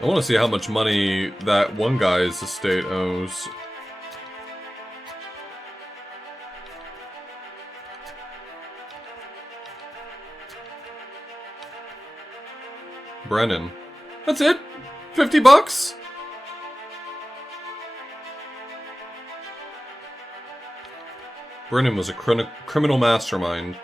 I want to see how much money that one guy's estate owes. Brennan. That's it? 50 bucks? Brennan was a criminal mastermind.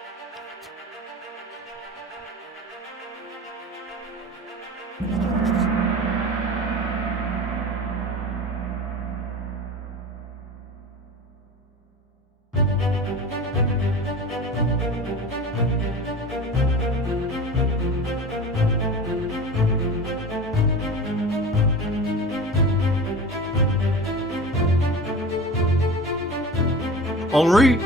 Henri?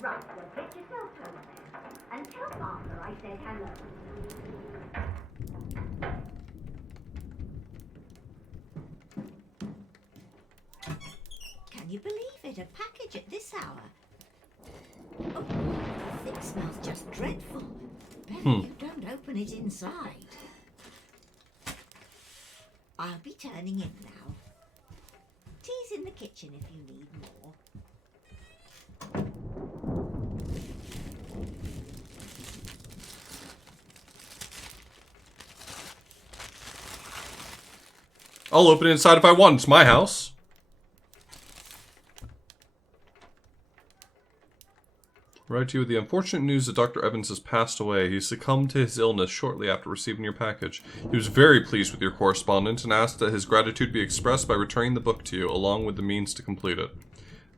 Right, well, get yourself over there and tell Arthur I said hello. Can you believe it? A package at this hour? Oh, the thing smells just dreadful. Better you don't open it inside. I'll be turning in now. Tea's in the kitchen if you need more. I'll open it inside if I want. It's my house. Write to you with the unfortunate news that Dr. Evans has passed away. He succumbed to his illness shortly after receiving your package. He was very pleased with your correspondence and asked that his gratitude be expressed by returning the book to you, along with the means to complete it.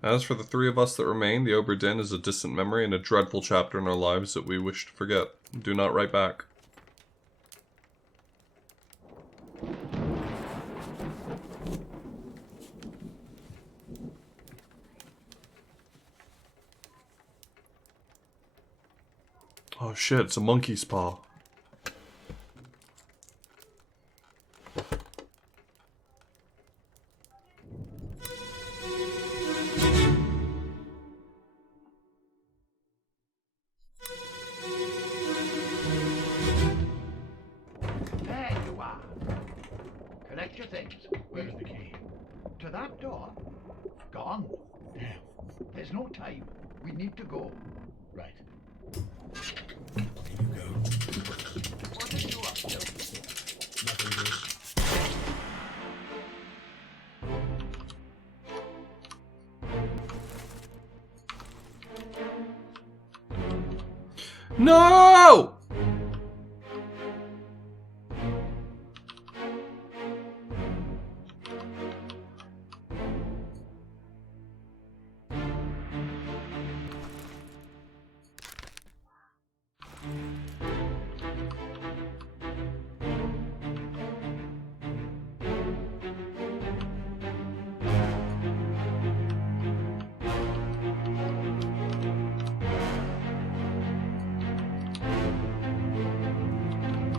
As for the 3 of us that remain, the Obra Dinn is a distant memory and a dreadful chapter in our lives that we wish to forget. Do not write back. Oh shit, it's a monkey's paw. There you are. Collect your things. Where's the key? To that door. Gone. There's no time. We need to go. Right. Here you go. What are you up to? Nothing good. No!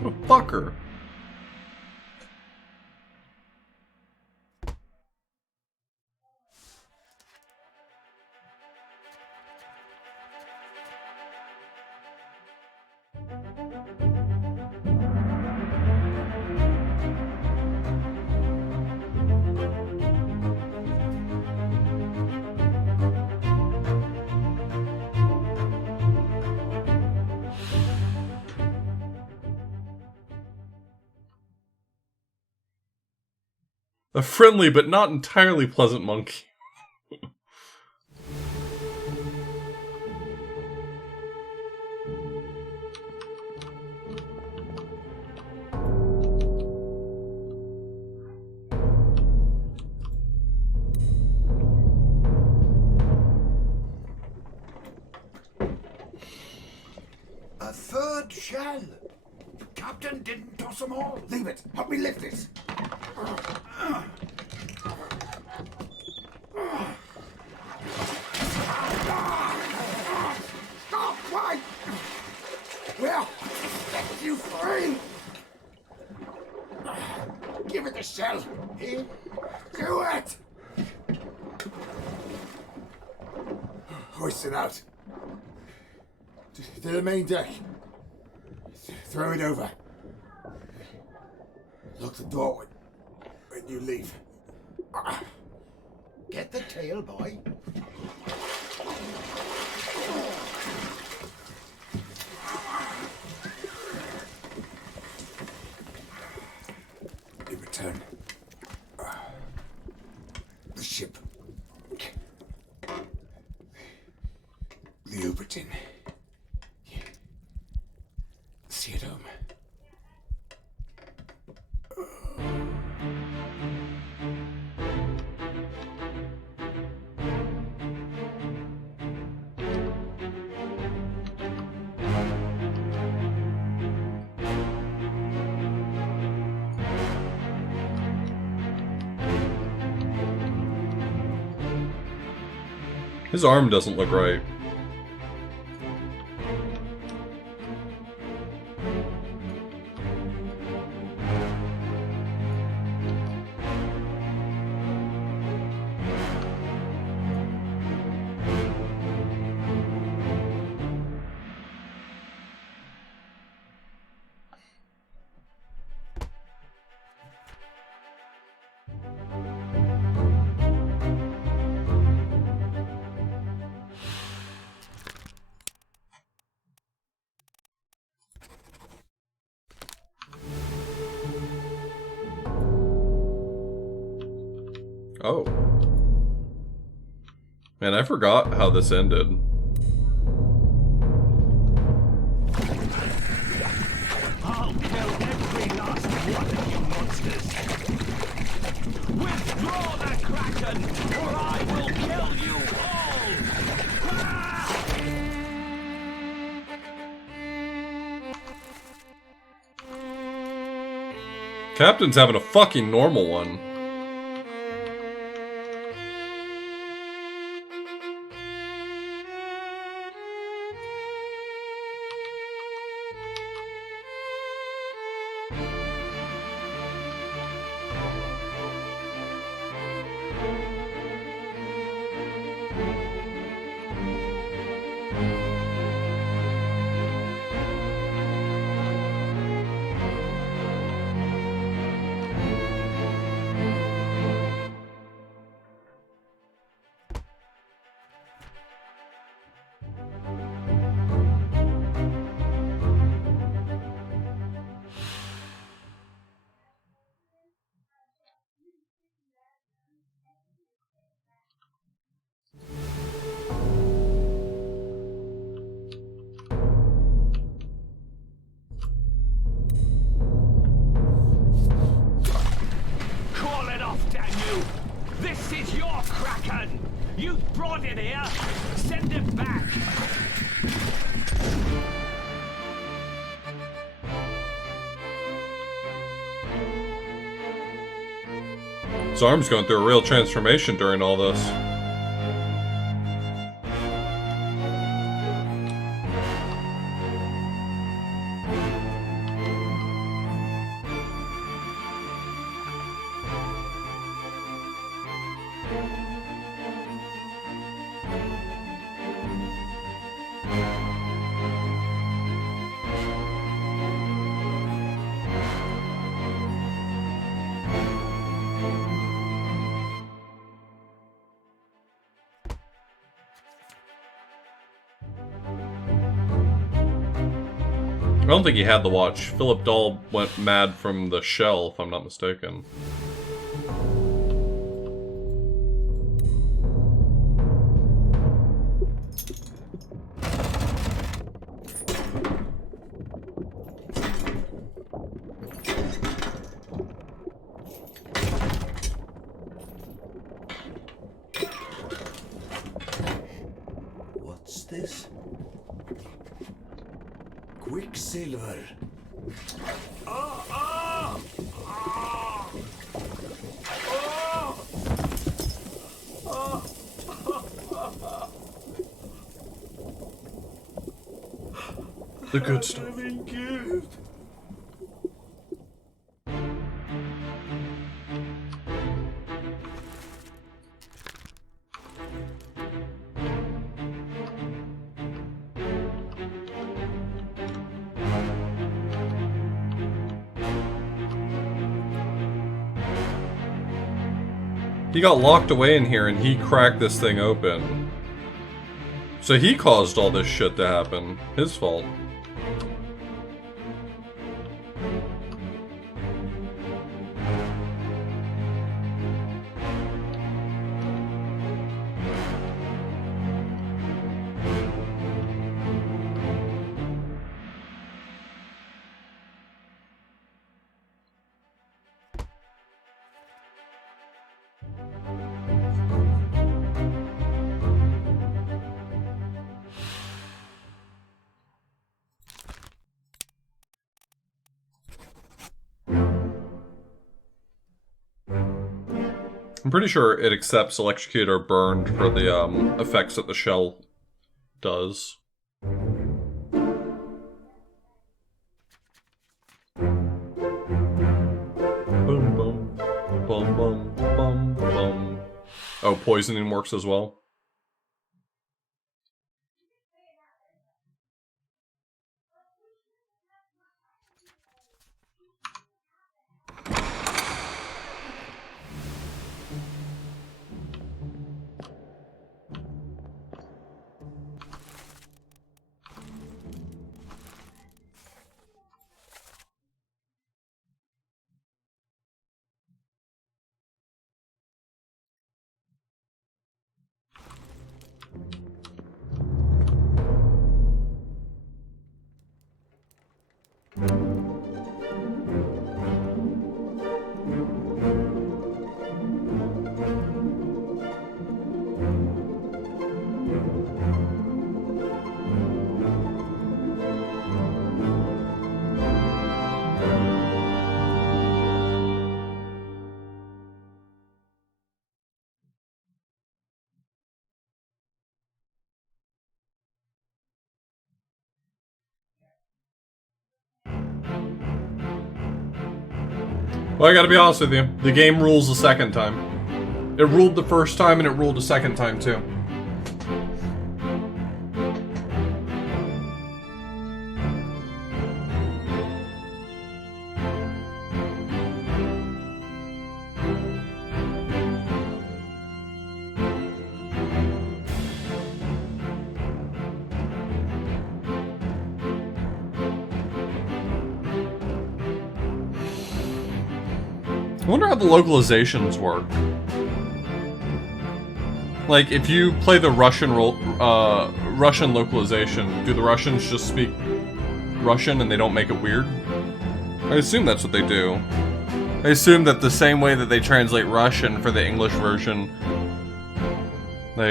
What a fucker. A friendly but not entirely pleasant monkey. A third shell. Captain didn't toss them all. Leave it. Help me lift this. Stop! Why? Well, set you free. Give it the shell. Here. Do it. Hoist it out. To the main deck. Throw it over. Lock the door when you leave. Get the tail, boy. In return, the ship. The Obra Dinn. See it home. His arm doesn't look right. Oh. Man, I forgot how this ended. I'll kill every last one of you monsters. Withdraw the Kraken, or I will kill you all! Captain's having a fucking normal one. got it here. Send it back. His arm's going through a real transformation during all this. I don't think he had the watch. Philip Dahl went mad from the shell, if I'm not mistaken. What's this? Quicksilver. The good stuff. Good. He got locked away in here and he cracked this thing open. So he caused all this shit to happen. His fault. I'm pretty sure it accepts electrocuted or burned for the effects that the shell does. Boom, boom, boom, boom, boom, boom. Oh, poisoning works as well. Well, I gotta be honest with you. The game rules the second time. It ruled the first time and it ruled the second time too. I wonder how the localizations work. Like, if you play the Russian localization, do the Russians just speak Russian and they don't make it weird? I assume that's what they do. I assume that the same way that they translate Russian for the English version They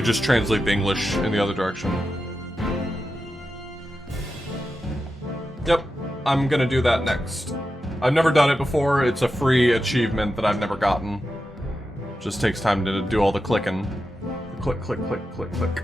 just translate the English in the other direction. Yep, I'm gonna do that next. I've never done it before. It's a free achievement that I've never gotten. Just takes time to do all the clicking. Click, click, click, click, click.